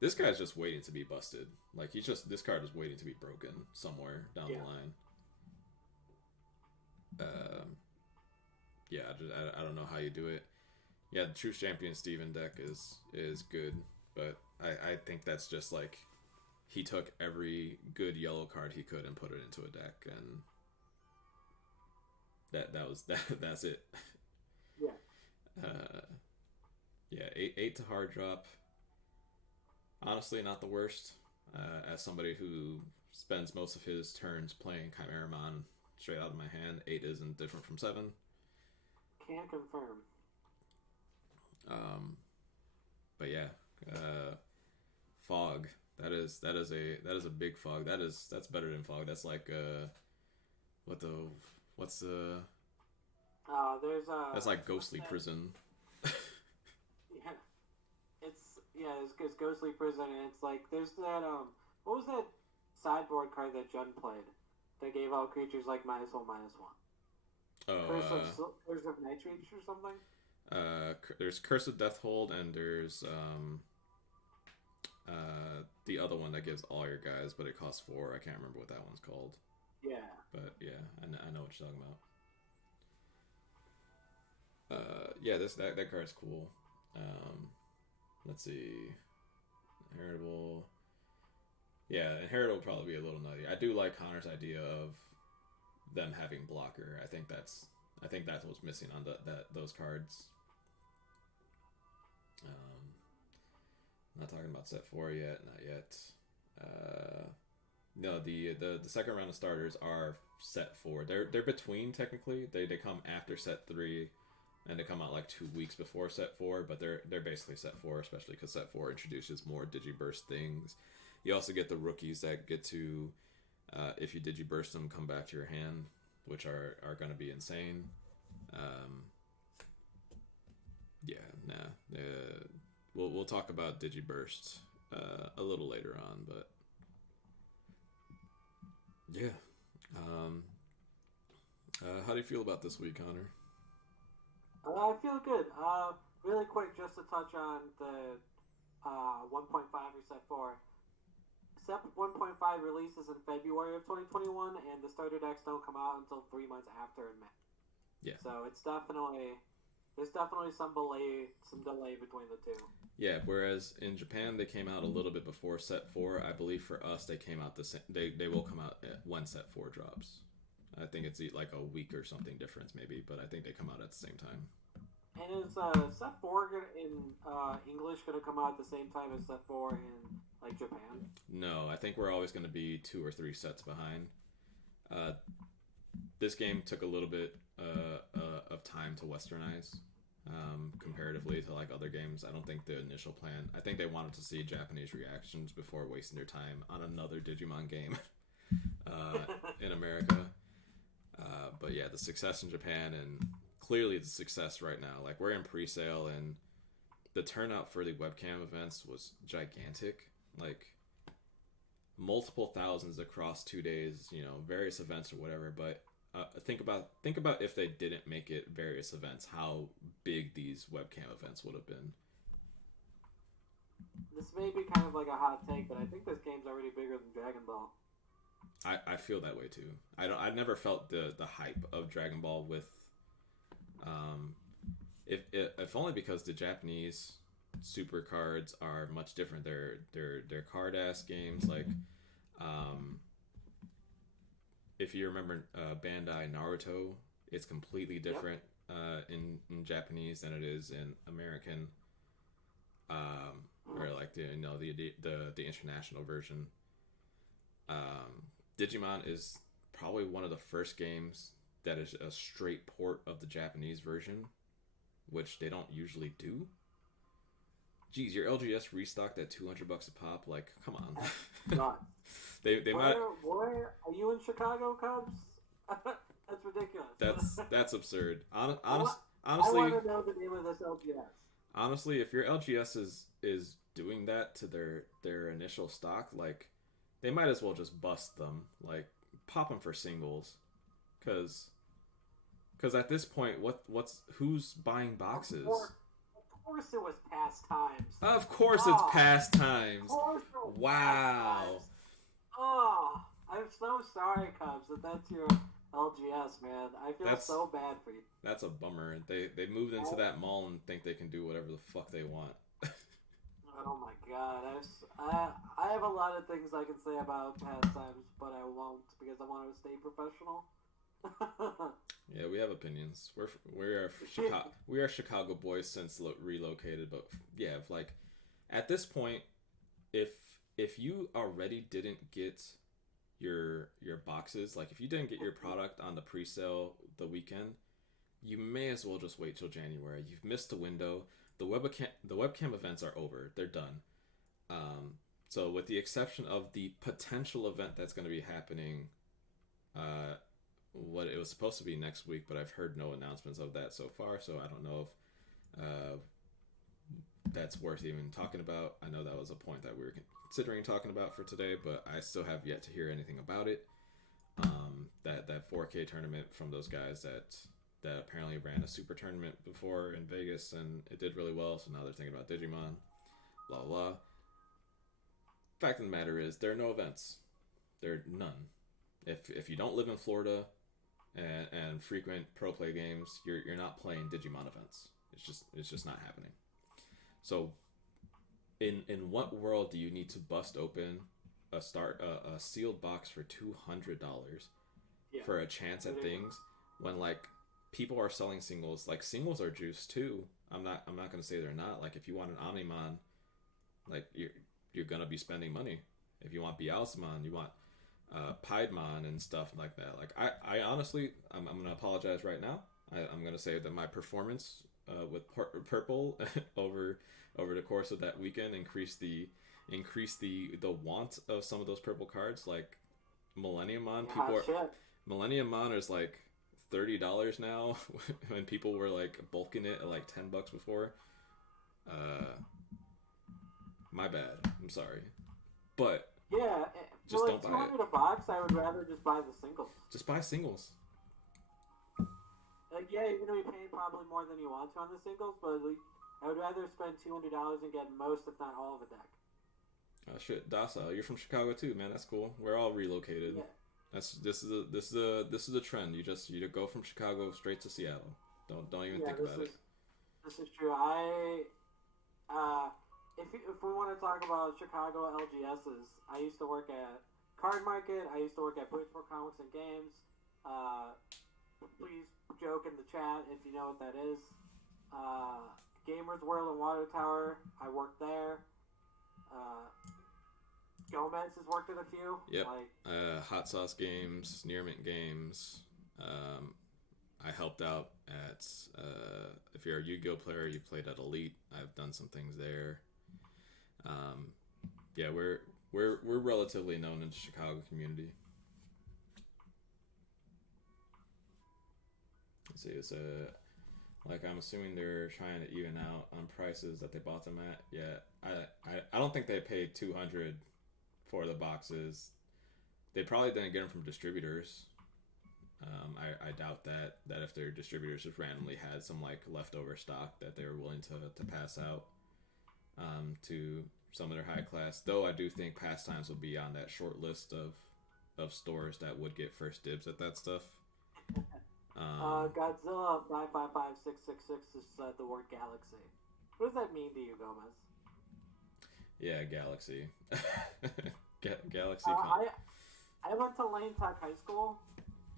This guy's just waiting to be busted. Like this card is waiting to be broken somewhere down the line. I don't know how you do it. Yeah, the Truth Champion Steven deck is good, but I think that's just like he took every good yellow card he could and put it into a deck, and that's it. Yeah. Yeah, 8 to hard drop. Honestly, not the worst. As somebody who spends most of his turns playing Chimeramon straight out of my hand, 8 isn't different from 7. Can confirm. But yeah, fog. That is a big fog. That's better than fog. That's like what's the there's that's like ghostly prison. It's ghostly prison, and it's like there's that what was that sideboard card that Jun played that gave all creatures like -1/-1? Oh, Curse of Nitrate or something. There's Curse of Deathhold, and there's the other one that gives all your guys, but it costs 4. I can't remember what that one's called. Yeah. But yeah, I know what you're talking about. Yeah, that card's cool. Let's see. Inheritable. Yeah, Inheritable will probably be a little nutty. I do like Connor's idea of them having blocker. I think that's what's missing on those cards. Not talking about set 4 yet, not yet. No, the second round of starters are set 4. They're between technically. They come after set 3 and they come out like 2 weeks before set 4, but they're basically set 4, especially because set 4 introduces more Digiburst things. You also get the rookies that get to, if you Digiburst them, come back to your hand, which are going to be insane. We'll talk about Digiburst a little later on, but yeah. How do you feel about this week, Connor? I feel good. Really quick, just to touch on the 1.5 reset 4. Set 1.5 releases in February of 2021, and the starter decks don't come out until 3 months after in May. Yeah. So there's definitely some delay between the two. Yeah. Whereas in Japan they came out a little bit before set 4. I believe for us they came out the same. They will come out when set 4 drops. I think it's like a week or something difference maybe, but I think they come out at the same time. And is set 4 in English going to come out at the same time as set 4 in like Japan? No, I think we're always going to be 2 or 3 sets behind. This game took a little bit of time to westernize comparatively to like other games. I don't think the initial plan. I think they wanted to see Japanese reactions before wasting their time on another Digimon game in America. But yeah, the success in Japan and clearly the success right now. Like we're in pre-sale and the turnout for the webcam events was gigantic. Like multiple thousands across 2 days. You know, various events or whatever. But think about if they didn't make it various events, how big these webcam events would have been. This may be kind of like a hot take, but I think this game's already bigger than Dragon Ball. I feel that way too. I never felt the hype of Dragon Ball with, if only because the Japanese super cards are much different. They're card ass games. Like, if you remember Bandai Naruto, it's completely different in Japanese than it is in American, or like the international version. Digimon is probably one of the first games that is a straight port of the Japanese version, which they don't usually do. Geez, your LGS restocked at $200 a pop. Like, come on. God. they might. Where are you in Chicago, Cubs? That's ridiculous. That's absurd. Honestly, I want to know the name of this LGS. Honestly, if your LGS is doing that to their initial stock, like, they might as well just bust them. Like, pop them for singles, because at this point, who's buying boxes? Of course it was past times. Of course it's past times. Wow. Past times. Oh, I'm so sorry, Cubs, that's your LGS, man. I feel so bad for you. That's a bummer. They moved into that mall and think they can do whatever the fuck they want. Oh my god, I have a lot of things I can say about pastimes, but I won't because I want to stay professional. Yeah, we have opinions. We are Chicago boys since relocated, but yeah, like at this point, if you already didn't get your boxes, like if you didn't get your product on the pre-sale the weekend, you may as well just wait till January. You've missed the window. The webcam events are over. They're done. So with the exception of the potential event that's going to be happening, what it was supposed to be next week, but I've heard no announcements of that so far. So I don't know if that's worth even talking about. I know that was a point that we were considering talking about for today, but I still have yet to hear anything about it. That 4K tournament from those guys that apparently ran a super tournament before in Vegas and it did really well, so now they're thinking about Digimon, blah blah. Fact of the matter is there are no events. There are none. If you don't live in Florida and frequent pro play games, you're not playing Digimon events. It's just not happening. So in what world do you need to bust open a sealed box for $200 for a chance at things when like people are selling singles? Like singles are juiced too. I'm not gonna say they're not. Like if you want an Omnimon, like you're gonna be spending money. If you want Bialsamon, you want Piedmon and stuff like that. Like I honestly, I'm gonna apologize right now. I'm gonna say that my performance with purple over the course of that weekend increased the want of some of those purple cards, like Millennium Mon. Millennium Mon is like $30 now when people were like bulking it at like $10 before. My bad. I'm sorry, but yeah, just don't buy it. $200 a box. I would rather just buy the singles. Just buy singles. Like, yeah, you're gonna be paying probably more than you want to on the singles, but I would rather spend $200 and get most, if not all, of a deck. Oh shit, Docile, you're from Chicago too, man. That's cool. We're all relocated. Yeah. This is a trend. You go from Chicago straight to Seattle. Don't even think about it. This is true. If we want to talk about Chicago LGSs, I used to work at Card Market. I used to work at Bridgeport Comics and Games. Please joke in the chat if you know what that is. Gamers World and Water Tower. I worked there. Gomez has worked at a few. Yep. Hot Sauce Games, Near Mint Games. I helped out at. If you're a Yu-Gi-Oh player, you've played at Elite. I've done some things there. Yeah, we're relatively known in the Chicago community. Let's see, it's like I'm assuming they're trying to even out on prices that they bought them at. Yeah, I don't think they paid $200 for the boxes. They probably didn't get them from distributors. I doubt that if their distributors just randomly had some like leftover stock that they were willing to pass out to some of their high class. Though I do think Pastimes will be on that short list of stores that would get first dibs at that stuff. Godzilla 555666 has said the word galaxy. What does that mean to you, Gomez? Yeah, galaxy. Galaxy. I went to Lane Tech High School.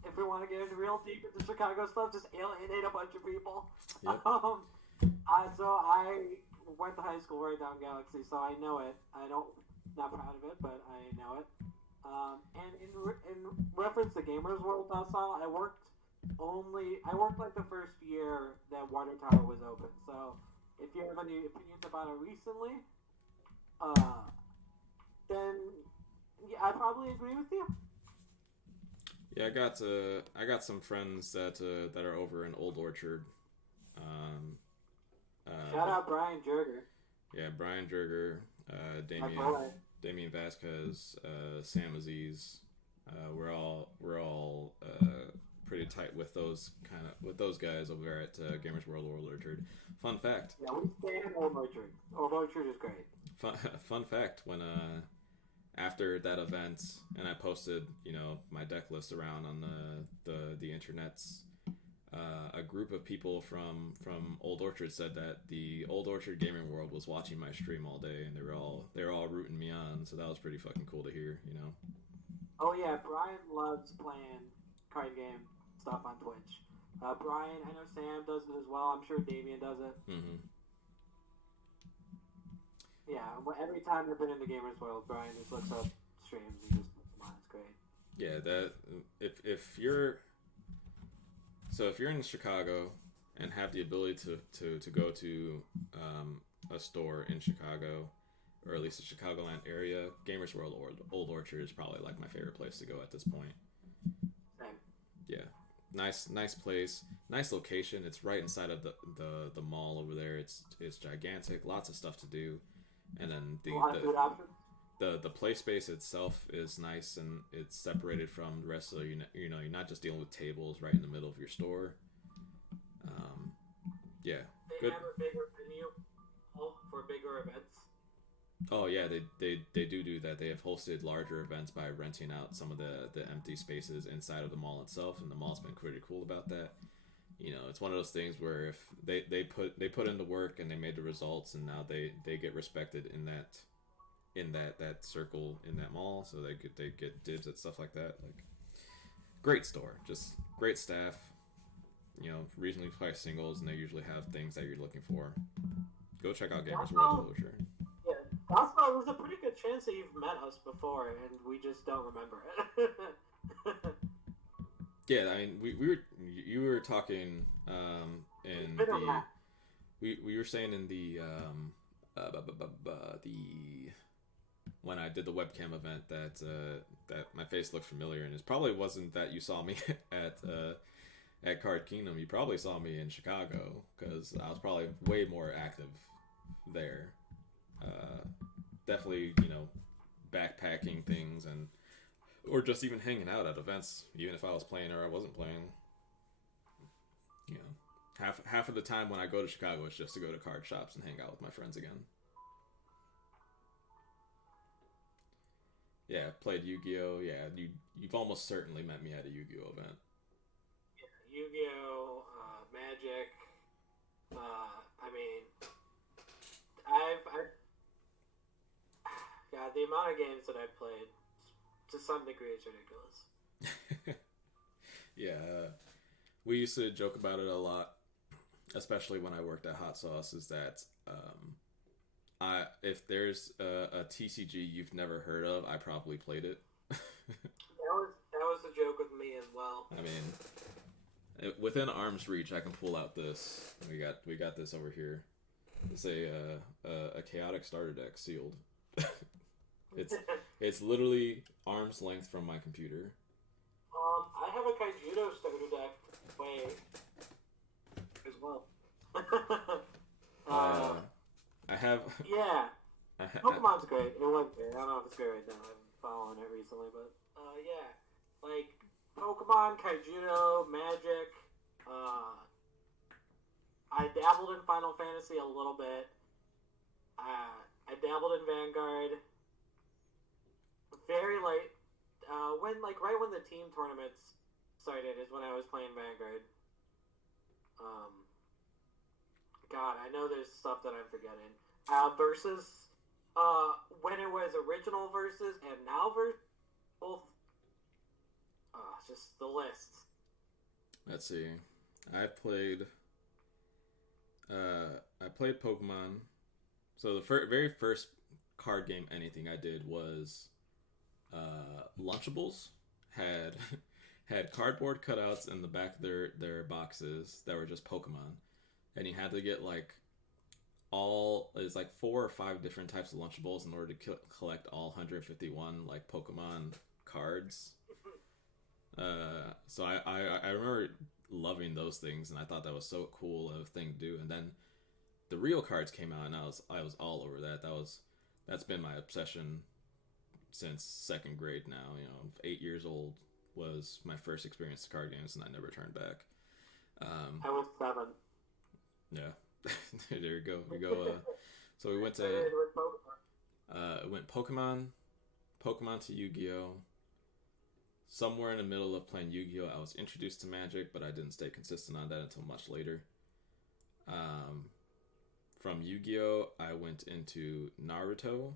If we want to get real deep into Chicago stuff, just alienate a bunch of people. Yep. So I went to high school right down Galaxy, so I know it. Not proud of it, but I know it. And in reference to Gamers World Docile, I worked like the first year that Water Tower was open. So if you have any opinions about it recently, then yeah, I probably agree with you. Yeah, I got some friends that are over in Old Orchard. Shout out Brian Jurger. Yeah, Brian Jurger, Damien Vasquez, Sam Aziz. We're all pretty tight with those guys over there at Gamers World Old Orchard. Fun fact. Yeah, we stand Old Orchard. Old Orchard is great. Fun fact, when after that event, and I posted, my deck list around on the internets, a group of people from Old Orchard said that the Old Orchard gaming world was watching my stream all day, and they were all rooting me on. So that was pretty fucking cool to hear, Oh yeah, Brian loves playing card game stuff on Twitch. Brian, I know Sam does it as well. I'm sure Damien does it. Mm-hmm. Yeah, every time I've been in the Gamers World, Brian just looks up streams and just puts them on. It's great. Yeah, that if you're in Chicago and have the ability to go to a store in Chicago, or at least the Chicagoland area, Gamers World or Old Orchard is probably like my favorite place to go at this point. Same. Yeah, nice place, nice location. It's right inside of the mall over there. It's gigantic, lots of stuff to do. And then the play space itself is nice, and it's separated from the rest of the, you're not just dealing with tables right in the middle of your store. Yeah. They have a bigger venue for bigger events. Oh yeah, they do that. They have hosted larger events by renting out some of the empty spaces inside of the mall itself, and the mall's been pretty cool about that. It's one of those things where if they put in the work and they made the results, and now they get respected in that circle in that mall, so they get dibs at stuff like that. Like, great store, just great staff. Reasonably priced singles, and they usually have things that you're looking for. Go check out Gamers World Closure. Yeah, there's a pretty good chance that you've met us before, and we just don't remember it. Yeah, I mean, you were talking in Been a the lot. we were saying in the the when I did the webcam event that my face looked familiar, and it probably wasn't that you saw me at Card Kingdom. You probably saw me in Chicago because I was probably way more active there. Definitely, backpacking things and or just even hanging out at events, even if I was playing or I wasn't playing. You know, half of the time when I go to Chicago, it's just to go to card shops and hang out with my friends again. Yeah, played Yu-Gi-Oh. Yeah, you've almost certainly met me at a Yu-Gi-Oh event. Yu-Gi-Oh, Magic. I mean, I've God, the amount of games that I've played to some degree is ridiculous. Yeah, we used to joke about it a lot, especially when I worked at Hot Sauce. Is that I if there's a TCG you've never heard of, I probably played it. That was the joke with me as well. I mean, within arm's reach, I can pull out this. We got this over here. It's a chaotic starter deck sealed. It's literally arm's length from my computer. I have a Kaijudo starter deck. Wait, as well. I have. Yeah, Pokemon's great. It was great. I don't know if it's great right now. I'm following it recently, but yeah, like Pokemon, Kaijudo, Magic. I dabbled in Final Fantasy a little bit. I dabbled in Vanguard. Very late. Right when the team tournaments started is when I was playing Vanguard. God, I know there's stuff that I'm forgetting. Versus, when it was original versus and now versus, both. Just the list. Let's see. I played. I played Pokemon. So the very first card game anything I did was Lunchables had cardboard cutouts in the back of their boxes that were just Pokemon, and you had to get it's like 4 or 5 different types of Lunchables in order to collect all 151 like Pokemon cards. So I remember loving those things, and I thought that was so cool of a thing to do. And then the real cards came out, and I was all over that. That's been my obsession since 2nd grade now. 8 years old was my first experience with card games, and I never turned back. I was 7. Yeah, there you go. So we went Pokemon to Yu-Gi-Oh. Somewhere in the middle of playing Yu-Gi-Oh, I was introduced to Magic, but I didn't stay consistent on that until much later. From Yu-Gi-Oh, I went into Naruto.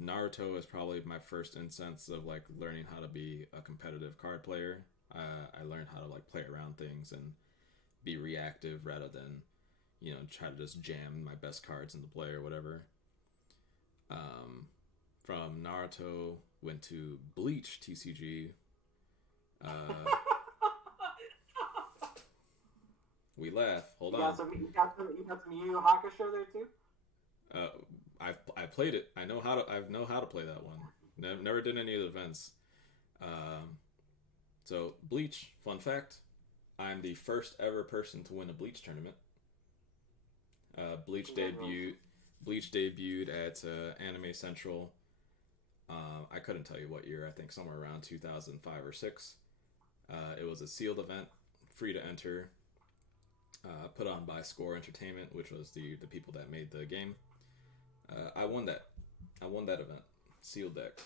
Naruto is probably my first instance of learning how to be a competitive card player. I learned how to play around things and be reactive rather than try to just jam my best cards into play or whatever. From Naruto went to Bleach TCG. We laugh. Hold on. You got some Yu Yu Hakusho there too. I played it. I know how to play that one. Never did any of the events. So Bleach. Fun fact: I'm the first ever person to win a Bleach tournament. Bleach debuted at Anime Central. I couldn't tell you what year. I think somewhere around 2005 or 6. It was a sealed event, free to enter. Put on by Score Entertainment, which was the people that made the game. I won that event. Sealed deck.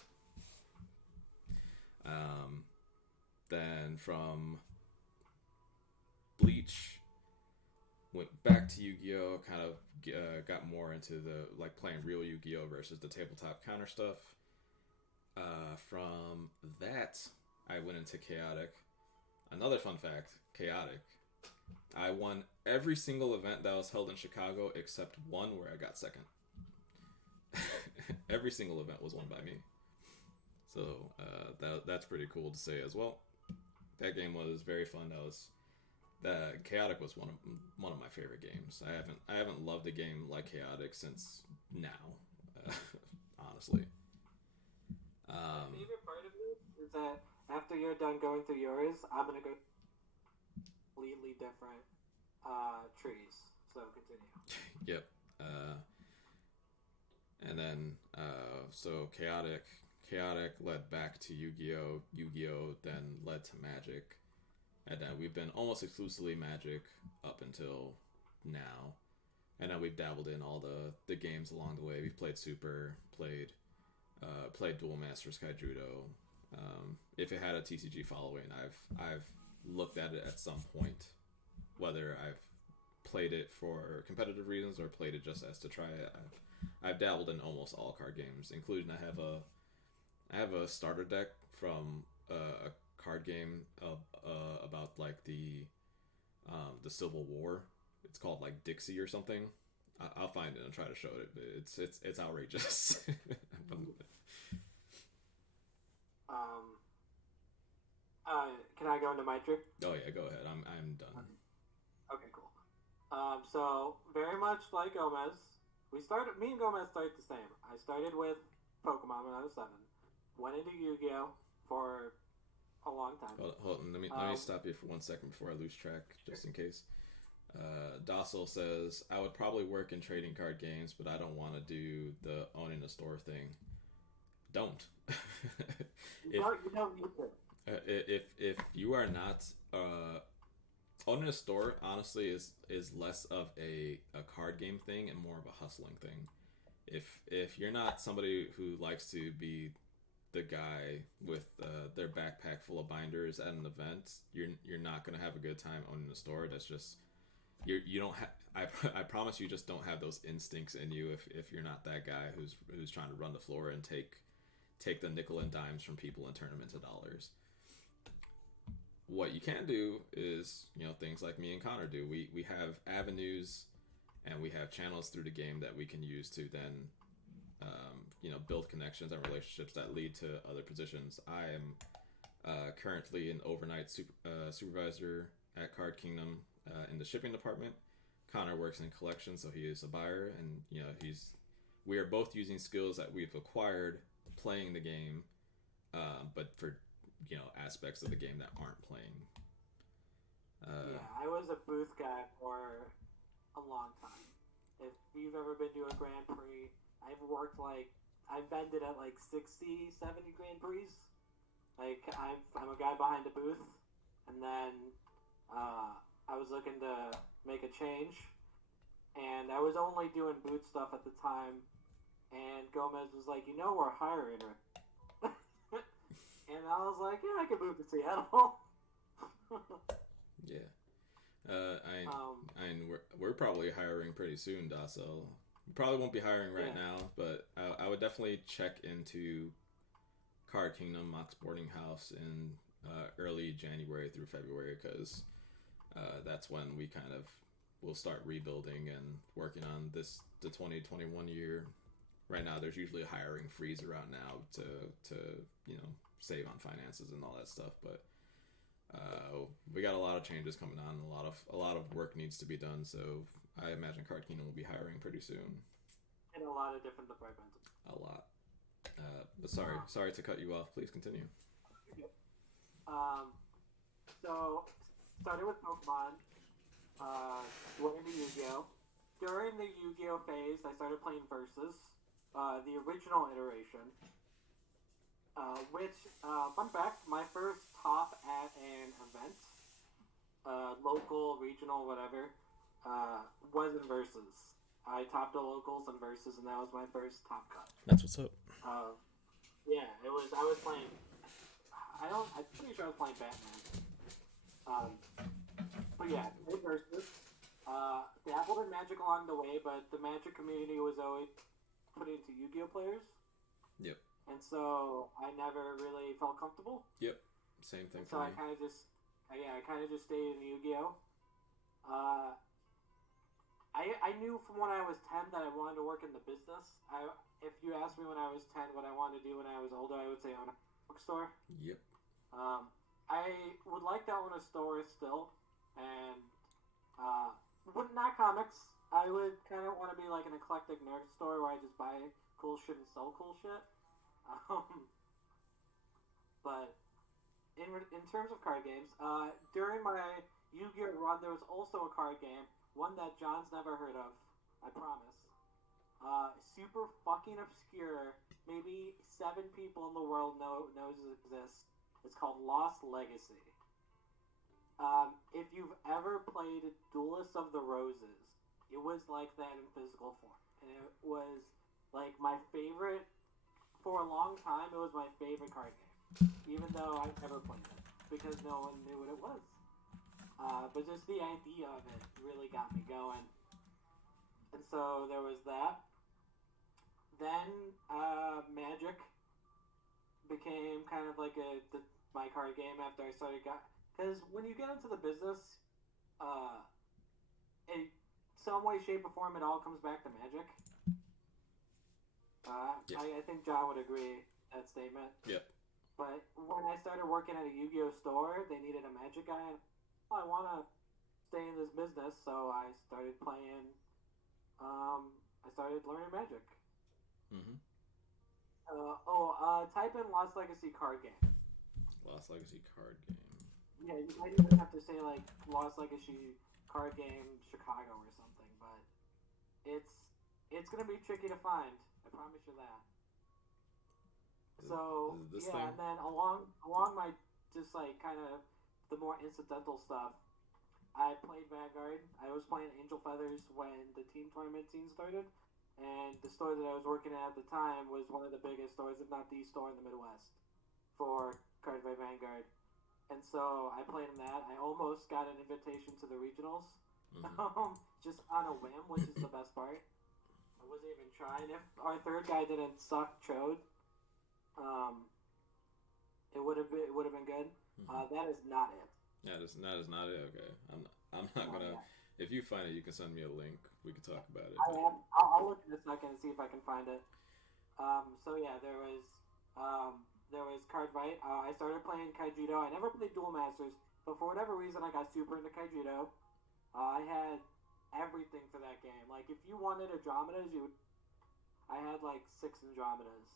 Then from Bleach, went back to Yu-Gi-Oh! Kind of got more into the playing real Yu-Gi-Oh! Versus the tabletop counter stuff. From that, I went into Chaotic. Another fun fact, Chaotic. I won every single event that was held in Chicago except one where I got second. Every single event was won by me. So that's pretty cool to say as well. That game was very fun. Chaotic was one of my favorite games. I haven't loved a game like Chaotic since now, honestly. My favorite part of it is that after you're done going through yours, I'm gonna go completely different trees. So continue. Yep. And then so Chaotic led back to Yu-Gi-Oh. Yu-Gi-Oh then led to Magic, and then we've been almost exclusively Magic up until now. And then we've dabbled in all the games along the way. We've played Super, played Duel Masters Kaijudo. If it had a TCG following, I've looked at it at some point, whether I've played it for competitive reasons or played it just as to try it. I've dabbled in almost all card games, including I have a starter deck from a card game about like the Civil War. It's called like Dixie or something. I'll find it and try to show it. It's outrageous. Can I go into my trick? Oh yeah, go ahead. I'm done. Okay, cool. So very much like Gomez, me and Gomez started the same. I started with Pokemon when I was 7. Went into Yu-Gi-Oh for a long time. Hold on. Let me stop you for 1 second before I lose track, just in case. Docile says, I would probably work in trading card games, but I don't want to do the owning a store thing. Don't. You don't need to. If you are not owning a store, honestly, is less of a card game thing and more of a hustling thing. If you're not somebody who likes to be the guy with their backpack full of binders at an event, you're not gonna have a good time owning a store. That's just you don't have. I promise you just don't have those instincts in you if you're not that guy who's trying to run the floor and take the nickel and dimes from people and turn them into dollars. What you can do is, things like me and Connor do. We have avenues and we have channels through the game that we can use to then build connections and relationships that lead to other positions. I am currently an overnight supervisor at Card Kingdom in the shipping department. Connor works in collections, so he is a buyer, and we are both using skills that we've acquired playing the game, but for aspects of the game that aren't playing. Yeah, I was a booth guy for a long time. If you've ever been to a Grand Prix, I've vended at like 60, 70 Grand Prix. Like, I'm a guy behind the booth, and then I was looking to make a change, and I was only doing booth stuff at the time, and Gomez was like, we're hiring her. And I was like, yeah, I could move to Seattle. Yeah. We're probably hiring pretty soon, Docile. We probably won't be hiring right now, but I would definitely check into Card Kingdom, Mox Boarding House in early January through February, because that's when we kind of will start rebuilding and working on the 2021 year. Right now, there's usually a hiring freeze around now to save on finances and all that stuff, but we got a lot of changes coming on. A lot of work needs to be done, so I imagine Card Kingdom will be hiring pretty soon. In a lot of different departments. A lot. But sorry to cut you off. Please continue. So started with Pokemon. Went into Yu-Gi-Oh. During the Yu-Gi-Oh phase, I started playing Versus, the original iteration. Which, fun fact, my first top at an event, local, regional, whatever, was in Versus. I topped the locals in Versus, and that was my first top cut. That's what's up. Yeah, I was playing, I'm pretty sure I was playing Batman. But yeah, in Versus, dabbled in Magic along the way, but the Magic community was always put into Yu-Gi-Oh players. Yep. And so I never really felt comfortable. Yep. Same thing. So I kind of just stayed in Yu-Gi-Oh. I knew from when I was 10 that I wanted to work in the business. If you asked me when I was 10 what I wanted to do when I was older, I would say own a bookstore. Yep. I would like to own a store still, and I would kind of want to be like an eclectic nerd store where I just buy cool shit and sell cool shit. Um, but in terms of card games, during my Yu-Gi-Oh run, there was also a card game, one that John's never heard of. I promise. Super fucking obscure. Maybe 7 people in the world knows it exists. It's called Lost Legacy. If you've ever played Duelist of the Roses, it was like that in physical form, and it was like my favorite for a long time. It was my favorite card game, even though I never played it because no one knew what it was. But just the idea of it really got me going, and so there was that. Then Magic became kind of like my card game after I started because when you get into the business, in some way, shape, or form, it all comes back to Magic. Yeah. I think John would agree that statement. Yep. But when I started working at a Yu-Gi-Oh store, they needed a Magic guy, and I want to stay in this business, so I started playing. I started learning Magic. Mm-hmm. Type in Lost Legacy card game. Lost Legacy card game. Yeah, you might even have to say like Lost Legacy card game Chicago or something, but it's gonna be tricky to find. I promise you that. So this yeah, thing? and then along my just like kind of the more incidental stuff, I played Vanguard. I was playing Angel Feathers when the team tournament scene started, and the store that I was working at the time was one of the biggest stores, if not the store in the Midwest, for Cards by Vanguard. And so I played in that. I almost got an invitation to the regionals, just on a whim, which is the best part. I wasn't even trying. If our third guy didn't suck chode, it would have been good. That is not it. That is not it. Okay, I'm not gonna. Yeah. If you find it, you can send me a link. We can talk about it. I'll look in a second and see if I can find it. So yeah, there was Card Fight. I started playing Kaijudo. I never played Duel Masters, but for whatever reason, I got super into Kaijudo. I had everything for that game. Like, if you wanted Andromedas, I had like 6 Andromedas.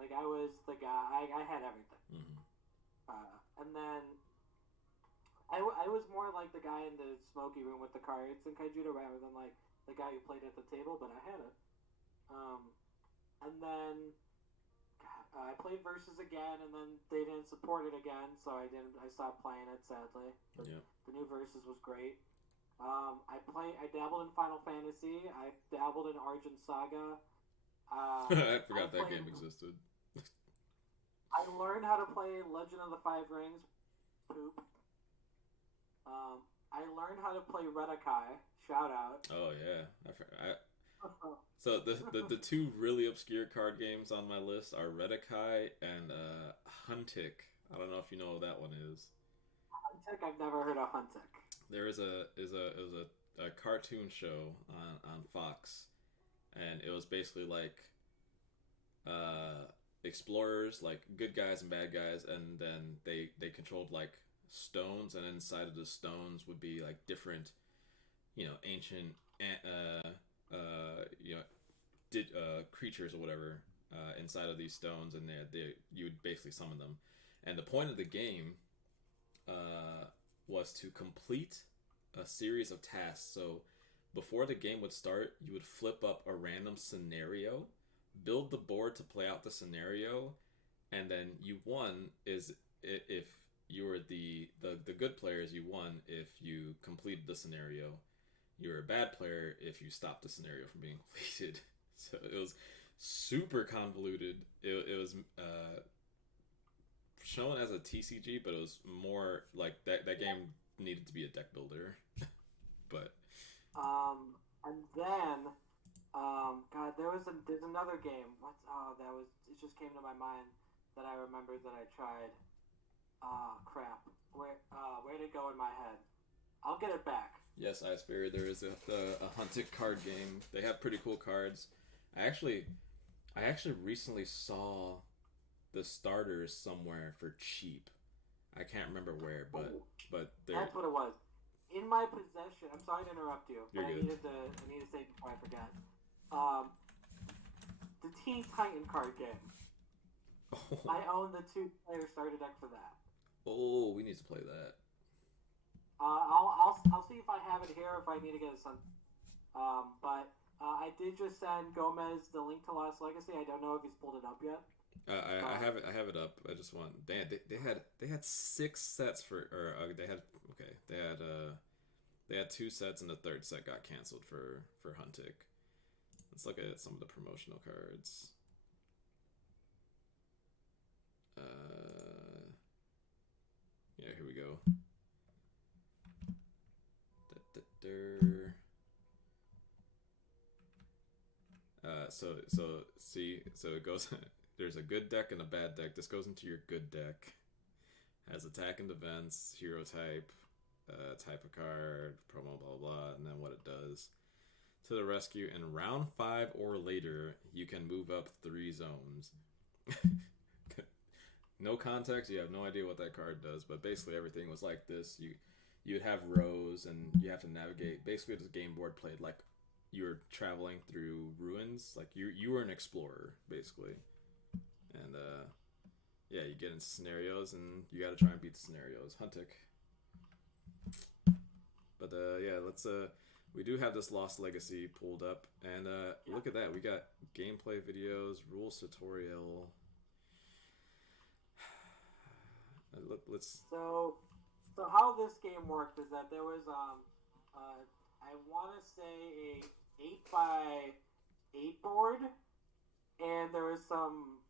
Like, I was the guy. I had everything. Mm-hmm. And then I was more like the guy in the smoky room with the cards in Kaijudo rather than like the guy who played at the table, but I had it. And then I played Versus again, and then they didn't support it again, so I stopped playing it, sadly. But Yeah. The new Versus was great. I dabbled in Final Fantasy. I dabbled in Argent Saga. I forgot that game existed. I learned how to play Legend of the Five Rings. Poop. I learned how to play Redakai. Shout out. Oh yeah, So the 2 really obscure card games on my list are Redakai and Huntic. I don't know if you know what that one is. Huntic, I've never heard of Huntic. There is a cartoon show on Fox, and it was basically like explorers, like good guys and bad guys, and then they controlled like stones, and inside of the stones would be like different, ancient creatures or whatever inside of these stones, and you would basically summon them. And the point of the game was to complete a series of tasks. So before the game would start, you would flip up a random scenario, build the board to play out the scenario, and then you won if you were the good players. You won if you completed the scenario. You were a bad player if you stopped the scenario from being completed. So it was super convoluted. It was shown as a TCG, but it was more like that game needed to be a deck builder. But and then God, there's another game. It just came to my mind that I remembered that I tried. Crap. Where'd it go in my head? I'll get it back. Yes, Ice Spirit. There is a Hunted card game. They have pretty cool cards. I actually recently saw the starters somewhere for cheap. I can't remember where, but That's what it was. in my possession. I'm sorry to interrupt you, but You're I good. needed to. I need to say it before I forget. The Teen Titan card game. I own the 2-player starter deck for that. Oh, we need to play that. I'll see if I have it here. If I need to get it sent. But I did just send Gomez the link to Lost Legacy. I don't know if he's pulled it up yet. I have it. I have it up. I just want. They had 6 sets for, or they had 2 sets and the third set got canceled for Huntic. Let's look at some of the promotional cards. Yeah, here we go. So it goes. There's a good deck and a bad deck. This goes into your good deck. Has attack and defense, hero type, type of card, promo, blah, blah, blah, and then what it does. To the rescue, in round 5 or later, you can move up 3 zones. No context, you have no idea what that card does, but basically everything was like this. You'd have rows, and you have to navigate. Basically, this game board played like you were traveling through ruins. Like you were an explorer, basically. And yeah, you get into scenarios, and you got to try and beat the scenarios. Huntic. But yeah, let's we do have this Lost Legacy pulled up, and look at that. We got gameplay videos, rules tutorial. Let's. So how this game worked is that there was I want to say a 8x8 board, and there was some.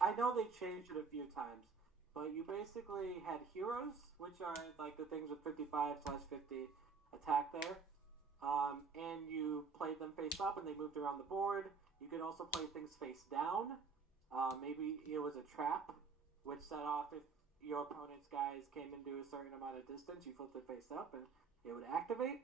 I know they changed it a few times, but you basically had heroes, which are like the things with 55/50 attack there, and you played them face up, and they moved around the board. You could also play things face down. Maybe it was a trap, which set off if your opponent's guys came into a certain amount of distance. You flipped it face up, and it would activate.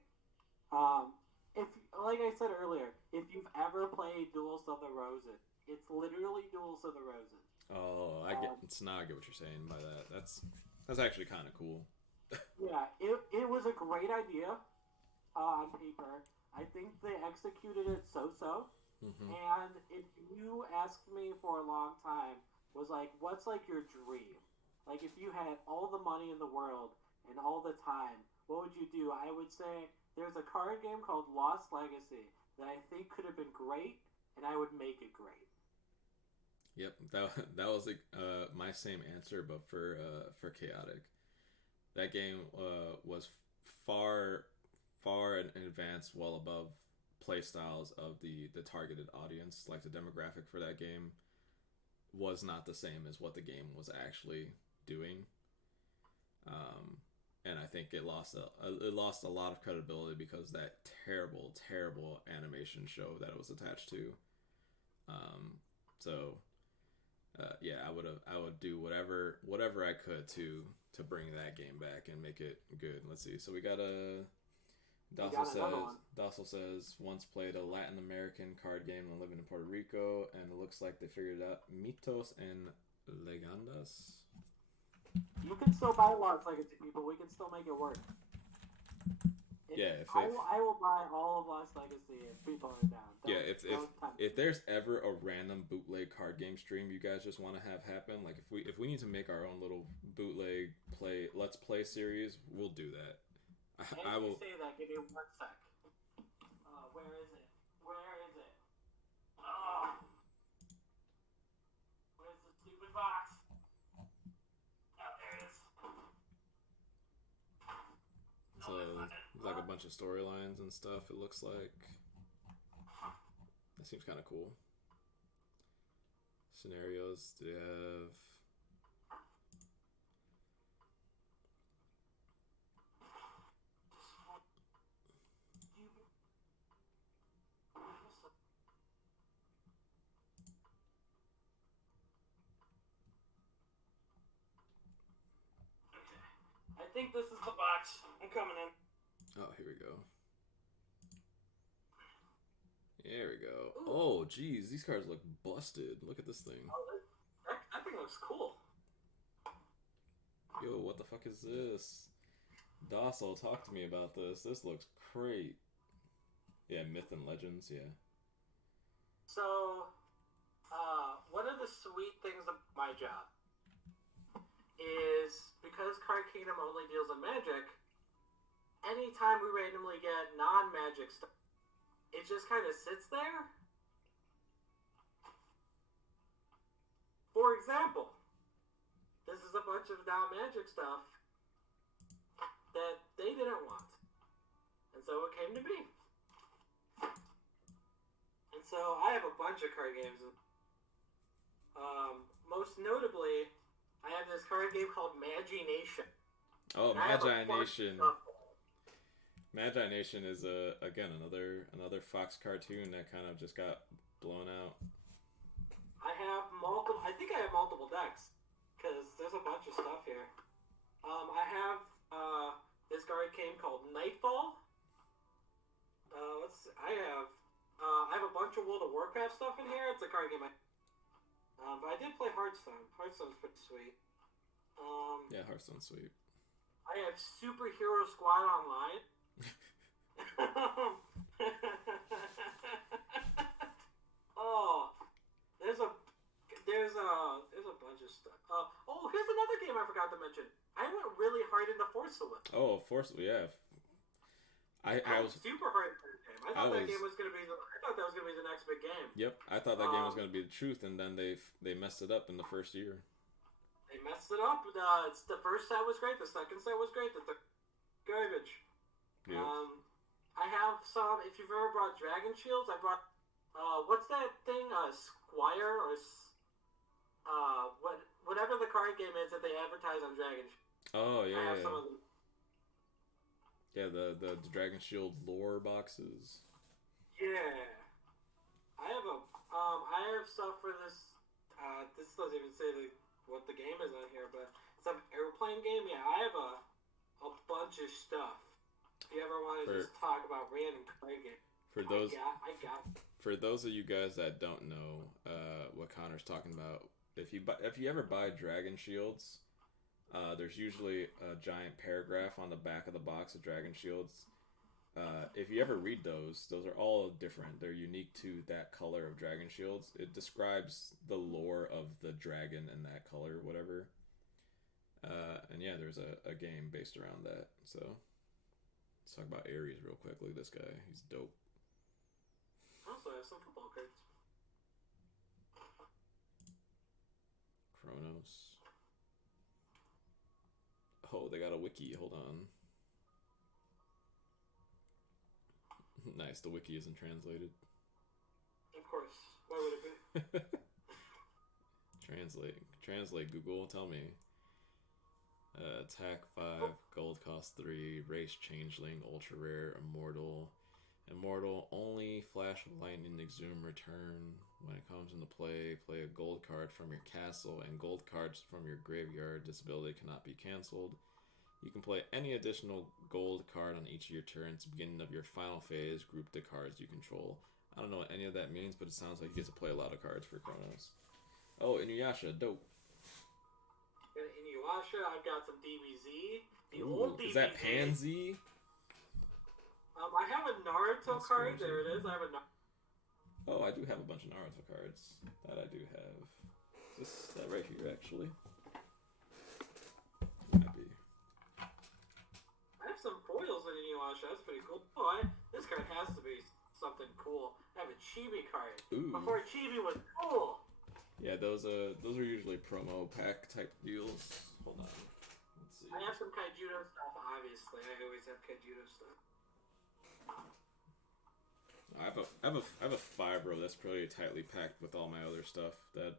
If, like I said earlier, if you've ever played Duels of the Roses, it's literally Duels of the Roses. Oh, I get. Now I get what you're saying by that. That's actually kind of cool. Yeah, it was a great idea on paper. I think they executed it so-so. Mm-hmm. And if you asked me for a long time, was like, what's like your dream? Like, if you had all the money in the world and all the time, what would you do? I would say there's a card game called Lost Legacy that I think could have been great, and I would make it great. Yep, that was my same answer, but for chaotic. That game was far in advance, well above play styles of the targeted audience. Like the demographic for that game was not the same as what the game was actually doing. And I think it lost a lot of credibility because that terrible animation show that it was attached to. So yeah, I would do whatever I could to bring that game back and make it good. Let's see. So we got a Docile says once played a Latin American card game and living in Puerto Rico, and it looks like they figured it out. Mitos and Legendas. You can still buy Lost Legacy, people. We can still make it work. I will buy all of Lost Legacy if people are down. If there's ever a random bootleg card game stream you guys just want to have happen, like if we need to make our own little bootleg let's play series, we'll do that. I will say that. Give me 1 sec. Where is it? Oh. Where's the stupid box? There it is. So there's like a bunch of storylines and stuff. It looks like that seems kind of cool. Scenarios. Do you have? I think this is the box. I'm coming in. Oh, here we go. There we go. Ooh. Oh, geez, these cards look busted. Look at this thing. Oh, that thing looks cool. Yo, what the fuck is this? Docile, talk to me about this. This looks great. Yeah, Myth and Legends, yeah. So, one of the sweet things of my job is because Card Kingdom only deals in Magic, anytime we randomly get non-Magic stuff, it just kind of sits there. For example, this is a bunch of non-Magic stuff that they didn't want. And so it came to me. And so I have a bunch of card games. Most notably, I have this card game called Magi Nation. Oh, Magi Nation. Magi Nation is again another Fox cartoon that kind of just got blown out. I think I have multiple decks because there's a bunch of stuff here. I have this card game called Nightfall. I have a bunch of World of Warcraft stuff in here. It's a card game. But I did play Hearthstone. Hearthstone's pretty sweet. Yeah, Hearthstone's sweet. I have Superhero Squad Online. Oh, there's a bunch of stuff. Here's another game I forgot to mention. I went really hard into Force Awakens. Oh, yeah. I was super hard into the game. I thought that was gonna be the next big game. Yep, I thought that game was gonna be the truth, and then they messed it up in the first year. They messed it up. The first set was great. The second set was great. The third garbage. Yep. I have some. If you've ever brought Dragon Shields, I brought. What's that thing? Squire or whatever the card game is that they advertise on Dragon Shield. Oh yeah. I have some of them. Yeah, the Dragon Shield lore boxes. Yeah, I have stuff for this. This doesn't even say what the game is on here, but it's an airplane game. Yeah, I have a bunch of stuff. If you ever want to just talk about random card game, I got. For those of you guys that don't know what Connor's talking about, if you ever buy Dragon Shields, there's usually a giant paragraph on the back of the box of Dragon Shields. If you ever read those are all different. They're unique to that color of Dragon Shields. It describes the lore of the dragon and that color, whatever. And yeah, there's a game based around that. So let's talk about Ares real quick. Look at this guy. He's dope. Also, I have some football cards. Chronos. Oh, they got a wiki. Hold on. Nice. The wiki isn't translated. Of course. Why would it be? Translate. Google. Tell me. Attack 5, gold cost 3, race changeling, ultra rare, immortal. Immortal, only flash of lightning, exhume, return. When it comes into play a gold card from your castle and gold cards from your graveyard. This ability cannot be cancelled. You can play any additional gold card on each of your turns. Beginning of your final phase, group the cards you control. I don't know what any of that means, but it sounds like you get to play a lot of cards for Chronos. Oh, Inuyasha, dope. Inuyasha, I've got some DBZ. Old DBZ. Is that Pansy? I have a Naruto card. There it is. I have a Naruto. Oh, I do have a bunch of Naruto cards. That I do have. This that right here, actually. Might be. I have some foils in Inuyasha. That's pretty cool. Oh, this card has to be something cool. I have a Chibi card. Ooh. Before Chibi was cool. Yeah, those are usually promo pack type deals. Hold on. Let's see. I have some Kaijudo stuff, obviously. I always have Kaijudo stuff. I have a Fibro that's pretty tightly packed with all my other stuff that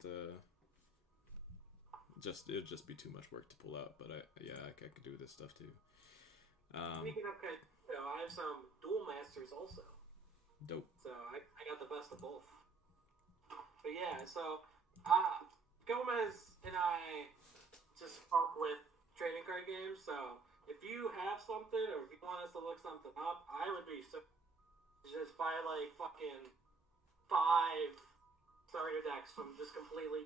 it'd just be too much work to pull out, but I could do this stuff too. Speaking of Kaijudo, I have some Duel Masters also. Dope. So I got the best of both. But yeah, so Gomez and I just fuck with trading card games, so if you have something or if you want us to look something up, I would be so just buy like fucking 5 starter decks from just completely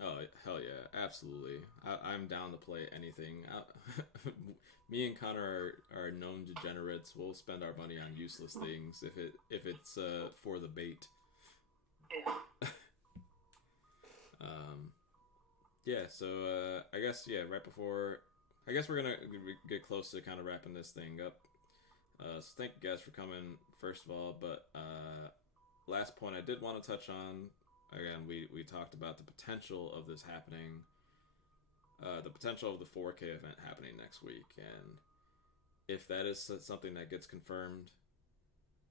Oh hell yeah, absolutely! I'm down to play anything. Me and Connor are known degenerates. We'll spend our money on useless things if it's for the bait. Yeah. Yeah. So I guess right before. I guess we're gonna get close to kind of wrapping this thing up. So thank you guys for coming, first of all. But last point I did want to touch on. Again, we talked about the potential of this happening. The potential of the 4K event happening next week, and if that is something that gets confirmed,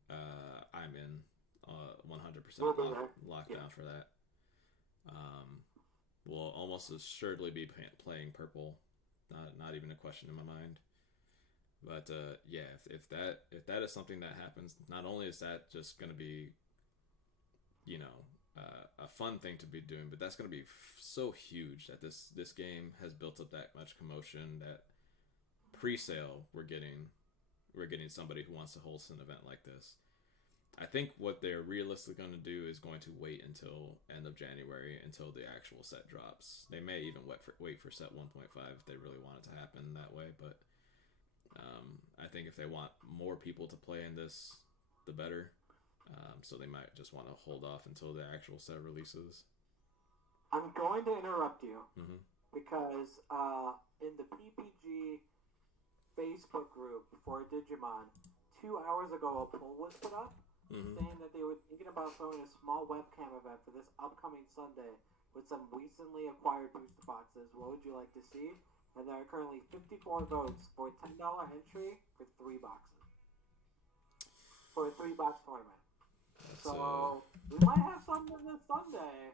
I'm in 100% locked down for that. We'll almost assuredly be playing purple. Not even a question in my mind. But yeah, if that is something that happens, not only is that just going to be, a fun thing to be doing, but that's going to be so huge that this game has built up that much commotion that pre-sale we're getting somebody who wants to host an event like this. I think what they're realistically going to do is going to wait until end of January until the actual set drops. They may even wait for set 1.5 if they really want it to happen that way, but I think if they want more people to play in this, the better. So they might just want to hold off until the actual set releases. I'm going to interrupt you because in the PPG Facebook group for Digimon, 2 hours ago a poll was put up saying that they were thinking about throwing a small webcam event for this upcoming Sunday with some recently acquired booster boxes. What would you like to see? And there are currently 54 votes for a $10 entry for 3 boxes. For a 3-box tournament. So we might have something this Sunday.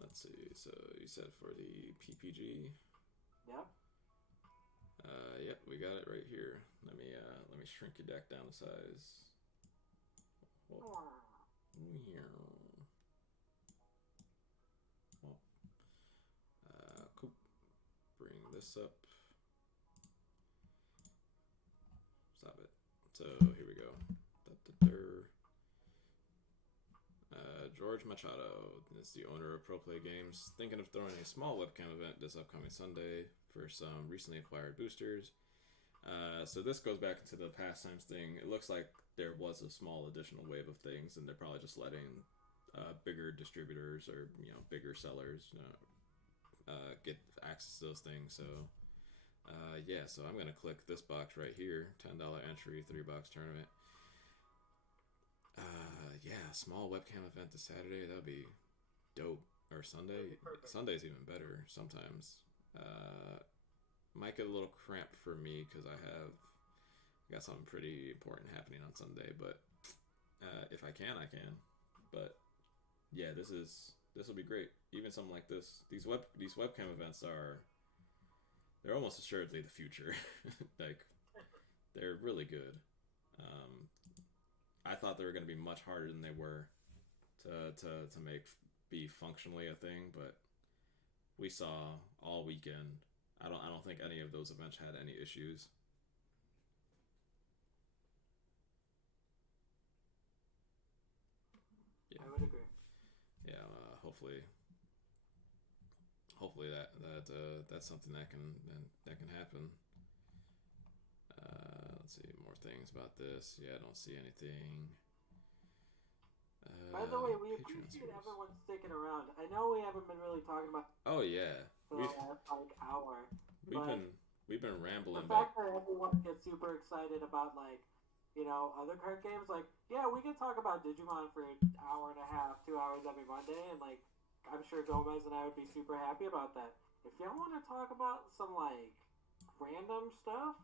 Let's see. So you said for the PPG. Yep. Yep, we got it right here. Let me shrink your deck down to size. Well, cool. Bring this up. Stop it. So here we go. George Machado is the owner of Pro Play Games, thinking of throwing a small webcam event this upcoming Sunday for some recently acquired boosters. So this goes back into the pastimes thing. It looks like there was a small additional wave of things, and they're probably just letting bigger distributors or bigger sellers get access to those things. So yeah, so I'm gonna click this box right here, $10 entry, 3-box tournament. Yeah, small webcam event this Saturday. That would be dope. Or Sunday. Sunday's even better sometimes. Might get a little cramped for me because I got something pretty important happening on Sunday. But if I can, I can. But yeah, this will be great. Even something like this. These webcam events they're almost assuredly the future. Like, they're really good. I thought they were going to be much harder than they were to be functionally a thing, but we saw all weekend. I don't think any of those events had any issues. Yeah. I would agree. Yeah, hopefully that's something that can happen. Let's see more things about this. Yeah, I don't see anything. By the way, we appreciate everyone sticking around. I know we haven't been really talking about. Oh yeah, the last hour. We've been rambling. The fact that everyone gets super excited about other card games, yeah, we can talk about Digimon for an hour and a half, 2 hours every Monday, and I'm sure Gomez and I would be super happy about that. If y'all want to talk about some random stuff.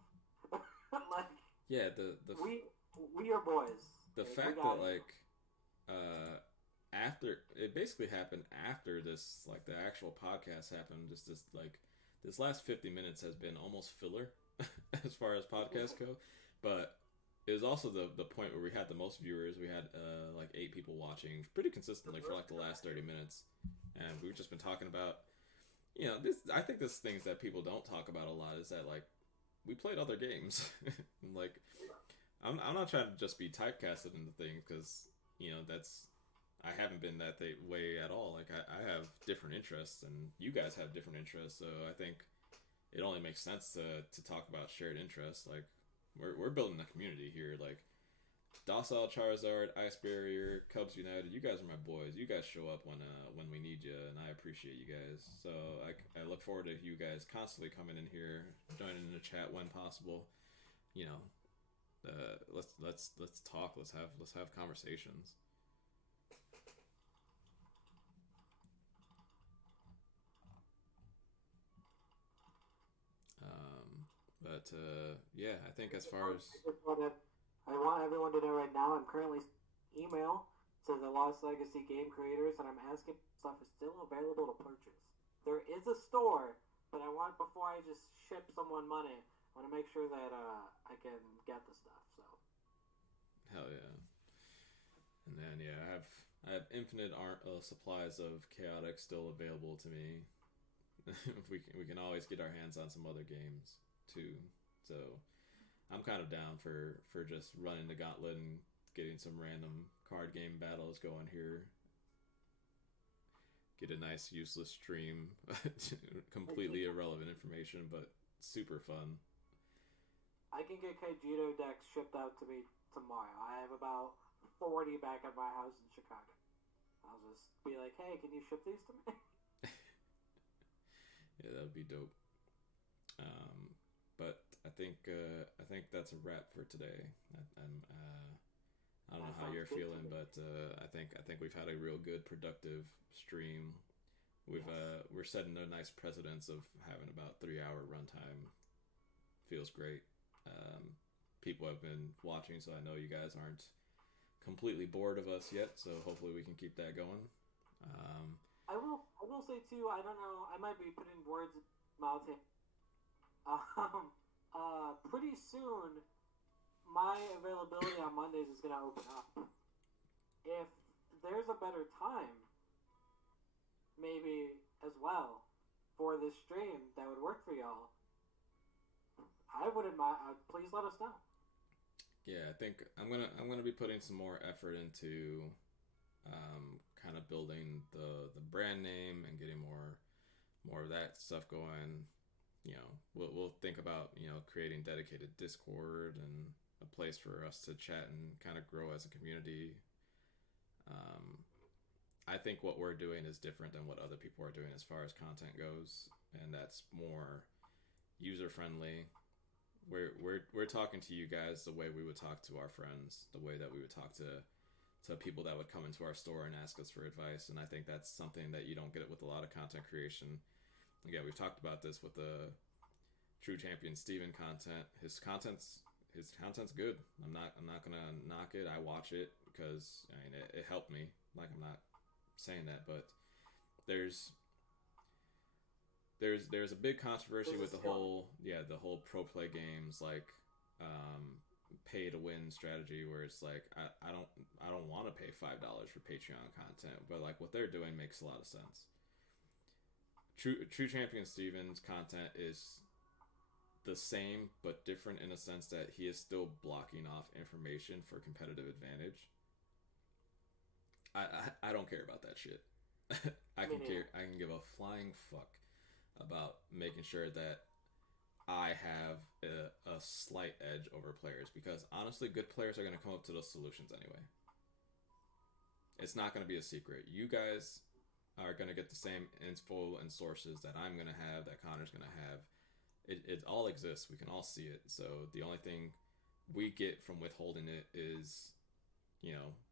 Yeah, we are boys. The fact that after it basically happened after this, the actual podcast happened, just this last 50 minutes has been almost filler as far as podcasts go, but it was also the point where we had the most viewers. We had 8 people watching pretty consistently for the last 30 minutes, and we've just been talking about this. I think this things that people don't talk about a lot is that we played other games. I'm not trying to just be typecasted into things because I haven't been that way at all. I have different interests and you guys have different interests, so I think it only makes sense to talk about shared interests. Like we're building a community here. Like Docile Charizard, Ice Barrier, Cubs United. You guys are my boys. You guys show up when we need you, and I appreciate you guys. So I look forward to you guys constantly coming in here, joining in the chat when possible. You know, let's talk. Let's have conversations. But yeah, I think as far as I want everyone to know right now, I'm currently email to the Lost Legacy game creators, and I'm asking if stuff is still available to purchase. There is a store, but I want before I just ship someone money, I want to make sure that I can get the stuff. So hell yeah, and then yeah, I have infinite supplies of chaotic still available to me. we can always get our hands on some other games too. So I'm kind of down for just running the gauntlet and getting some random card game battles going here. Get a nice useless stream, completely irrelevant information, but super fun. I can get Kaijito decks shipped out to me tomorrow. I have about 40 back at my house in Chicago. I'll just be like, hey, can you ship these to me? Yeah, that would be dope. But I think that's a wrap for today. I don't know how you're feeling, but I think we've had a real good, productive stream. We're setting a nice precedence of having about 3-hour runtime. Feels great. People have been watching, so I know you guys aren't completely bored of us yet. So hopefully we can keep that going. I will say too. I don't know. I might be putting words in my mouth here. Pretty soon, my availability on Mondays is gonna open up. If there's a better time, maybe as well, for this stream that would work for y'all, I wouldn't mind. Please let us know. Yeah, I think I'm gonna be putting some more effort into kind of building the brand name and getting more of that stuff going. You know, we'll think about creating dedicated Discord and a place for us to chat and kind of grow as a community. I think what we're doing is different than what other people are doing as far as content goes, and that's more user friendly. We're talking to you guys the way we would talk to our friends, the way that we would talk to people that would come into our store and ask us for advice, and I think that's something that you don't get with a lot of content creation. Again, we've talked about this with the True Champion Steven content. His content's good. I'm not gonna knock it. I watch it because I mean it helped me. Like, I'm not saying that, but there's a big controversy with the whole pro play games, like pay to win strategy, where it's like I don't want to pay $5 for Patreon content, but like what they're doing makes a lot of sense. True Champion Steven's content is the same but different in a sense that he is still blocking off information for competitive advantage. I don't care about that shit. I can give a flying fuck about making sure that I have a slight edge over players, because honestly, good players are going to come up to those solutions anyway. It's not going to be a secret. You guys are going to get the same info and sources that I'm going to have, that Connor's going to have. It all exists. We can all see it. So the only thing we get from withholding it is,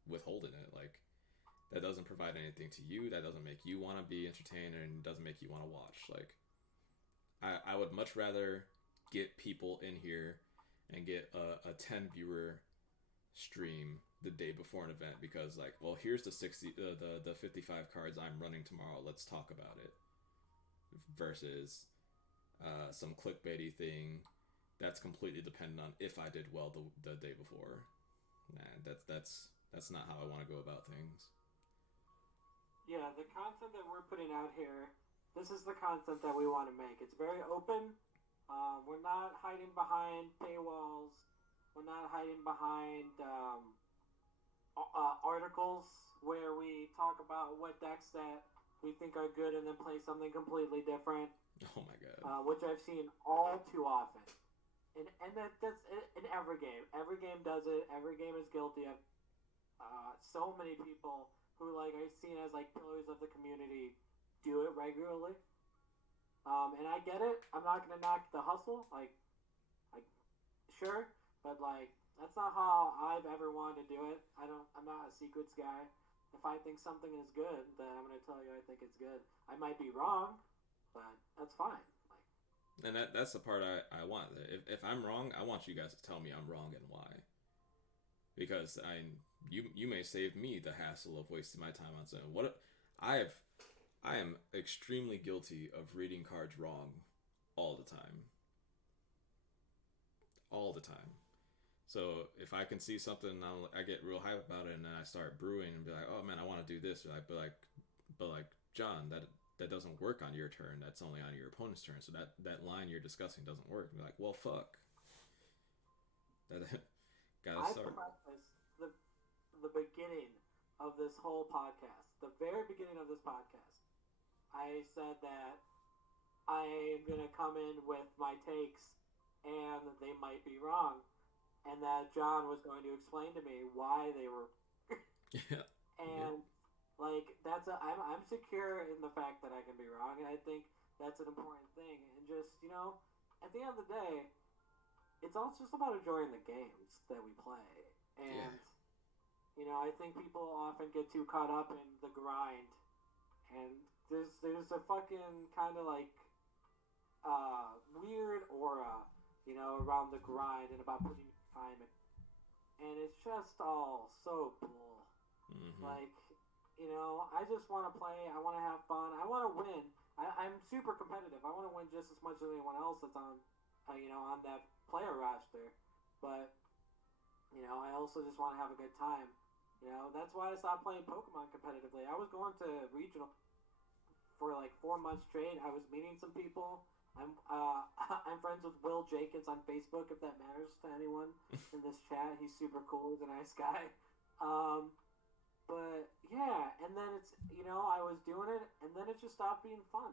withholding it. Like, that doesn't provide anything to you. That doesn't make you want to be entertained, and doesn't make you want to watch. Like, I would much rather get people in here and get a 10 viewer stream the day before an event, because like, well, here's the 55 cards I'm running tomorrow. Let's talk about it. Versus some clickbaity thing that's completely dependent on if I did well the day before. Nah, that's not how I want to go about things. Yeah, the content that we're putting out here, this is the content that we want to make. It's very open. We're not hiding behind paywalls. We're not hiding behind articles where we talk about what decks that we think are good and then play something completely different. Oh my god. which I've seen all too often. And that's in every game. Every game does it. Every game is guilty of. So many people who like are seen as like pillars of the community do it regularly. And I get it. I'm not gonna knock the hustle. Like sure, but like that's not how I've ever wanted to do it. I'm not a secrets guy. If I think something is good, then I'm gonna tell you I think it's good. I might be wrong, but that's fine. Like, And that's the part I want. If I'm wrong, I want you guys to tell me I'm wrong and why. Because you may save me the hassle of wasting my time on something. I I am extremely guilty of reading cards wrong all the time. All the time. So if I can see something, I get real hype about it, and then I start brewing and be like, "Oh man, I want to do this." But like John, that doesn't work on your turn. That's only on your opponent's turn. So that line you're discussing doesn't work. And be like, "Well, fuck." That gotta I start. preface the beginning of this whole podcast, the very beginning of this podcast. I said that I am gonna come in with my takes, and they might be wrong, and that John was going to explain to me why they were. Yeah. Yeah. And like I'm secure in the fact that I can be wrong, and I think that's an important thing. And just at the end of the day, it's all just about enjoying the games that we play. Yeah. And I think people often get too caught up in the grind, and there's a fucking kind of like weird aura, around the grind and about putting time in, and it's just all so bull. Mm-hmm. Like, I just want to play. I want to have fun. I want to win. I'm super competitive. I want to win just as much as anyone else that's on that player roster. But I also just want to have a good time. That's why I stopped playing Pokemon competitively. I was going to regional for like 4 months straight. I was meeting some people. I'm friends with Will Jenkins on Facebook, if that matters to anyone in this chat. He's super cool. He's a nice guy. But yeah, and then it's I was doing it, and then it just stopped being fun.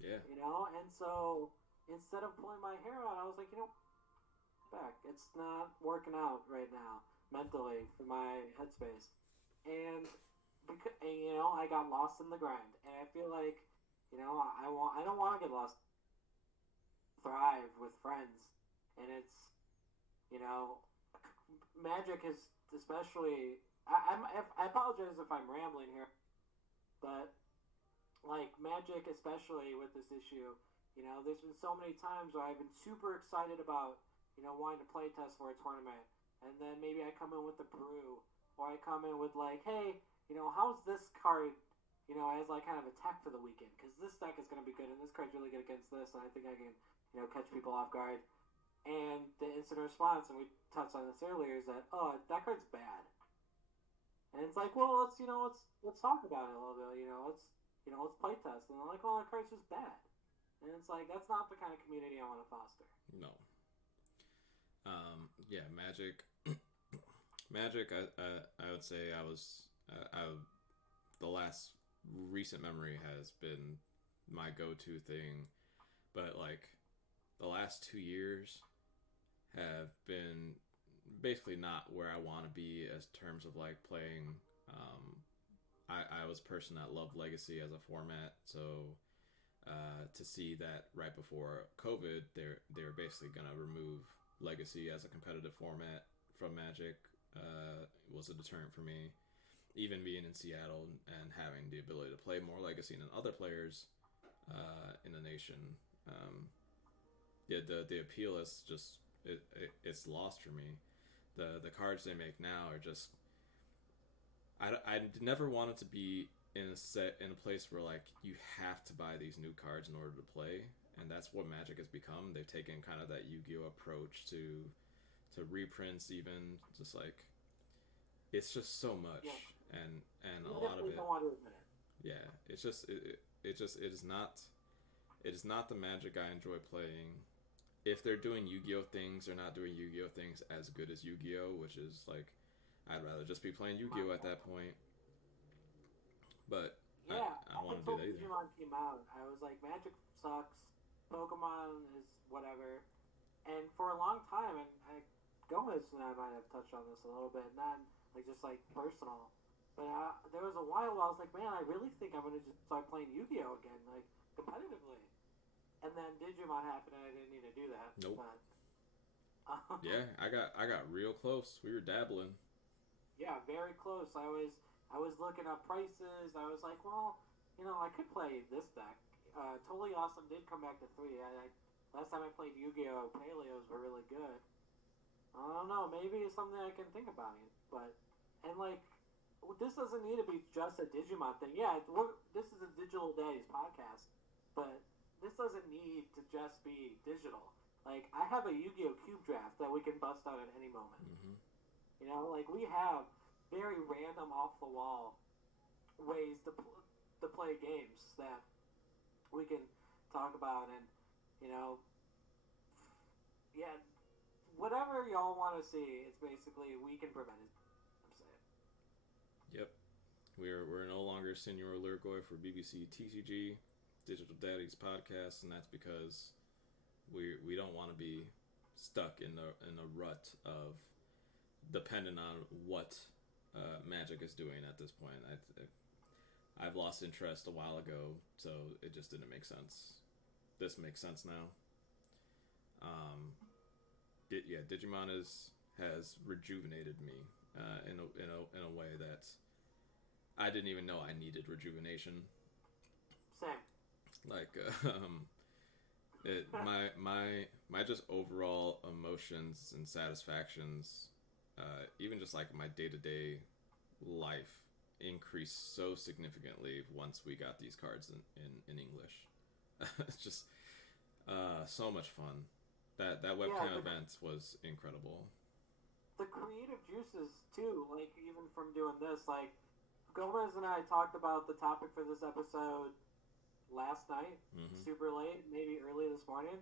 Yeah. And so instead of pulling my hair out, I was like, back. It's not working out right now mentally for my headspace, and I got lost in the grind, and I feel like I don't want to get lost. Thrive with friends, and it's you know Magic is especially. I apologize if I'm rambling here, but like Magic, especially with this issue, there's been so many times where I've been super excited about, wanting to play test for a tournament, and then maybe I come in with a brew, or I come in with like, hey, how's this card, as like kind of a tech for the weekend, because this deck is going to be good, and this card's really good against this, and I think I can, catch people off guard. And the instant response, and we touched on this earlier, is that that card's bad. And it's like, well, let's talk about it a little bit. Let's play test. And they're like, oh, that card's just bad. And it's like that's not the kind of community I want to foster. No. Yeah, Magic. Magic. I would say the last recent memory has been my go-to thing, but like the last 2 years have been basically not where I want to be as terms of like playing. I was a person that loved Legacy as a format, so to see that right before COVID, they're basically gonna remove Legacy as a competitive format from Magic was a deterrent for me. Even being in Seattle and having the ability to play more Legacy than other players in the nation, yeah, the appeal is just it's lost for me. The cards they make now are just I never wanted to be in a place where like you have to buy these new cards in order to play, and that's what Magic has become. They've taken kind of that Yu-Gi-Oh approach to reprints, even just like it's just so much, Yeah. and a You lot of definitely it, don't want to admit it. yeah, it's just it is not the Magic I enjoy playing. If they're doing Yu-Gi-Oh things, they're not doing Yu-Gi-Oh things as good as Yu-Gi-Oh, which is like I'd rather just be playing Yu-Gi-Oh at that point. But Yeah, I don't want to do until that either. Digimon came out, I was like, Magic sucks. Pokemon is whatever. And for a long time, and Gomez and I might have touched on this a little bit, not like just like personal, but there was a while where I was like, man, I really think I'm gonna just start playing Yu-Gi-Oh again, like competitively. And then Digimon happened, and I didn't need to do that. Nope. But, Yeah, I got real close. We were dabbling. yeah, very close. I was looking up prices. I was like, well, I could play this deck. Totally Awesome did come back to 3. Last time I played Yu-Gi-Oh, Paleos were really good. I don't know. Maybe it's something I can think about it. But and like, this doesn't need to be just a Digimon thing. Yeah, this is a Digital Daddies podcast, but this doesn't need to just be digital. Like, I have a Yu-Gi-Oh cube draft that we can bust out at any moment. Like we have very random, off the wall ways to play games that we can talk about, and you know, yeah, whatever y'all want to see, it's basically we can prevent it. I'm saying. Yep. We're no longer Senor Lurgoy for BBC TCG, Digital Daddies podcast, and that's because we don't want to be stuck in the rut of dependent on what Magic is doing at this point. I've lost interest a while ago, so it just didn't make sense. This makes sense now. Digimon has rejuvenated me in a way that I didn't even know I needed rejuvenation. Same. Like my just overall emotions and satisfactions, even just like my day-to-day life increased so significantly once we got these cards in English. It's just so much fun. That webcam event was incredible. The creative juices too, like even from doing this, like Gomez and I talked about the topic for this episode last night, super late, maybe early this morning,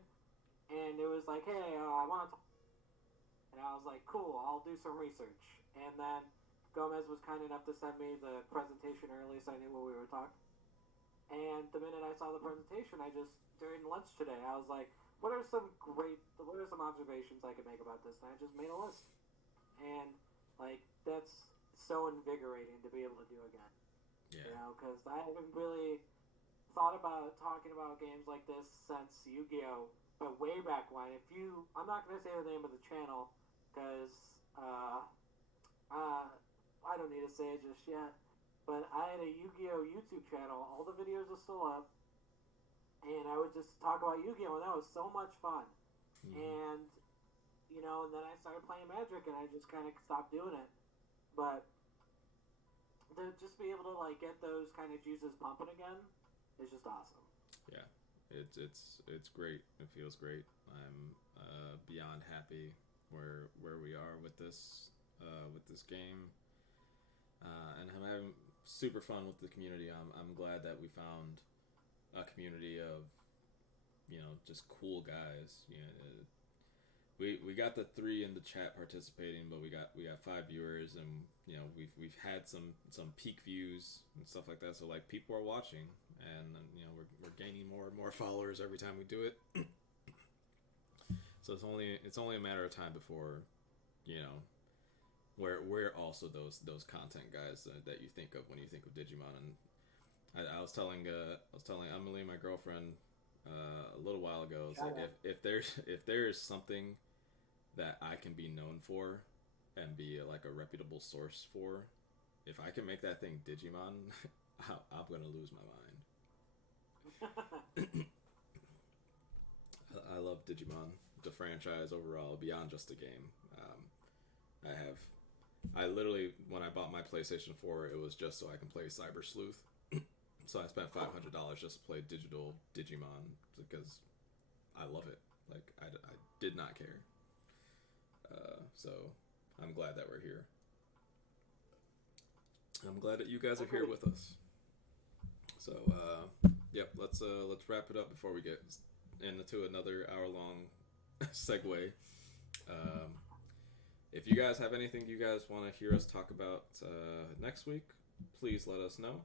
and it was like, hey, I want to talk. And I was like, cool, I'll do some research. And then Gomez was kind enough to send me the presentation early so I knew what we were talking. And the minute I saw the presentation, during lunch today, I was like, what are some observations I could make about this? And I just made a list. And, like, that's so invigorating to be able to do again. Yeah. Because I haven't really thought about talking about games like this since Yu-Gi-Oh! But way back when. I'm not going to say the name of the channel, because I don't need to say it just yet. But I had a Yu-Gi-Oh! YouTube channel. All the videos are still up. And I would just talk about Yu-Gi-Oh! And that was so much fun. And, and then I started playing Magic, and I just kind of stopped doing it. But to just be able to, like, get those kind of juices pumping again is just awesome. Yeah. It's great. It feels great. I'm beyond happy where we are with this game, and I'm having super fun with the community. I'm glad that we found a community of just cool guys. We got the 3 in the chat participating, but we got 5 viewers, and we've had some peak views and stuff like that. So like people are watching, and we're gaining more and more followers every time we do it. So it's only a matter of time before we're also those content guys that you think of when you think of Digimon. And I was telling Emily, my girlfriend, a little while ago, it's like if there's something that I can be known for and be like a reputable source for, if I can make that thing Digimon, I'm gonna lose my mind. I love Digimon, the franchise overall, beyond just the game. I literally, when I bought my PlayStation 4, it was just so I can play Cyber Sleuth. So I spent $500 just to play digital Digimon because I love it. Like, I did not care. So I'm glad that we're here. I'm glad that you guys are here with us. So, yep, let's wrap it up before we get into another hour-long segue. If you guys have anything you guys want to hear us talk about next week, please let us know.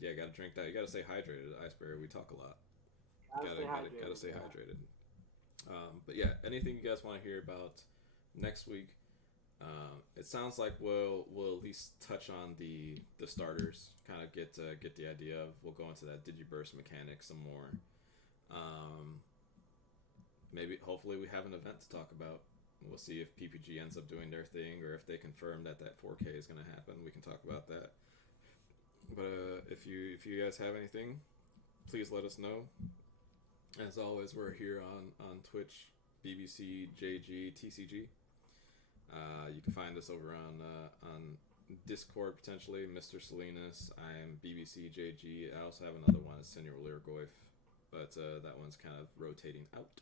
Yeah, gotta drink that. You gotta stay hydrated, Iceberg. We talk a lot. Gotta stay hydrated. But yeah, anything you guys want to hear about next week? It sounds like we'll at least touch on the starters, kind of get the idea of. We'll go into that Digiburst mechanic some more. Um, Maybe hopefully we have an event to talk about. We'll see if PPG ends up doing their thing, or if they confirm that 4K is going to happen. We can talk about that. But if you guys have anything, please let us know. As always, we're here on Twitch, BBC JG TCG. You can find us over on Discord potentially, Mistersalinas. I am BBC JG. I also have another one, Senior Lyrgoif, but that one's kind of rotating out.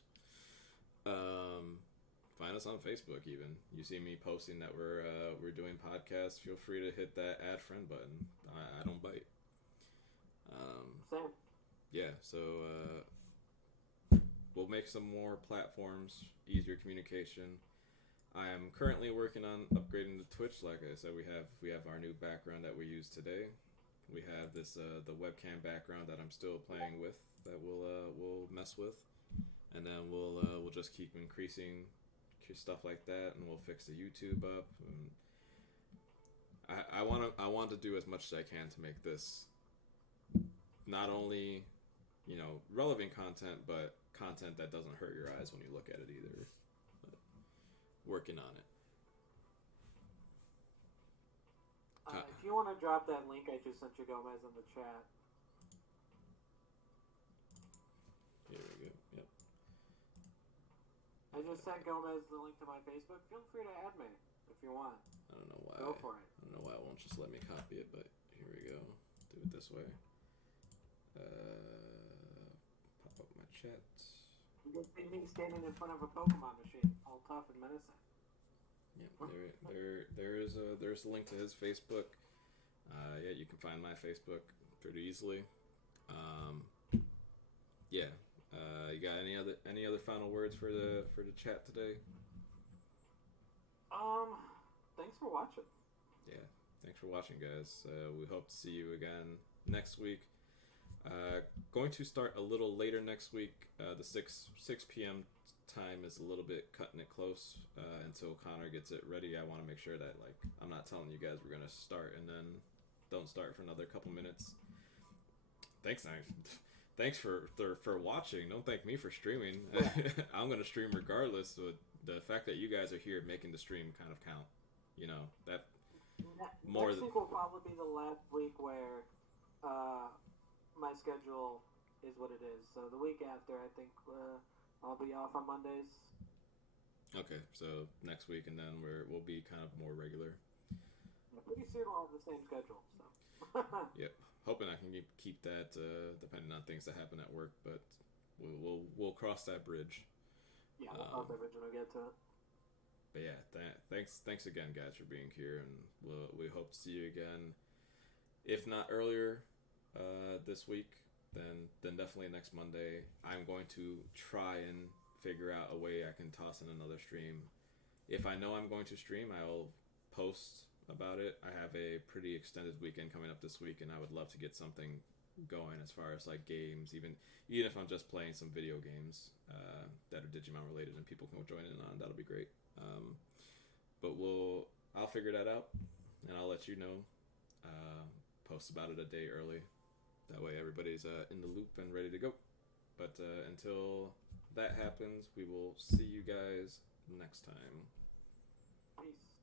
Find us on Facebook even. You see me posting that we're doing podcasts. Feel free to hit that add friend button. I don't bite. Same. Yeah, so we'll make some more platforms, easier communication. I am currently working on upgrading the Twitch. Like I said, we have our new background that we use today. We have this the webcam background that I'm still playing with that we'll mess with, and then we'll just keep increasing stuff like that, and we'll fix the YouTube up. And I want to do as much as I can to make this not only relevant content, but content that doesn't hurt your eyes when you look at it either. But working on it. If you want to drop that link I just sent you, Gomez, in the chat. Here we go. Yep. I just sent Gomez the link to my Facebook. Feel free to add me if you want. I don't know why. Go for it. I don't know why it won't just let me copy it, but here we go. Do it this way. Pop up my chat. You can see me standing in front of a Pokemon machine, all tough and menacing. Yeah, there's a link to his Facebook. Yeah, you can find my Facebook pretty easily. Yeah. You got any other final words for the chat today? Thanks for watching. Yeah, thanks for watching, guys. We hope to see you again next week. Going to start a little later next week. The 6 p.m. time is a little bit cutting it close until Connor gets it ready. I want to make sure that I'm not telling you guys we're gonna start and then don't start for another couple minutes. Thanks for watching. Don't thank me for streaming. I'm gonna stream regardless. So the fact that you guys are here making the stream kind of count. That more. Next week will probably be the last week where my schedule is what it is. So the week after, I think I'll be off on Mondays. Okay, so next week, and then we'll be kind of more regular. Pretty soon we'll have the same schedule. So. Yep. Hoping I can keep that, depending on things that happen at work, but we'll cross that bridge. Yeah, we'll cross that bridge when we get to it. But yeah, thanks again, guys, for being here, and we hope to see you again. If not earlier this week, then definitely next Monday. I'm going to try and figure out a way I can toss in another stream. If I know I'm going to stream, I'll post about it. I have a pretty extended weekend coming up this week, and I would love to get something going as far as games, even if I'm just playing some video games that are Digimon related and people can join in on. That'll be great. But I'll figure that out, and I'll let you know. Post about it a day early. That way everybody's in the loop and ready to go. But until that happens, we will see you guys next time. Peace.